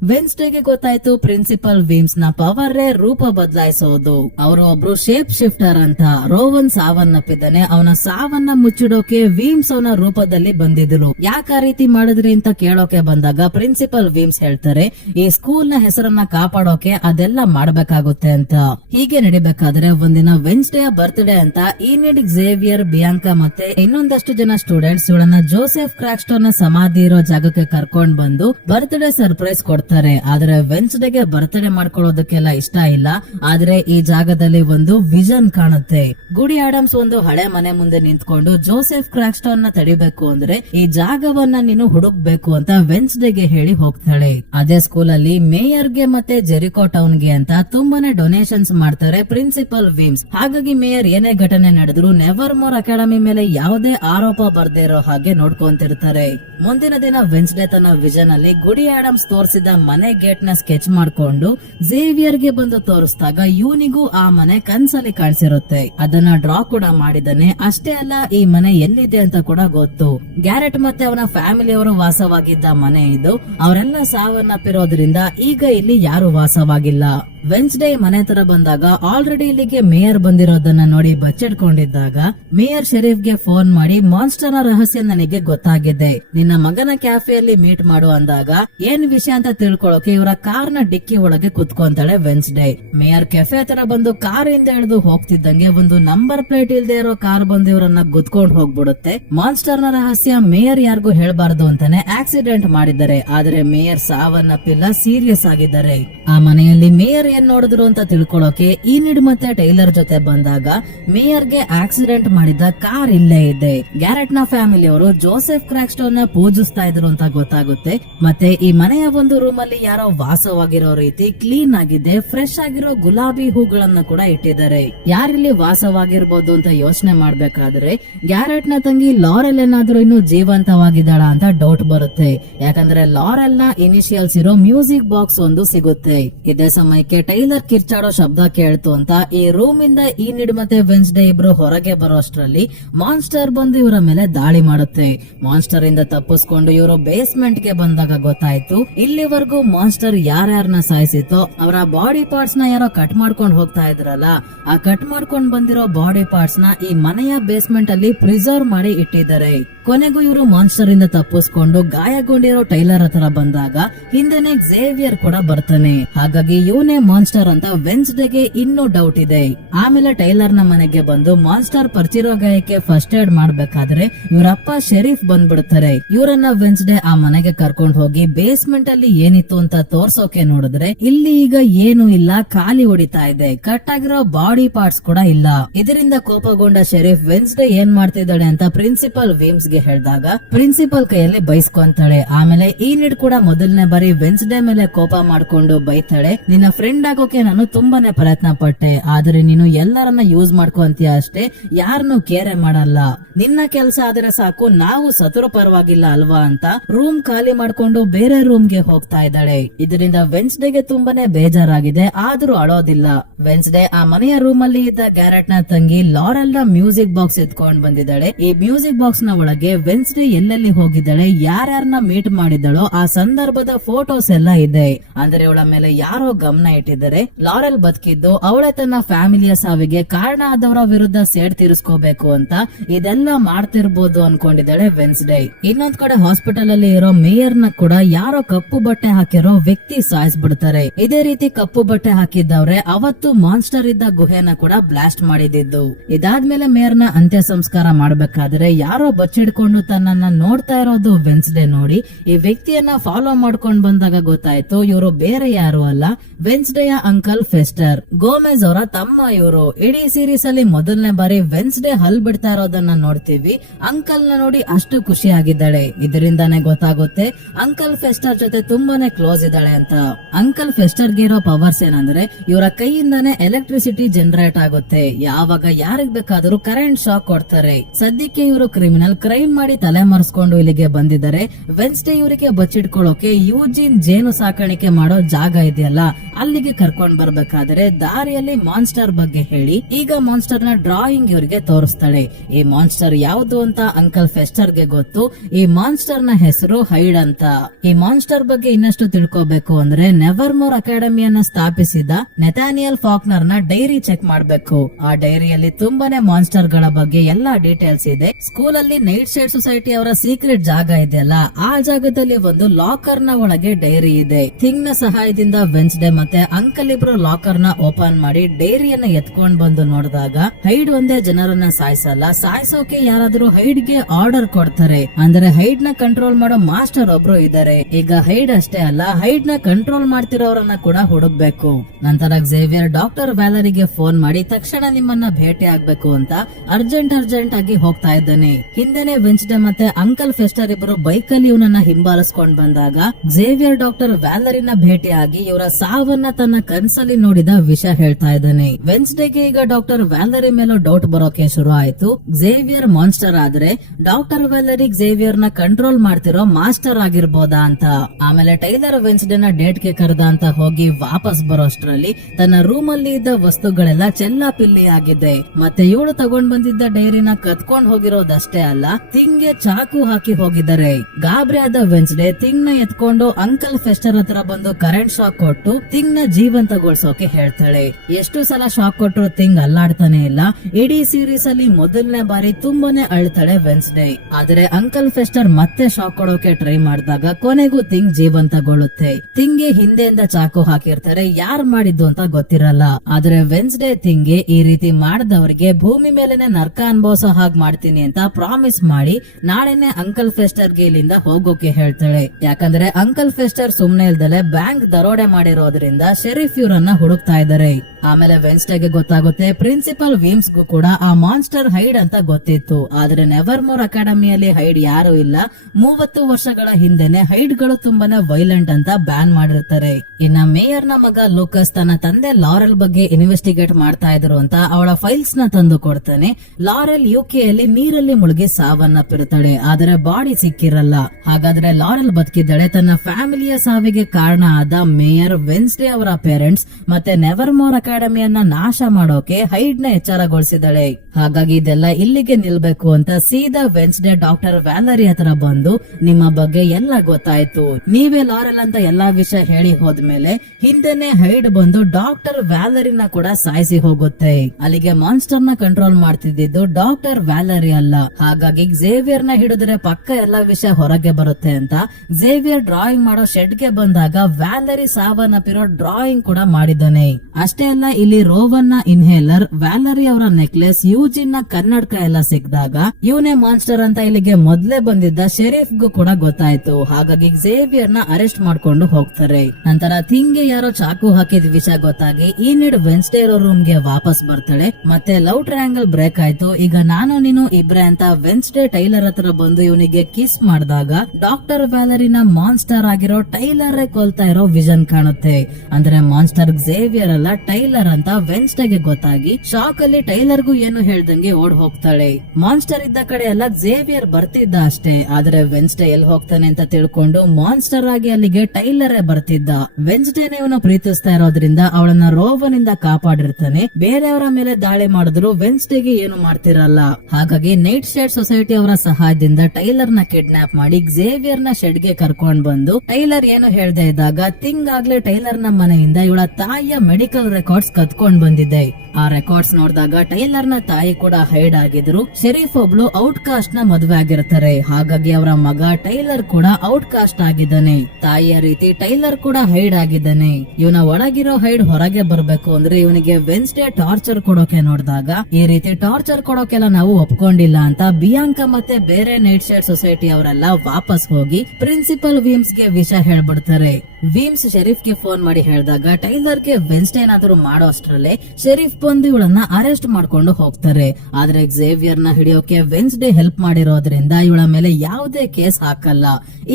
ವೆನ್ಸ್ಡೇಗೆ ಗೊತ್ತಾಯ್ತು ಪ್ರಿನ್ಸಿಪಲ್ ವೀಮ್ಸ್ ನ ಪವರ್ ರೂಪ ಬದಲಾಯಿಸೋದು. ಅವರು ಒಬ್ರು ಶೇಪ್ ಶಿಫ್ಟರ್ ಅಂತ. ರೋವನ್ ಸಾವನ್ನಪ್ಪಿದ್ದಾನೆ, ಅವನ ಸಾವನ್ನ ಮುಚ್ಚಿಡೋಕೆ ವೀಮ್ಸ್ ಅವನ ರೂಪದಲ್ಲಿ ಬಂದಿದ್ರು. ಯಾಕ ಆ ರೀತಿ ಮಾಡಿದ್ರಿ ಅಂತ ಕೇಳೋಕೆ ಬಂದಾಗ ಪ್ರಿನ್ಸಿಪಲ್ ವೀಮ್ಸ್ ಹೇಳ್ತಾರೆ ಈ ಸ್ಕೂಲ್ ನ ಹೆಸರನ್ನ ಕಾಪಾಡೋಕೆ ಅದೆಲ್ಲ ಮಾಡ್ಬೇಕಾಗುತ್ತೆ ಅಂತ. ಹೀಗೆ ನಡಿಬೇಕಾದ್ರೆ ಒಂದಿನ ವೆನ್ಸ್ಡೇ ಬರ್ತ್ಡೇ ಅಂತ ಈನಿಡ್, ಝೇವಿಯರ್, ಬಿಯಾಂಕಾ ಮತ್ತೆ ಇನ್ನೊಂದಷ್ಟು ಜನ ಸ್ಟೂಡೆಂಟ್ಸ್ ಇವಳನ್ನ ಜೋಸೆಫ್ ಕ್ರಾಕ್ಸ್ಟನ್ ನ ಸಮಾಧಿ ಇರೋ ಜಾಗಕ್ಕೆ ಕರ್ಕೊಂಡ್ ಬಂದು ಬರ್ತ್ಡೇ ಸರ್ಪ್ರೈಸ್ ಕೊಡ್ತಾರೆ. ಆದ್ರೆ ವೆನ್ಸ್ಡೇಗೆ ಬರ್ತ್ಡೇ ಮಾಡ್ಕೊಳ್ಳೋದಕ್ಕೆಲ್ಲ ಇಷ್ಟ ಇಲ್ಲ. ಆದ್ರೆ ಈ ಜಾಗದಲ್ಲಿ ಒಂದು ವಿಷನ್ ಕಾಣುತ್ತೆ. ಗುಡಿ ಆಡಮ್ಸ್ ಒಂದು ಹಳೆ ಮನೆ ಮುಂದೆ ನಿಂತ್ಕೊಂಡು ಜೋಸೆಫ್ ಕ್ರಾಕ್ಸ್ಟನ್ ನ ತಡಿಬೇಕು ಅಂದ್ರೆ ಈ ಜಾಗವನ್ನ ನೀನು ಹುಡುಕ್ಬೇಕು ಅಂತ ವೆನ್ಸ್ಡೇಗೆ ಹೇಳಿ ಹೋಗ್ತಾಳೆ. ಅದೇ ಸ್ಕೂಲ್ ಅಲ್ಲಿ ಮೇಯರ್ಗೆ ಮತ್ತೆ ಜೆರಿಕೋ ಟೌನ್ ಗೆ ಅಂತ ತುಂಬಾನೇ ಡೊನೇಷನ್ಸ್ ಮಾಡ್ತಾರೆ ಪ್ರಿನ್ಸಿಪಲ್ ವಿಮ್ಸ್. ಹಾಗಾಗಿ ಮೇಯರ್ ಏನೇ ಘಟನೆ ನಡೆದ್ರು ನೆವರ್ ಮೋರ್ ಅಕಾಡೆಮಿ ಮೇಲೆ ಯಾವುದೇ ಆರೋಪ ಬರ್ದೇ ಇರೋ ಹಾಗೆ ನೋಡ್ಕೊಂತಿರ್ತಾರೆ. ಮುಂದಿನ ದಿನ ವೆನ್ಸ್ಡೇ ತನ್ನ ವಿಷನ್ ಅಲ್ಲಿ ಗುಡಿ ಆಡಮ್ಸ್ ತೋರಿಸಿದ ಮನೆ ಗೇಟ್ ನ ಸ್ಕೆಚ್ ಮಾಡ್ಕೊಂಡು ಝೇವಿಯರ್ ಗೆ ಬಂದು ತೋರಿಸಿದಾಗ ಇವನಿಗೂ ಆ ಮನೆ ಕನ್ಸಲ್ಲಿ ಕಾಣಿಸಿರುತ್ತೆ. ಅದನ್ನ ಡ್ರಾ ಕೂಡ ಮಾಡಿದಾನೆ. ಅಷ್ಟೇ ಅಲ್ಲ, ಈ ಮನೆ ಎಲ್ಲಿದೆ ಅಂತ ಕೂಡ ಗೊತ್ತು. ಗ್ಯಾರೆಟ್ ಮತ್ತೆ ಅವನ ಫ್ಯಾಮಿಲಿಯವರು ವಾಸವಾಗಿದ್ದ ಮನೆ ಇದು. ಅವರೆಲ್ಲ ಸಾವನ್ನಪ್ಪಿರೋದ್ರಿಂದ ಈಗ ಇಲ್ಲಿ ಯಾರು ವಾಸವಾಗಿಲ್ಲ. ವೆನ್ಸ್ಡೇ ಮನೆ ತರ ಬಂದಾಗ ಆಲ್ರೆಡಿ ಇಲ್ಲಿಗೆ ಮೇಯರ್ ಬಂದಿರೋದನ್ನ ನೋಡಿ ಬಚ್ಚಿಡ್ಕೊಂಡಿದ್ದಾಗ ಮೇಯರ್ ಶರೀಫ್ಗೆ ಫೋನ್ ಮಾಡಿ ಮಾನ್ಸ್ಟರ್ ನ ರಹಸ್ಯ ನನಗೆ ಗೊತ್ತಾಗಿದೆ, ನಿನ್ನ ಮಗನ ಕ್ಯಾಫೆಯಲ್ಲಿ ಮೀಟ್ ಮಾಡು ಅಂದಾಗ ಏನ್ ವಿಷಯ ಅಂತ ತಿಳ್ಕೊಳಕ್ಕೆ ಇವರ ಕಾರ್ ನ ಡಿಕ್ಕಿ ಒಳಗೆ ಕುತ್ಕೊಂತಾಳೆ ವೆನ್ಸ್ಡೇ. ಮೇಯರ್ ಕೆಫೆ ಹತ್ರ ಬಂದು ಕಾರ್ ಇಂದ ಹಿಡಿದು ಹೋಗ್ತಿದ್ದಂಗೆ ಒಂದು ನಂಬರ್ ಪ್ಲೇಟ್ ಇಲ್ದೇ ಇರೋ ಕಾರ್ ಬಂದು ಇವರನ್ನ ಗುದ್ಕೊಂಡ್ ಹೋಗ್ಬಿಡುತ್ತೆ. ಮಾನ್ಸ್ಟರ್ ನ ರಹಸ್ಯ ಮೇಯರ್ ಯಾರಿಗೂ ಹೇಳ್ಬಾರ್ದು ಅಂತಾನೆ ಆಕ್ಸಿಡೆಂಟ್ ಮಾಡಿದ್ದಾರೆ. ಆದ್ರೆ ಮೇಯರ್ ಸಾವನ್ನಪ್ಪಿಲ್ಲ, ಸೀರಿಯಸ್ ಆಗಿದ್ದಾರೆ. ಆ ಮನೆಯಲ್ಲಿ ಮೇಯರ್ ಏನ್ ನೋಡಿದ್ರು ಅಂತ ತಿಳ್ಕೊಳಕ್ಕೆ ಈನಿಡ್ ಮತ್ತೆ ಟೈಲರ್ ಜೊತೆ ಬಂದಾಗ ಮೇಯರ್ಗೆ ಆಕ್ಸಿಡೆಂಟ್ ಮಾಡಿದ ಕಾರ್ ಇಲ್ಲೇ ಇದೆ. ಗ್ಯಾರೆಟ್ ನ ಫ್ಯಾಮಿಲಿಯವರು ಜೋಸೆಫ್ ಕ್ರಾಕ್ಸ್ಟನ್ ನ ಪೂಜಿಸ್ತಾ ಇದ್ರು ಅಂತ ಗೊತ್ತಾಗುತ್ತೆ. ಮತ್ತೆ ಈ ಮನೆಯ ಒಂದು ರೂಮ್ ಅಲ್ಲಿ ಯಾರೋ ವಾಸವಾಗಿರೋ ರೀತಿ ಕ್ಲೀನ್ ಆಗಿದೆ. ಫ್ರೆಶ್ ಆಗಿರೋ ಗುಲಾಬಿ ಹೂಗಳನ್ನ ಕೂಡ ಇಟ್ಟಿದ್ದಾರೆ. ಯಾರಿಲ್ಲಿ ವಾಸವಾಗಿರ್ಬೋದು ಅಂತ ಯೋಚನೆ ಮಾಡ್ಬೇಕಾದ್ರೆ ಗ್ಯಾರೆಟ್ ನ ತಂಗಿ ಲಾರೆಲ್ ಏನಾದ್ರೂ ಇನ್ನು ಜೀವಂತವಾಗಿದ್ದಾಳ ಅಂತ ಡೌಟ್ ಬರುತ್ತೆ. ಯಾಕಂದ್ರೆ ಲಾರೆಲ್ ನ ಇನಿಷಿಯಲ್ಸ್ ಇರೋ ಮ್ಯೂಸಿಕ್ ಬಾಕ್ಸ್ ಒಂದು ಸಿಗುತ್ತೆ. ಇದೇ ಸಮಯಕ್ಕೆ ಟೈಲರ್ ಕಿರ್ಚಾಡೋ ಶಬ್ದ ಕೇಳ್ತು ಅಂತ ಈ ರೂಮ್ ಇಂದ ಈನಿಡ್ ಮತ್ತೆ ವೆನ್ಸ್ಡೇ ಇಬ್ರು ಹೊರಗೆ ಬರೋ ಅಷ್ಟರಲ್ಲಿ ಮಾನ್ಸ್ಟರ್ ಬಂದು ಇವರ ಮೇಲೆ ದಾಳಿ ಮಾಡುತ್ತೆ. ಮಾನ್ಸ್ಟರ್ ಇಂದ ತಪ್ಪಿಸ್ಕೊಂಡು ಇವರು ಬೇಸ್ಮೆಂಟ್ ಗೆ ಬಂದಾಗ ಗೊತ್ತಾಯ್ತು ಇಲ್ಲಿವರೆಗೂ ಮಾನ್ಸ್ಟರ್ ಯಾರ್ಯಾರನ್ನ ಸಾಯಿಸಿತೋ ಅವರ ಬಾಡಿ ಪಾರ್ಟ್ಸ್ ನ ಯಾರೋ ಕಟ್ ಮಾಡ್ಕೊಂಡು ಹೋಗ್ತಾ ಇದ್ರಲ್ಲ, ಆ ಕಟ್ ಮಾಡ್ಕೊಂಡ್ ಬಂದಿರೋ ಬಾಡಿ ಪಾರ್ಟ್ಸ್ ನ ಈ ಮನೆಯ ಬೇಸ್ಮೆಂಟ್ ಅಲ್ಲಿ ಪ್ರಿಸರ್ವ್ ಮಾಡಿ ಇಟ್ಟಿದ್ದಾರೆ. ಕೊನೆಗೂ ಇವರು ಮಾನ್ಸ್ಟರ್ ಇಂದ ತಪ್ಪಿಸ್ಕೊಂಡು ಗಾಯಗೊಂಡಿರೋ ಟೈಲರ್ ಹತ್ರ ಬಂದಾಗ ಹಿಂದೆನೆ ಝೇವಿಯರ್ ಕೂಡ ಬರ್ತಾನೆ. ಹಾಗಾಗಿ ಇವನೇ ಮಾನ್ಸ್ಟರ್ ಅಂತ ವೆನ್ಸ್ಡೇಗೆ ಇನ್ನೂ ಡೌಟ್ ಇದೆ. ಆಮೇಲೆ ಟೈಲರ್ ನ ಮನೆಗೆ ಬಂದು ಮಾನ್ಸ್ಟರ್ ಪರ್ಚಿರೋ ಗಾಯಕ್ಕೆ ಫಸ್ಟ್ ಏಡ್ ಮಾಡ್ಬೇಕಾದ್ರೆ ಇವರಪ್ಪ ಶರೀಫ್ ಬಂದ್ಬಿಡ್ತಾರೆ. ಇವರನ್ನ ವೆನ್ಸ್ಡೇ ಆ ಮನೆಗೆ ಕರ್ಕೊಂಡು ಹೋಗಿ ಬೇಸ್ಮೆಂಟ್ ಅಲ್ಲಿ ಏನಿತ್ತು ಅಂತ ತೋರ್ಸೋಕೆ ನೋಡಿದ್ರೆ ಇಲ್ಲಿ ಈಗ ಏನು ಇಲ್ಲ, ಖಾಲಿ ಹೊಡಿತಾ ಇದೆ. ಕಟ್ ಆಗಿರೋ ಬಾಡಿ ಪಾರ್ಟ್ಸ್ ಕೂಡ ಇಲ್ಲ. ಇದರಿಂದ ಕೋಪಗೊಂಡ ಶರೀಫ್ ವೆನ್ಸ್ಡೇ ಏನ್ ಮಾಡ್ತಿದ್ದಾಳೆ ಅಂತ ಪ್ರಿನ್ಸಿಪಲ್ ವಿಮ್ಸ್ ಗೆ ಹೇಳಿದಾಗ ಪ್ರಿನ್ಸಿಪಲ್ ಕೈಯಲ್ಲಿ ಬೈಸ್ಕೊಂತಾಳೆ. ಆಮೇಲೆ ಈನಿಡ್ ಕೂಡ ಮೊದಲನೇ ಬಾರಿ ವೆನ್ಸ್ಡೇ ಮೇಲೆ ಕೋಪ ಮಾಡ್ಕೊಂಡು ಬೈತಾಳೆ, ನಿನ್ನ ಫ್ರೆಂಡ್ ಆಗೋಕೆ ನಾನು ತುಂಬಾನೇ ಪ್ರಯತ್ನ ಪಟ್ಟೆ, ಆದ್ರೆ ನೀನು ಎಲ್ಲರನ್ನ ಯೂಸ್ ಮಾಡ್ಕೊಂತೀಯ ಅಷ್ಟೇ, ಯಾರನ್ನು ಕೇರೆ ಮಾಡಲ್ಲ. ನಿನ್ನ ಕೆಲಸ ಆದ್ರೆ ಸಾಕು, ನಾವು ಸತುರು ಪರವಾಗಿಲ್ಲ ಅಲ್ವಾ ಅಂತ ರೂಮ್ ಖಾಲಿ ಮಾಡ್ಕೊಂಡು ಬೇರೆ ರೂಮ್ ಗೆ ಹೋಗ್ತಾ ಇದ್ದಾಳೆ. ಇದರಿಂದ ವೆನ್ಸ್ಡೇಗೆ ತುಂಬಾನೇ ಬೇಜಾರಾಗಿದೆ, ಆದ್ರೂ ಅಳೋದಿಲ್ಲ. ವೆನ್ಸ್ಡೇ ಆ ಮನೆಯ ರೂಮ್ ಅಲ್ಲಿ ಇದ್ದ ಗ್ಯಾರೆಟ್ ನ ತಂಗಿ ಲಾರೆಲ್ ನ ಮ್ಯೂಸಿಕ್ ಬಾಕ್ಸ್ ಎತ್ಕೊಂಡ್ ಬಂದಿದ್ದಾಳೆ. ಈ ಮ್ಯೂಸಿಕ್ ಬಾಕ್ಸ್ ನ ಒಳಗೆ ವೆನ್ಸ್ಡೇ ಎಲ್ಲೆಲ್ಲಿ ಹೋಗಿದ್ದಾಳೆ, ಯಾರ್ಯಾರನ್ನ ಮೀಟ್ ಮಾಡಿದಳೋ ಆ ಸಂದರ್ಭದ ಫೋಟೋಸ್ ಎಲ್ಲ ಇದೆ. ಅಂದ್ರೆ ಅವಳ ಮೇಲೆ ಯಾರೋ ಗಮನ ಇಟ್ಟಿದ್ದಾರೆ. ಲಾರೆಲ್ ಬದುಕಿದ್ದು ಅವಳೆ ತನ್ನ ಫ್ಯಾಮಿಲಿಯ ಸಾವಿಗೆ ಕಾರಣ ಆದವರ ವಿರುದ್ಧ ಸೇಡ್ ತೀರಿಸ್ಕೋಬೇಕು ಅಂತ ಇದೆಲ್ಲ ಮಾಡ್ತಿರ್ಬೋದು ಅನ್ಕೊಂಡಿದ್ದಾಳೆ ವೆನ್ಸ್ಡೇ. ಇನ್ನೊಂದ್ ಕಡೆ ಹಾಸ್ಪಿಟಲ್ ಅಲ್ಲಿ ಇರೋ ಮೇಯರ್ ನ ಕೂಡ ಯಾರೋ ಕಪ್ಪು ಬಟ್ಟೆ ಹಾಕಿರೋ ವ್ಯಕ್ತಿ ಸಾಯಿಸ್ಬಿಡ್ತಾರೆ. ಇದೇ ರೀತಿ ಕಪ್ಪು ಬಟ್ಟೆ ಹಾಕಿದ್ದವ್ರೆ ಅವತ್ತು ಮಾನ್ಸ್ಟರ್ ಇದ್ದ ಗುಹೆನ ಕೂಡ ಬ್ಲಾಸ್ಟ್ ಮಾಡಿದ್ದು. ಇದಾದ್ಮೇಲೆ ಮೇಯರ್ ನ ಅಂತ್ಯ ಸಂಸ್ಕಾರ ಮಾಡ್ಬೇಕಾದ್ರೆ ಯಾರೋ ಬಚ್ಚಿಡ್ಕೊಂಡು ತನ್ನನ್ನ ನೋಡ್ತಾ ಇರೋದು ವೆನ್ಸ್ಡೇ ನೋಡಿ ಈ ವ್ಯಕ್ತಿಯನ್ನ ಫಾಲೋ ಮಾಡ್ಕೊಂಡ್ ಬಂದಾಗ ಗೊತ್ತಾಯ್ತು ಇವರು ಬೇರೆ ಯಾರು ಅಲ್ಲ, ವೆನ್ಸ್ಡೇಯ ಅಂಕಲ್ ಫೆಸ್ಟರ್, ಗೋಮೆಜ್ ಅವರ ತಮ್ಮ ಇವರು. ಇಡೀ ಸೀರೀಸ್ ಅಲ್ಲಿ ಮೊದಲನೇ ಬಾರಿ ವೆನ್ಸ್ಡೇ ಹಲ್ ಬಿಡ್ತಾ ಇರೋದನ್ನ ನೋಡ್ತೀವಿ. ಅಂಕಲ್ ನ ನೋಡಿ ಅಷ್ಟು ಖುಷಿ ಆಗಿದ್ದಾಳೆ. ಇದರಿಂದಾನೇ ಗೊತ್ತಾಗುತ್ತೆ ಅಂಕಲ್ ಫೆಸ್ಟರ್ ಜೊತೆ ತುಂಬಾನೇ ಕ್ಲೋಸ್ ಇದ್ದಾಳೆ ಅಂತ. ಅಂಕಲ್ ಫೆಸ್ಟರ್ ಗೆ ಇರೋ ಪವರ್ಸ್ ಏನಂದ್ರೆ ಇವರ ಕೈಯಿಂದಾನೇ ಎಲೆಕ್ಟ್ರಿಸಿಟಿ ಜನರೇಟ್ ಆಗುತ್ತೆ. ಯಾವಾಗ ಯಾರಿಗ್ ಬೇಕಾದ್ರೂ ಕರೆಂಟ್ ಶಾಕ್ ಕೊಡ್ತಾರೆ. ಸದ್ಯಕ್ಕೆ ಇವರು ಕ್ರಿಮಿನಲ್ ಕ್ರೈಮ್ ಮಾಡಿ ತಲೆ ಮರೆಸ್ಕೊಂಡು ಇಲ್ಲಿಗೆ ಬಂದಿದ್ದಾರೆ. ವೆನ್ಸ್ಡೇ ಇವರಿಗೆ ಬಚ್ಚಿಟ್ಕೊಳ್ಳೋಕೆ ಯೂಜಿನ್ ಜೇನು ಸಾಕಾಣಿಕೆ ಮಾಡೋ ಜಾಗ ಇದೆಯಲ್ಲ ಅಲ್ಲಿಗೆ ಕರ್ಕೊಂಡ್ ಬರ್ಬೇಕಾದ್ರೆ ದಾರಿಯಲ್ಲಿ ಮಾನ್ಸ್ಟರ್ ಬಗ್ಗೆ ಹೇಳಿ ಈಗ ಮಾನ್ಸ್ಟರ್ ನ ಡ್ರಾಯಿಂಗ್ ಇವರಿಗೆ ತೋರಿಸ್ತಾಳೆ. ಈ ಮಾನ್ಸ್ಟರ್ ಯಾವುದು ಅಂತ ಅಂಕಲ್ ಫೆಸ್ಟರ್ ಗೆ ಗೊತ್ತು. ಈ ಮಾನ್ಸ್ಟರ್ ನ ಹೆಸರು ಹೈಡ್ ಅಂತ. ಈ ಮಾನ್ಸ್ಟರ್ ಬಗ್ಗೆ ಇನ್ನಷ್ಟು ತಿಳ್ಕೋಬೇಕು ಅಂದ್ರೆ ನೆವರ್ ಮೋರ್ ಅಕಾಡೆಮಿಯನ್ನ ಸ್ಥಾಪಿಸಿದ ನೆಥಾನಿಯಲ್ ಫಾಕ್ನರ್ ನ ಡೈರಿ ಚೆಕ್ ಮಾಡ್ಬೇಕು. ಆ ಡೈರಿಯಲ್ಲಿ ತುಂಬಾನೇ ಮಾನ್ಸ್ಟರ್ ಗಳ ಬಗ್ಗೆ ಎಲ್ಲಾ ಡೀಟೇಲ್ಸ್ ಇದೆ. ಸ್ಕೂಲ್ ಅಲ್ಲಿ ನೈಟ್ ಶೇಡ್ ಸೊಸೈಟಿ ಅವರ ಸೀಕ್ರೆಟ್ ಜಾಗ ಇದೆಯಲ್ಲ, ಆ ಜಾಗದಲ್ಲಿ ಒಂದು ಲಾಕರ್ ನ ಒಳಗೆ ಡೈರಿ ಇದೆ. ಥಿಂಗ್ ನ ಸಹಾಯದಿಂದ ವೆನ್ಸ್ಡೇ ಮತ್ತೆ ಅಂಕಲ್ ಇಬ್ರು ಲಾಕರ್ ನ ಓಪನ್ ಮಾಡಿ ಡೈರಿಯನ್ನ ಎತ್ಕೊಂಡ್ ಬಂದು ನೋಡಿದಾಗ ಹೈಡ್ ಒಂದೇ ಜನರನ್ನ ಸಾಯಿಸಲ್ಲ, ಸಾಯಿಸೋಕೆ ಯಾರಾದ್ರೂ ಹೈಡ್ ಗೆ ಆರ್ಡರ್ ಕೊಡ್ತಾರೆ. ಅಂದ್ರೆ ಹೈಡ್ ನ ಕಂಟ್ರೋಲ್ ಮಾಡೋ ಮಾಸ್ಟರ್ ಒಬ್ರು ಇದಾರೆ. ಈಗ ಹೈಡ್ ಅಷ್ಟೇ ಅಲ್ಲ, ಹೈಡ್ ನ ಕಂಟ್ರೋಲ್ ಮಾಡ್ತಿರೋರನ್ನ ಕೂಡ ಹುಡುಕ್ಬೇಕು. ನಂತರ ಝೇವಿಯರ್ ಡಾಕ್ಟರ್ ವ್ಯಾಲರಿಗೆ ಫೋನ್ ಮಾಡಿ ತಕ್ಷಣ ನಿಮ್ಮನ್ನ ಭೇಟಿ ಆಗ್ಬೇಕು ಅಂತ ಅರ್ಜೆಂಟ್ ಆಗಿ ಹೋಗ್ತಾ ಇದ್ದಾನೆ. ಹಿಂದೆನೆ ವೆನ್ಸ್ಡೇ ಮತ್ತೆ ಅಂಕಲ್ ಫೆಸ್ಟರ್ ಇಬ್ರು ಬೈಕ್ ಅಲ್ಲಿ ಇವನನ್ನ ಹಿಂಬಾಲಿಸ್ಕೊಂಡ್ ಬಂದಾಗ ಝೇವಿಯರ್ ಡಾಕ್ಟರ್ ವ್ಯಾಲರಿನ ಭೇಟಿಯಾಗಿ ಇವರ ಸಾವನ್ನ ತನ್ನ ಕನ್ಸಲ್ಲಿ ನೋಡಿದ ವಿಷಯ ಹೇಳ್ತಾ ಇದ್ದಾನೆ. ವೆನ್ಸ್ಡೇಗೆ ಈಗ ಡಾಕ್ಟರ್ ವ್ಯಾಲರಿ ಮೇಲೂ ಡೌಟ್ ಬರೋಕೆ ಶುರು ಆಯ್ತು. ಝೇವಿಯರ್ ಮಾನ್ಸ್ಟರ್ ಆದ್ರೆ ಡಾಕ್ಟರ್ ವ್ಯಾಲರಿ ಝೇವಿಯರ್ ನ ಕಂಟ್ರೋಲ್ ಮಾಡ್ತಿರೋ ಮಾಸ್ಟರ್ ಆಗಿರ್ಬೋದಾ ಅಂತ. ಆಮೇಲೆ ಟೈಲರ್ ವೆನ್ಸ್ಡೇನ ಡೇಟ್ ಗೆ ಕರೆದ ಅಂತ ಹೋಗಿ ವಾಪಸ್ ಬರೋಷ್ಟ್ರಲ್ಲಿ ತನ್ನ ರೂಮ್ ಅಲ್ಲಿ ಇದ್ದ ವಸ್ತುಗಳೆಲ್ಲ ಚೆಲ್ಲಾಪಿಲ್ಲಿ ಆಗಿದೆ. ಮತ್ತೆ ಇವಳು ತಗೊಂಡ್ ಬಂದಿದ್ದ ಡೈರಿನ ಕತ್ಕೊಂಡ್ ಹೋಗಿರೋದಷ್ಟೇ ಅಲ್ಲ, ಥಿಂಗ್ಗೆ ಚಾಕು ಹಾಕಿ ಹೋಗಿದ್ದಾರೆ. ಗಾಬರಿ ಆದ ವೆನ್ಸ್ಡೇ ಥಿಂಗ್ ನ ಎತ್ಕೊಂಡು ಅಂಕಲ್ ಫೆಸ್ಟರ್ ಹತ್ರ ಬಂದು ಕರೆಂಟ್ ಶಾಕ್ ಕೊಟ್ಟು ಥಿಂಗ್ ನ ಜೀವಂತಗೊಳಿಸೋಕೆ ಹೇಳ್ತಾಳೆ. ಎಷ್ಟು ಸಲ ಶಾಕ್ ಕೊಟ್ಟರು ಥಿಂಗ್ ಅಲ್ಲಾಡ್ತಾನೆ ಇಲ್ಲ. ಇಡೀ ಸೀರೀಸ್ ಅಲ್ಲಿ ಮೊದಲನೇ ಬಾರಿ ತುಂಬಾನೇ ಅಳ್ತಾಳೆ ವೆನ್ಸ್ಡೇ. ಆದ್ರೆ ಅಂಕಲ್ ಫೆಸ್ಟರ್ ಮತ್ತೆ ಶಾಕ್ ಕೊಡೋಕೆ ಟ್ರೈ ಮಾಡಿದಾಗ ಕೊನೆಗೂ ಥಿಂಗ್ ಜೀವಂತಗೊಳ್ಳುತ್ತೆ. ಥಿಂಗ್ಗೆ ಹಿಂದೆಯಿಂದ ಚಾಕು ಹಾಕಿರ್ತಾರೆ, ಯಾರ್ ಮಾಡಿದ್ದು ಅಂತ ಗೊತ್ತಿರಲ್ಲ. ಆದ್ರೆ ವೆನ್ಸ್ಡೇ ಥಿಂಗ್ಗೆ ಈ ರೀತಿ ಮಾಡಿದವರಿಗೆ ಭೂಮಿ ಮೇಲೆನೆ ನರ್ಕ ಅನುಭವಿಸೋ ಹಾಗೆ ಮಾಡ್ತೀನಿ ಅಂತ ಪ್ರಾಮಿಸ್ ಮಾಡಿ ನಾಳೆನೆ ಅಂಕಲ್ ಫೆಸ್ಟರ್ ಗೆ ಇಲ್ಲಿಂದ ಹೋಗೋಕೆ ಹೇಳ್ತಾಳೆ. ಯಾಕಂದ್ರೆ ಅಂಕಲ್ ಫೆಸ್ಟರ್ ಸುಮ್ನೆ ಇಲ್ದಲೆ ಬ್ಯಾಂಕ್ ದರೋಡೆ ಮಾಡಿರೋದ್ರಿಂದ ಶೆರೀಫ್ ಇವರನ್ನ ಹುಡುಕ್ತಾ ಇದ್ದಾರೆ. ಆಮೇಲೆ ವೆನ್ಸ್ಡೇಗೆ ಗೊತ್ತಾಗುತ್ತೆ ಪ್ರಿನ್ಸಿಪಲ್ ವೀಮ್ಸ್ ಗೂ ಕೂಡ ಆ ಮಾನ್ಸ್ಟರ್ ಹೈಡ್ ಅಂತ ಗೊತ್ತಿತ್ತು. ಆದ್ರೆ ನೆವರ್ ಮೋರ್ ಅಕಾಡೆಮಿಯಲ್ಲಿ ಹೈಡ್ ಯಾರು ಇಲ್ಲ. 30 ವರ್ಷಗಳ ಹಿಂದೆನೆ ಹೈಡ್ ಗಳು ತುಂಬಾನೇ ವೈಲೆಂಟ್ ಅಂತ ಬ್ಯಾನ್ ಮಾಡಿರ್ತಾರೆ. ಇನ್ನ ಮೇಯರ್ ನ ಮಗ ಲೂಕಸ್ ತನ್ನ ತಂದೆ ಲಾರೆಲ್ ಬಗ್ಗೆ ಇನ್ವೆಸ್ಟಿಗೇಟ್ ಮಾಡ್ತಾ ಇದ್ರು ಅಂತ ಅವಳ ಫೈಲ್ಸ್ ನ ತಂದು ಕೊಡ್ತಾನೆ. ಲಾರೆಲ್ ಯುಕೆ ಯಲ್ಲಿ ನೀರಲ್ಲಿ ಮುಳುಗಿ ಸಾವನ್ನಪ್ಪಿರುತ್ತಾಳೆ, ಆದರೆ ಬಾಡಿ ಸಿಕ್ಕಿರಲ್ಲ. ಹಾಗಾದ್ರೆ ಲಾರೆಲ್ ಬದುಕಿದ್ದಾಳೆ. ತನ್ನ ಫ್ಯಾಮಿಲಿಯ ಸಾವಿಗೆ ಕಾರಣ ಆದ ಮೇಯರ್, ವೆನ್ಸ್ಡೇ ಅವರ ಪೇರೆಂಟ್ಸ್ ಮತ್ತೆ ನೆವರ್ ಮೋರ್ ಅಕಾಡೆಮಿಯನ್ನ ನಾಶ ಮಾಡೋಕೆ ಹೈಡ್ ನ ಎಚ್ಚರಗೊಳಿಸಿದಳೆ. ಹಾಗಾಗಿ ಇದೆಲ್ಲ ಇಲ್ಲಿಗೆ ನಿಲ್ಬೇಕು ಅಂತ ಸೀದಾ ವೆನ್ಸ್ಡೇ ಡಾಕ್ಟರ್ ವ್ಯಾಲರಿ ಹತ್ರ ಬಂದು ನಿಮ್ಮ ಬಗ್ಗೆ ಎಲ್ಲ ಗೊತ್ತಾಯ್ತು, ನೀವೇ ಲಾರೆಲ್ ಅಂತ ಎಲ್ಲಾ ವಿಷಯ ಹೇಳಿ ಹೋದ್ಮೇಲೆ ಹಿಂದೆನೆ ಹೈಡ್ ಬಂದು ಡಾಕ್ಟರ್ ವ್ಯಾಲರಿನ ಕೂಡ ಸಾಯಿಸಿ ಹೋಗುತ್ತೆ. ಅಲ್ಲಿಗೆ ಮಾನ್ಸ್ಟರ್ ನ ಕಂಟ್ರೋಲ್ ಮಾಡ್ತಿದ್ದು ಡಾಕ್ಟರ್ ವ್ಯಾಲರಿ ಅಲ್ಲ. ಹಾಗಾಗಿ ಝೇವಿಯರ್ ನ ಹಿಡಿದ್ರೆ ಪಕ್ಕ ಎಲ್ಲಾ ವಿಷಯ ಹೊರಗೆ ಬರುತ್ತೆ ಅಂತ ಝೇವಿಯರ್ ಡ್ರಾಯಿಂಗ್ ಮಾಡೋ ಶೆಡ್ ಗೆ ಬಂದಾಗ ವ್ಯಾಲರಿ ಸಾವನ್ನಪ್ಪಿರೋ ಡ್ರಾಯಿಂಗ್ ಕೂಡ ಮಾಡಿದ್ದಾನೆ. ಅಷ್ಟೇ ಅಲ್ಲ, ಇಲ್ಲಿ ರೋವನ್ ನ ಇನ್ಹೇಲರ್, ವ್ಯಾಲರಿ ಅವರ ನೆಕ್ಲೆಸ್, ಯೂಜಿನ್ ನ ಕನ್ನಡಕ ಎಲ್ಲ ಸಿಕ್ಕಿದಾಗ ಇವನೇ ಮಾನ್ಸ್ಟರ್ ಅಂತ ಇಲ್ಲಿಗೆ ಮೊದ್ಲೇ ಬಂದಿದ್ದ ಶೆರೀಫ್ ಗೂ ಕೂಡ ಗೊತ್ತಾಯ್ತು. ಹಾಗಾಗಿ ಝೇವಿಯರ್ ನ ಅರೆಸ್ಟ್ ಮಾಡ್ಕೊಂಡು ಹೋಗ್ತಾರೆ. ನಂತರ ಥಿಂಗ್ಗೆ ಯಾರೋ ಚಾಕು ಹಾಕಿದ ವಿಷಯ ಗೊತ್ತಾಗಿ ಈನಿಡ್ ವೆನ್ಸ್ಡೇ ಇರೋ ರೂಮ್ ಗೆ ವಾಪಸ್ ಬರ್ತಾಳೆ. ಮತ್ತೆ ಲವ್ ಟ್ರಯಾಂಗಲ್ ಬ್ರೇಕ್ ಆಯ್ತು, ಈಗ ನಾನು ನೀನು ಇಬ್ರೆ ಅಂತ ವೆನ್ಸ್ಡೇ ಟೈಲರ್ ಹತ್ರ ಬಂದು ಇವನಿಗೆ ಕಿಸ್ ಮಾಡಿದಾಗ ಡಾಕ್ಟರ್ ವ್ಯಾಲರಿನ ಮಾನ್ಸ್ಟರ್ ಆಗಿರೋ ಟೈಲರ್ ಕೊಲ್ತಾ ಇರೋ ವಿಷನ್ ಕಾಣುತ್ತೆ. ಅಂದ್ರೆ ಮಾನ್ಸ್ಟರ್ ಝೇವಿಯರ್ ಅಲ್ಲ ಟೈಲರ್ ಅಂತ ವೆನ್ಸ್ಡೇಗೆ ಗೊತ್ತಾಗಿ ಶಾಕ್ ಅಲ್ಲಿ ಟೈಲರ್ಗೂ ಏನು ಹೇಳ್ದಂಗೆ ಓಡ್ ಹೋಗ್ತಾಳೆ. ಮಾನ್ಸ್ಟರ್ ಇದ್ದ ಕಡೆ ಎಲ್ಲ ಝೇವಿಯರ್ ಬರ್ತಿದ್ದ ಅಷ್ಟೇ, ಆದ್ರೆ ವೆನ್ಸ್ಡೇ ಎಲ್ಲಿ ಹೋಗ್ತಾನೆ ಅಂತ ತಿಳ್ಕೊಂಡು ಮಾನ್ಸ್ಟರ್ ಆಗಿ ಅಲ್ಲಿಗೆ ಟೈಲರೇ ಬರ್ತಿದ್ದ. ವೆನ್ಸ್ಡೇನ ಇವನು ಪ್ರೀತಿಸ್ತಾ ಇರೋದ್ರಿಂದ ಅವಳನ್ನ ರೋವನ್ ಇಂದ ಕಾಪಾಡಿರ್ತಾನೆ. ಬೇರೆಯವರ ಮೇಲೆ ದಾಳಿ ಮಾಡಿದ್ರು ವೆನ್ಸ್ಡೇಗೆ ಏನು ಮಾಡ್ತಿರಲ್ಲ. ಹಾಗಾಗಿ ನೈಟ್ ಶೇಡ್ ಸೊಸೈಟಿ ಅವರ ಸಹಾಯದಿಂದ ಟೈಲರ್ ನ ಕಿಡ್ನಾಪ್ ಮಾಡಿ ಝೇವಿಯರ್ ನ ಶೆಡ್ ಗೆ ಕರ್ಕೊಂಡ್ ಬಂದು ಟೈಲರ್ ಏನು ಹೇಳ್ದೆ ಇದ್ದಾಗ ಥಿಂಗ್ ಆಗ್ಲೇ ಟೈಲರ್ ನ ಮನೆಯಿಂದ ಇವಳ ತಾಯಿಯ ಮೆಡಿಕಲ್ ರೆಕಾರ್ಡ್ಸ್ ಕತ್ಕೊಂಡ್ ಬಂದಿದೆ. ಆ ರೆಕಾರ್ಡ್ಸ್ ನೋಡಿದಾಗ ಟೈಲರ್ ನ ತಾಯಿ ಕೂಡ ಹೈಡ್ ಆಗಿದ್ರು. ಶೆರೀಫ್ ಒಬ್ಳು ಔಟ್ ಕಾಸ್ಟ್ ನ ಮದುವೆ ಆಗಿರ್ತಾರೆ. ಹಾಗಾಗಿ ಅವರ ಮಗ ಟೈಲರ್ ಕೂಡ ಔಟ್ ಕಾಸ್ಟ್ ಆಗಿದ್ದಾನೆ. ತಾಯಿಯ ರೀತಿ ಟೈಲರ್ ಕೂಡ ಹೈಡ್ ಆಗಿದ್ದಾನೆ. ಇವನ ಒಳಗಿರೋ ಹೈಡ್ ಹೊರಗೆ ಬರ್ಬೇಕು ಅಂದ್ರೆ ಇವನಿಗೆ ವೆನ್ಸ್ಡೇ ಟಾರ್ಚರ್ ಕೊಡೋಕೆ ನೋಡಿದಾಗ ಈ ರೀತಿ ಟಾರ್ಚರ್ ಕೊಡೋಕೆಲ್ಲ ನಾವು ಒಪ್ಕೊಂಡಿಲ್ಲ ಅಂತ ಬಿಯಾಂಕಾ ಮತ್ತೆ ಬೇರೆ ನೈಟ್ ಶೇಡ್ ಸೊಸೈಟಿ ಅವರೆಲ್ಲ ವಾಪಸ್ ಹೋಗಿ ಪ್ರಿನ್ಸಿಪಲ್ ವೀಮ್ಸ್ ಗೆ ವಿಷಯ ಹೇಳ್ಬಿಡ್ತಾರೆ. ವೀಮ್ಸ್ ಶೆರೀಫ್ ಗೆ ಫೋನ್ ಮಾಡಿ ಹೇಳಿದಾಗ ಟೈಲರ್ ಗೆ ವೆನ್ಸ್ಡೇ ಏನಾದ್ರು ಮಾಡೋ ಅಷ್ಟ್ರಲ್ಲೇ ಶೆರೀಫ್ ಬಂದು ಇವಳನ್ನ ಅರೆಸ್ಟ್ ಮಾಡ್ಕೊಂಡು ಹೋಗ್ತಾರೆ. ಆದ್ರೆ ಝೇವಿಯರ್ ನ ಹಿಡಿಯೋಕೆ ವೆನ್ಸ್ಡೇ ಹೆಲ್ಪ್ ಮಾಡಿರೋದ್ರಿಂದ ಇವಳ ಮೇಲೆ ಯಾವುದೇ ಕೇಸ್ ಹಾಕಲ್ಲ.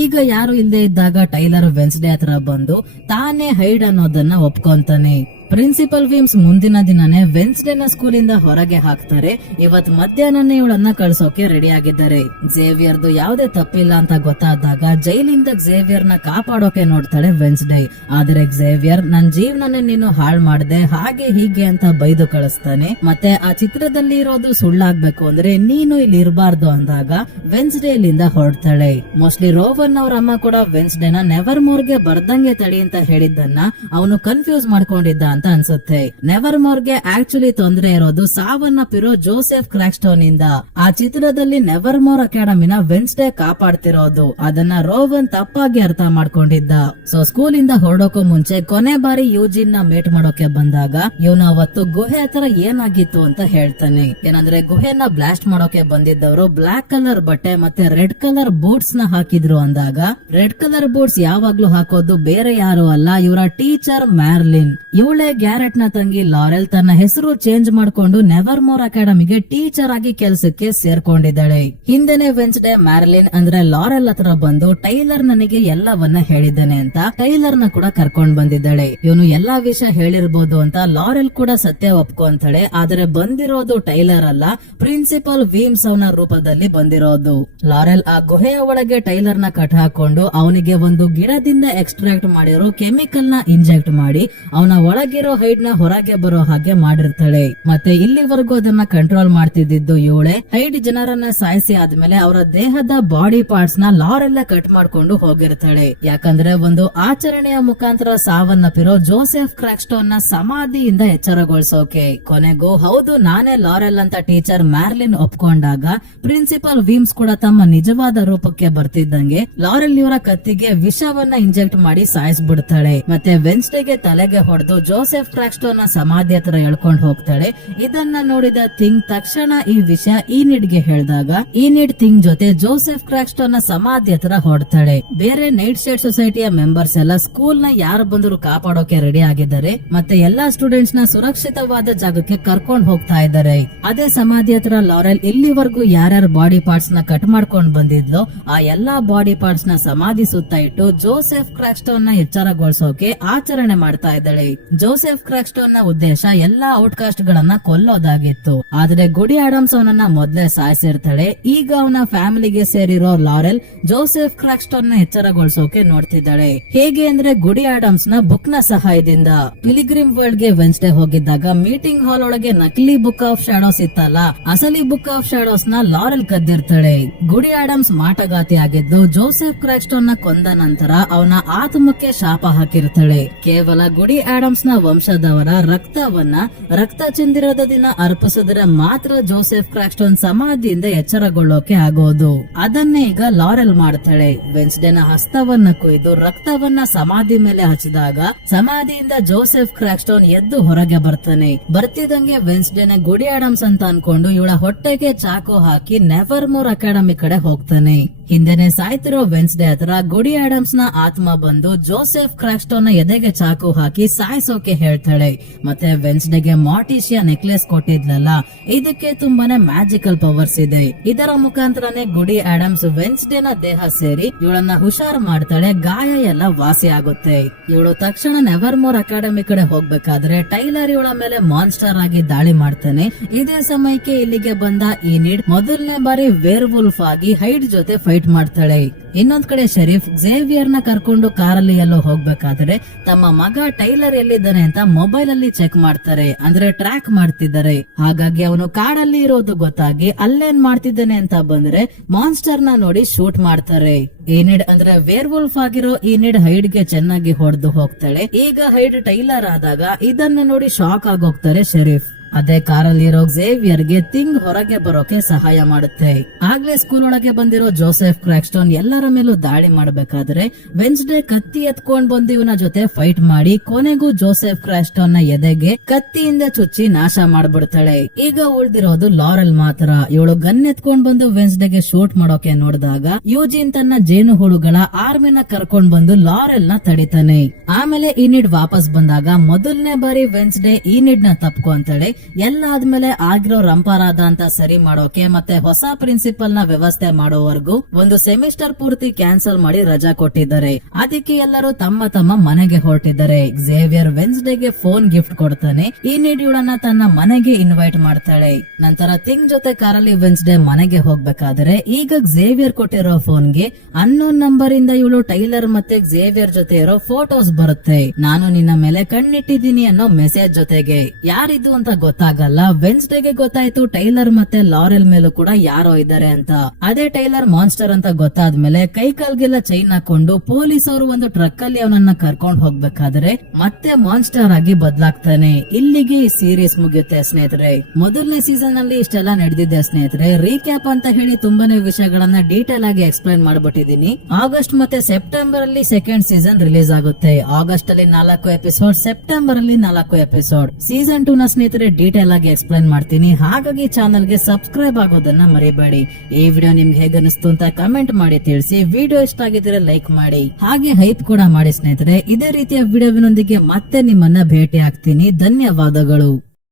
ಈಗ ಯಾರು ಇಲ್ಲದೆ ಇದ್ದಾಗ ಟೈಲರ್ ವೆನ್ಸ್ಡೇ ಹತ್ರ ಬಂದು ತಾನೇ ಹೈಡ್ ಅನ್ನೋದನ್ನ ಒಪ್ಕೊಂತಾನೆ. ಪ್ರಿನ್ಸಿಪಲ್ ವೀಮ್ಸ್ ಮುಂದಿನ ದಿನನೇ ವೆನ್ಸ್ಡೇನ ಸ್ಕೂಲಿಂದ ಹೊರಗೆ ಹಾಕ್ತಾರೆ. ಇವತ್ ಮಧ್ಯಾಹ್ನನೇ ಇವಳನ್ನ ಕಳ್ಸೋಕೆ ರೆಡಿ ಆಗಿದ್ದಾರೆ. ಝೇವಿಯರ್ದು ಯಾವುದೇ ತಪ್ಪಿಲ್ಲ ಅಂತ ಗೊತ್ತಾದಾಗ ಜೈಲಿಂದ ಝೇವಿಯರ್ ನ ಕಾಪಾಡೋಕೆ ನೋಡ್ತಾಳೆ ವೆನ್ಸ್ಡೇ. ಆದ್ರೆ ಝೇವಿಯರ್ ನನ್ ಜೀವನನೇ ನೀನು ಹಾಳು ಮಾಡ್ದೆ ಹಾಗೆ ಹೀಗೆ ಅಂತ ಬೈದು ಕಳಿಸ್ತಾನೆ. ಮತ್ತೆ ಆ ಚಿತ್ರದಲ್ಲಿ ಇರೋದು ಸುಳ್ಳಾಗ್ಬೇಕು ಅಂದ್ರೆ ನೀನು ಇಲ್ಲಿ ಇರಬಾರ್ದು ಅಂದಾಗ ವೆನ್ಸ್ಡೇ ಇಲ್ಲಿಂದ ಹೊರಡ್ತಾಳೆ. ಮೋಸ್ಟ್ಲಿ ರೋವನ್ ಅವ್ರ ಅಮ್ಮ ಕೂಡ ವೆನ್ಸ್ಡೇನ ನೆವರ್ ಮೋರ್ ಗೆ ಬರ್ದಂಗೆ ತಡಿ ಅಂತ ಹೇಳಿದ್ದನ್ನ ಅವನು ಕನ್ಫ್ಯೂಸ್ ಮಾಡ್ಕೊಂಡಿದ್ದ ಅಂತ ಅಂತ ಅನ್ಸುತ್ತೆ. ನೆವರ್ ಮೋರ್ಗೆ ಆಕ್ಚುಲಿ ತೊಂದರೆ ಇರೋದು ಸಾವನ್ನಪ್ಪಿರೋ ಜೋಸೆಫ್ ಕ್ರಾಕ್ಸ್ಟೋನ್ ಇಂದ. ಆ ಚಿತ್ರದಲ್ಲಿ ನೆವರ್ ಮೋರ್ ಅಕಾಡೆಮಿನ ವೆನ್ಸ್ಡೇ ಕಾಪಾಡ್ತಿರೋದು ಅದನ್ನ ರೋವನ್ ತಪ್ಪಾಗಿ ಅರ್ಥ ಮಾಡ್ಕೊಂಡಿದ್ದ. ಸೊ ಸ್ಕೂಲ್ ಇಂದ ಹೊರಡೋಕೋ ಮುಂಚೆ ಕೊನೆ ಬಾರಿ ಯೂಜಿನ್ ನ ಮೀಟ್ ಮಾಡೋಕೆ ಬಂದಾಗ ಇವನು ಅವತ್ತು ಗುಹೆ ಹತ್ರ ಏನಾಗಿತ್ತು ಅಂತ ಹೇಳ್ತಾನೆ. ಏನಂದ್ರೆ ಗುಹೆನ ಬ್ಲಾಸ್ಟ್ ಮಾಡೋಕೆ ಬಂದಿದ್ದವರು ಬ್ಲಾಕ್ ಕಲರ್ ಬಟ್ಟೆ ಮತ್ತೆ ರೆಡ್ ಕಲರ್ ಬೂಟ್ಸ್ ನ ಹಾಕಿದ್ರು ಅಂದಾಗ, ರೆಡ್ ಕಲರ್ ಬೂಟ್ಸ್ ಯಾವಾಗ್ಲೂ ಹಾಕೋದು ಬೇರೆ ಯಾರು ಅಲ್ಲ, ಇವರ ಟೀಚರ್ ಮ್ಯಾರ್ಲಿನ್. ಇವಳೇ ಗ್ಯಾರೆಟ್ ನ ತಂಗಿ ಲಾರೆಲ್ ತನ್ನ ಹೆಸರು ಚೇಂಜ್ ಮಾಡ್ಕೊಂಡು ನೆವರ್ ಮೋರ್ ಅಕಾಡೆಮಿಗೆ ಟೀಚರ್ ಆಗಿ ಕೆಲಸಕ್ಕೆ ಸೇರ್ಕೊಂಡಿದ್ದಾಳೆ. ಹಿಂದೆನೆ ವೆನ್ಸ್ಡೇ ಮ್ಯಾರ್ಲಿನ್ ಅಂದ್ರೆ ಲಾರೆಲ್ ಹತ್ರ ಬಂದು ಟೈಲರ್ ನನಗೆ ಎಲ್ಲವನ್ನ ಹೇಳಿದ್ದೇನೆ ಅಂತ ಟೈಲರ್ ನ ಕೂಡ ಕರ್ಕೊಂಡ್ ಬಂದಿದ್ದಾಳೆ. ಇವನು ಎಲ್ಲಾ ವಿಷಯ ಹೇಳಿರ್ಬೋದು ಅಂತ ಲಾರೆಲ್ ಕೂಡ ಸತ್ಯ ಒಪ್ಕೊಂತಾಳೆ. ಆದ್ರೆ ಬಂದಿರೋದು ಟೈಲರ್ ಅಲ್ಲ, ಪ್ರಿನ್ಸಿಪಲ್ ವೀಮ್ಸ್ ಅವನ ರೂಪದಲ್ಲಿ ಬಂದಿರೋದು. ಲಾರೆಲ್ ಆ ಗುಹೆಯ ಒಳಗೆ ಟೈಲರ್ ನ ಕಟ್ ಹಾಕೊಂಡು ಅವನಿಗೆ ಒಂದು ಗಿಡದಿಂದ ಎಕ್ಸ್ಟ್ರಾಕ್ಟ್ ಮಾಡಿರೋ ಕೆಮಿಕಲ್ ನ ಇಂಜೆಕ್ಟ್ ಮಾಡಿ ಅವನ ಒಳಗಿರೋ ಹೈಡ್ ನ ಹೊರಗೆ ಬರೋ ಹಾಗೆ ಮಾಡಿರ್ತಾಳೆ. ಮತ್ತೆ ಇಲ್ಲಿವರೆಗೂ ಅದನ್ನ ಕಂಟ್ರೋಲ್ ಮಾಡ್ತಿದ್ದು ಇವಳೆ. ಹೈಡ್ ಜನರನ್ನ ಸಾಯಿಸಿ ಆದ್ಮೇಲೆ ಅವರ ದೇಹದ ಬಾಡಿ ಪಾರ್ಟ್ಸ್ ನ ಲಾರೆಲ್ಲ ಕಟ್ ಮಾಡ್ಕೊಂಡು ಹೋಗಿರ್ತಾಳೆ. ಯಾಕಂದ್ರೆ ಒಂದು ಆಚರಣೆಯ ಮುಖಾಂತರ ಸಾವನ್ನಪ್ಪಿರೋ ಜೋಸೆಫ್ ಕ್ರಾಕ್ಸ್ಟೋನ್ ನ ಸಮಾಧಿಯಿಂದ ಎಚ್ಚರಗೊಳಿಸೋಕೆ. ಕೊನೆಗೂ ಹೌದು ನಾನೇ ಲಾರೆಲ್ ಅಂತ ಟೀಚರ್ ಮ್ಯಾರ್ಲಿನ್ ಒಪ್ಕೊಂಡಾಗ ಪ್ರಿನ್ಸಿಪಲ್ ವೀಮ್ಸ್ ಕೂಡ ತಮ್ಮ ನಿಜವಾದ ರೂಪಕ್ಕೆ ಬರ್ತಿದ್ದಂಗೆ ಲಾರೆಲ್ ಇವರ ಕತ್ತಿಗೆ ವಿಷವನ್ನ ಇಂಜೆಕ್ಟ್ ಮಾಡಿ ಸಾಯಿಸ್ಬಿಡ್ತಾಳೆ. ಮತ್ತೆ ವೆನ್ಸ್ಡೇಗೆ ತಲೆಗೆ ಹೊಡೆದು ಜೋಸೆಫ್ ಕ್ರಾಕ್ಸ್ಟೋನ್ ನ ಸಮಾಧಿ ಹತ್ರ ಎಳ್ಕೊಂಡು ಹೋಗ್ತಾಳೆ. ಇದನ್ನ ನೋಡಿದ ಥಿಂಗ್ ತಕ್ಷಣ ಈ ವಿಷಯ ಈನಿಡ್ ಗೆ ಹೇಳಿದಾಗ ಈನಿಡ್ ಥಿಂಗ್ ಜೊತೆ ಜೋಸೆಫ್ ಕ್ರಾಕ್ಸ್ಟೋನ್ ನ ಸಮಾಧಿ ಹತ್ರ ಹೊಡ್ತಾಳೆ. ಬೇರೆ ನೈಟ್ ಶೇಡ್ ಸೊಸೈಟಿಯ ಮೆಂಬರ್ಸ್ ಎಲ್ಲ ಸ್ಕೂಲ್ ನ ಯಾರು ಬಂದ್ರು ಕಾಪಾಡೋಕೆ ರೆಡಿ ಆಗಿದ್ದಾರೆ. ಮತ್ತೆ ಎಲ್ಲಾ ಸ್ಟೂಡೆಂಟ್ಸ್ ನ ಸುರಕ್ಷಿತವಾದ ಜಾಗಕ್ಕೆ ಕರ್ಕೊಂಡು ಹೋಗ್ತಾ ಇದ್ದಾರೆ. ಅದೇ ಸಮಾಧಿ ಹತ್ರ ಲಾರೆಲ್ ಇಲ್ಲಿವರೆಗೂ ಯಾರ್ಯಾರ ಬಾಡಿ ಪಾರ್ಟ್ಸ್ ನ ಕಟ್ ಮಾಡ್ಕೊಂಡು ಬಂದಿದ್ಲು ಆ ಎಲ್ಲಾ ಬಾಡಿ ಪಾರ್ಟ್ಸ್ ನ ಸಮಾಧಿ ಸುತ್ತ ಇಟ್ಟು ಜೋಸೆಫ್ ಕ್ರಾಕ್ಸ್ಟೋನ್ ನ ಎಚ್ಚರಗೊಳಿಸೋಕೆ ಆಚರಣೆ ಮಾಡ್ತಾ ಇದ್ದಾಳೆ. ಜೋಸೆಫ್ ಕ್ರಾಕ್ಸ್ಟೋನ್ ನ ಉದ್ದೇಶ ಎಲ್ಲಾ ಔಟ್ಕಾಸ್ಟ್ ಗಳನ್ನ ಕೊಲ್ಲೋದಾಗಿತ್ತು. ಆದ್ರೆ ಗುಡಿ ಆಡಮ್ಸ್ ಅವನನ್ನ ಮೊದ್ಲೇ ಸಾಯಿಸಿರ್ತಾಳೆ. ಈಗ ಅವನ ಫ್ಯಾಮಿಲಿಗೆ ಸೇರಿರೋ ಲಾರೆಲ್ ಜೋಸೆಫ್ ಕ್ರಾಕ್ಸ್ಟೋನ್ ನ ಎಚ್ಚರಗೊಳಿಸೋಕೆ ನೋಡ್ತಿದ್ದಾಳೆ. ಹೇಗೆ ಅಂದ್ರೆ ಗುಡಿ ಆಡಮ್ಸ್ ನ ಬುಕ್ ನ ಸಹಾಯದಿಂದ. ಪಿಲಿಗ್ರಿಮ್ ವರ್ಲ್ಡ್ ಗೆ ವೆನ್ಸ್ಡೇ ಹೋಗಿದ್ದಾಗ ಮೀಟಿಂಗ್ ಹಾಲ್ ಒಳಗೆ ನಕಲಿ ಬುಕ್ ಆಫ್ ಶಾಡೋಸ್ ಇತ್ತಲ್ಲ, ಅಸಲಿ ಬುಕ್ ಆಫ್ ಶಾಡೋಸ್ ನ ಲಾರೆಲ್ ಕದ್ದಿರ್ತಾಳೆ. ಗುಡಿ ಆಡಮ್ಸ್ ಮಾಟಗಾತಿ ಆಗಿದ್ದು ಜೋಸೆಫ್ ಕ್ರಾಕ್ಸ್ಟೋನ್ ನ ಕೊಂದ ನಂತರ ಅವನ ಆತ್ಮಕ್ಕೆ ಶಾಪ ಹಾಕಿರ್ತಾಳೆ. ಕೇವಲ ಗುಡಿ ಆಡಮ್ಸ್ ನ ವಂಶದವರ ರಕ್ತವನ್ನ ರಕ್ತ ಚಂದಿರದ ದಿನ ಅರ್ಪಿಸಿದ್ರೆ ಮಾತ್ರ ಜೋಸೆಫ್ ಕ್ರಾಕ್ಸ್ಟೋನ್ ಸಮಾಧಿಯಿಂದ ಎಚ್ಚರಗೊಳ್ಳೋಕೆ ಆಗೋದು. ಅದನ್ನೇ ಈಗ ಲಾರೆಲ್ ಮಾಡ್ತಾಳೆ. ವೆನ್ಸ್ಡೇನ ಹಸ್ತವನ್ನ ಕೊಯ್ದು ರಕ್ತವನ್ನ ಸಮಾಧಿ ಮೇಲೆ ಹಚ್ಚಿದಾಗ ಸಮಾಧಿಯಿಂದ ಜೋಸೆಫ್ ಕ್ರಾಕ್ಸ್ಟೋನ್ ಎದ್ದು ಹೊರಗೆ ಬರ್ತಾನೆ. ಬರ್ತಿದಂಗೆ ವೆನ್ಸ್ಡೇನ ಗುಡಿ ಆಡಮ್ಸ್ ಅಂತ ಅನ್ಕೊಂಡು ಇವಳ ಹೊಟ್ಟೆಗೆ ಚಾಕು ಹಾಕಿ ನೆವರ್ ಮೋರ್ ಅಕಾಡೆಮಿ ಕಡೆ ಹೋಗ್ತಾನೆ. ಹಿಂದೆನೆ ಸಾಯ್ತಿರೋ ವೆನ್ಸ್ಡೇ ಹತ್ರ ಗುಡಿ ಆಡಮ್ಸ್ ನ ಆತ್ಮ ಬಂದು ಜೋಸೆಫ್ ಕ್ರಾಕ್ಸ್ಟೋನ್ ನ ಎದೆಗೆ ಚಾಕು ಹಾಕಿ ಸಾಯಿಸೋಕೆ ಹೇಳ್ತಾಳೆ. ಮತ್ತೆ ವೆನ್ಸ್ಡೇಗೆ ಮಾರ್ಟಿಷಿಯಾ ನೆಕ್ಲೆಸ್ ಕೊಟ್ಟಿದ್ಲಲ್ಲ, ಇದಕ್ಕೆ ತುಂಬಾನೇ ಮ್ಯಾಜಿಕಲ್ ಪವರ್ಸ್ ಇದೆ. ಇದರ ಮುಖಾಂತರನೇ ಗುಡಿ ಆಡಮ್ಸ್ ವೆನ್ಸ್ಡೇ ನ ದೇಹ ಸೇರಿ ಇವಳನ್ನ ಹುಷಾರ್ ಮಾಡ್ತಾಳೆ. ಗಾಯ ಎಲ್ಲ ವಾಸಿ ಆಗುತ್ತೆ. ಇವಳು ತಕ್ಷಣ ನೆವರ್ ಮೋರ್ ಅಕಾಡೆಮಿ ಕಡೆ ಹೋಗ್ಬೇಕಾದ್ರೆ ಟೈಲರ್ ಇವಳ ಮೇಲೆ ಮಾನ್ಸ್ಟರ್ ಆಗಿ ದಾಳಿ ಮಾಡ್ತಾನೆ. ಇದೇ ಸಮಯಕ್ಕೆ ಇಲ್ಲಿಗೆ ಬಂದ ಈನಿಡ್ ಮೊದಲನೇ ಬಾರಿ ವೇರ್ ವುಲ್ಫ್ ಆಗಿ ಹೈಡ್ ಜೊತೆ ಫೈಟ್ ಮಾಡ್ತಾಳೆ. ಇನ್ನೊಂದ್ ಕಡೆ ಶರೀಫ್ ಝೇವಿಯರ್ ನ ಕರ್ಕೊಂಡು ಕಾರಲ್ಲಿ ಎಲ್ಲೋ ಹೋಗ್ಬೇಕಾದ್ರೆ ತಮ್ಮ ಮಗ ಟೈಲರ್ ಎಲ್ಲಿದ್ದಾನೆ ಅಂತ ಮೊಬೈಲ್ ಅಲ್ಲಿ ಚೆಕ್ ಮಾಡ್ತಾರೆ. ಅಂದ್ರೆ ಟ್ರ್ಯಾಕ್ ಮಾಡ್ತಿದ್ದಾರೆ. ಹಾಗಾಗಿ ಅವನು ಕಾಡಲ್ಲಿ ಇರೋದು ಗೊತ್ತಾಗಿ ಅಲ್ಲೇನ್ ಮಾಡ್ತಿದ್ದಾನೆ ಅಂತ ಬಂದ್ರೆ ಮಾನ್ಸ್ಟರ್ ನ ನೋಡಿ ಶೂಟ್ ಮಾಡ್ತಾರೆ. ಈನಿಡ್ ಅಂದ್ರೆ ವೇರ್ ವುಲ್ಫ್ ಆಗಿರೋ ಈನಿಡ್ ಹೈಡ್ ಗೆ ಚೆನ್ನಾಗಿ ಹೊಡೆದು ಹೋಗ್ತಾಳೆ. ಈಗ ಹೈಡ್ ಟೈಲರ್ ಆದಾಗ ಇದನ್ನ ನೋಡಿ ಶಾಕ್ ಆಗೋಗ್ತಾರೆ ಶರೀಫ್. ಅದೇ ಕಾರಲ್ಲಿರೋ ಝೇವಿಯರ್ ಗೆ ಥಿಂಗ್ ಹೊರಗೆ ಬರೋಕೆ ಸಹಾಯ ಮಾಡುತ್ತೆ. ಆಗ್ಲೇ ಸ್ಕೂಲ್ ಒಳಗೆ ಬಂದಿರೋ ಜೋಸೆಫ್ ಕ್ರಾಕ್ಸ್ಟೋನ್ ಎಲ್ಲರ ಮೇಲೂ ದಾಳಿ ಮಾಡಬೇಕಾದ್ರೆ ವೆನ್ಸ್ಡೇ ಕತ್ತಿ ಎತ್ಕೊಂಡ್ ಬಂದು ಇವನ ಜೊತೆ ಫೈಟ್ ಮಾಡಿ ಕೊನೆಗೂ ಜೋಸೆಫ್ ಕ್ರಾಕ್ಸ್ಟೋನ್ ನ ಎದೆಗೆ ಕತ್ತಿಯಿಂದ ಚುಚ್ಚಿ ನಾಶ ಮಾಡ್ಬಿಡ್ತಾಳೆ. ಈಗ ಉಳಿದಿರೋದು ಲಾರೆಲ್ ಮಾತ್ರ. ಇವಳು ಗನ್ ಎತ್ಕೊಂಡ್ ಬಂದು ವೆನ್ಸ್ಡೇಗೆ ಶೂಟ್ ಮಾಡೋಕೆ ನೋಡಿದಾಗ ಯೂಜಿನ್ ತನ್ನ ಜೇನು ಹುಳುಗಳ ಆರ್ಮಿನ ಕರ್ಕೊಂಡ್ ಬಂದು ಲಾರೆಲ್ ನ ತಡಿತಾನೆ. ಆಮೇಲೆ ಈನಿಡ್ ವಾಪಸ್ ಬಂದಾಗ ಮೊದಲನೇ ಬಾರಿ ವೆನ್ಸ್ಡೇ ಈನಿಡ್ ನ ತಪ್ಕೊಂತಾಳೆ. ಎಲ್ಲ ಆದ್ಮೇಲೆ ಆಗಿರೋ ರಂಪಾರಾಧ ಅಂತ ಸರಿ ಮಾಡೋಕೆ ಮತ್ತೆ ಹೊಸ ಪ್ರಿನ್ಸಿಪಲ್ ನ ವ್ಯವಸ್ಥೆ ಮಾಡೋವರೆಗೂ ಒಂದು ಸೆಮಿಸ್ಟರ್ ಪೂರ್ತಿ ಕ್ಯಾನ್ಸಲ್ ಮಾಡಿ ರಜಾ ಕೊಟ್ಟಿದ್ದಾರೆ. ಅದಕ್ಕೆ ಎಲ್ಲರೂ ತಮ್ಮ ತಮ್ಮ ಮನೆಗೆ ಹೊರಟಿದ್ದಾರೆ. ಝೇವಿಯರ್ ವೆನ್ಸ್ಡೇಗೆ ಫೋನ್ ಗಿಫ್ಟ್ ಕೊಡ್ತಾನೆ. ಈನಿಡ್ ಇವಳನ್ನ ತನ್ನ ಮನೆಗೆ ಇನ್ವೈಟ್ ಮಾಡ್ತಾಳೆ. ನಂತರ ಥಿಂಗ್ ಜೊತೆ ಕಾರಲ್ಲಿ ವೆನ್ಸ್ಡೇ ಮನೆಗೆ ಹೋಗ್ಬೇಕಾದ್ರೆ ಈಗ ಝೇವಿಯರ್ ಕೊಟ್ಟಿರೋ ಫೋನ್ಗೆ ಅನ್ನೋನ್ ನಂಬರ್ ಇಂದ ಇವಳು ಟೈಲರ್ ಮತ್ತೆ ಝೇವಿಯರ್ ಜೊತೆ ಇರೋ ಫೋಟೋಸ್ ಬರುತ್ತೆ. ನಾನು ನಿನ್ನ ಮೇಲೆ ಕಣ್ಣಿಟ್ಟಿದ್ದೀನಿ ಅನ್ನೋ ಮೆಸೇಜ್ ಜೊತೆಗೆ. ಯಾರಿದು ಅಂತ ಗೊತ್ತಾಗಲ್ಲ. ವೆನ್ಸ್ಡೇಗೆ ಗೊತ್ತಾಯ್ತು ಟೈಲರ್ ಮತ್ತೆ ಲಾರೆಲ್ ಮೇಲೂ ಕೂಡ ಯಾರೋ ಇದ್ದಾರೆ ಅಂತ. ಅದೇ ಟೈಲರ್ ಮಾನ್ಸ್ಟರ್ ಅಂತ ಗೊತ್ತಾದ್ಮೇಲೆ ಕೈ ಕಾಲ್ಗೆಲ್ಲ ಚೈನ್ ಹಾಕೊಂಡು ಪೊಲೀಸ್ ಅವರು ಒಂದು ಟ್ರಕ್ ಅಲ್ಲಿ ಅವನನ್ನ ಕರ್ಕೊಂಡು ಹೋಗ್ಬೇಕಾದ್ರೆ ಮತ್ತೆ ಮಾನ್ಸ್ಟರ್ ಆಗಿ ಬದಲಾಗ್ತಾನೆ. ಇಲ್ಲಿಗೆ ಈ ಸೀರೀಸ್ ಮುಗಿಯುತ್ತೆ ಸ್ನೇಹಿತರೆ. ಮೊದಲನೇ ಸೀಸನ್ ಅಲ್ಲಿ ಇಷ್ಟೆಲ್ಲ ನಡೆದಿದೆ ಸ್ನೇಹಿತರೆ. ರೀಕ್ಯಾಪ್ ಅಂತ ಹೇಳಿ ತುಂಬಾನೇ ವಿಷಯಗಳನ್ನ ಡೀಟೇಲ್ ಆಗಿ ಎಕ್ಸ್ಪ್ಲೈನ್ ಮಾಡ್ಬಿಟ್ಟಿದೀನಿ. ಆಗಸ್ಟ್ ಮತ್ತೆ ಸೆಪ್ಟೆಂಬರ್ ಅಲ್ಲಿ ಸೆಕೆಂಡ್ ಸೀಸನ್ ರಿಲೀಸ್ ಆಗುತ್ತೆ. ಆಗಸ್ಟ್ ಅಲ್ಲಿ 4 ಎಪಿಸೋಡ್, ಸೆಪ್ಟೆಂಬರ್ ಅಲ್ಲಿ 4 ಎಪಿಸೋಡ್. ಸೀಸನ್ 2 ನ ಸ್ನೇಹಿತರೆ ಡೀಟೇಲ್ ಆಗಿ ಎಕ್ಸ್ಪ್ಲೈನ್ ಮಾಡ್ತೀನಿ. ಹಾಗಾಗಿ ಚಾನಲ್ ಗೆ ಸಬ್ಸ್ಕ್ರೈಬ್ ಆಗೋದನ್ನ ಮರಿಬೇಡಿ. ಈ ವಿಡಿಯೋ ನಿಮ್ಗೆ ಹೇಗನಿಸ್ತು ಅಂತ ಕಮೆಂಟ್ ಮಾಡಿ ತಿಳಿಸಿ. ವಿಡಿಯೋ ಇಷ್ಟ ಆಗಿದ್ರೆ ಲೈಕ್ ಮಾಡಿ, ಹಾಗೆ ಹೈಪ್ ಕೂಡ ಮಾಡಿ ಸ್ನೇಹಿತರೆ. ಇದೇ ರೀತಿಯ ವಿಡಿಯೋವಿನೊಂದಿಗೆ ಮತ್ತೆ ನಿಮ್ಮನ್ನ ಭೇಟಿ ಆಗ್ತೀನಿ. ಧನ್ಯವಾದಗಳು.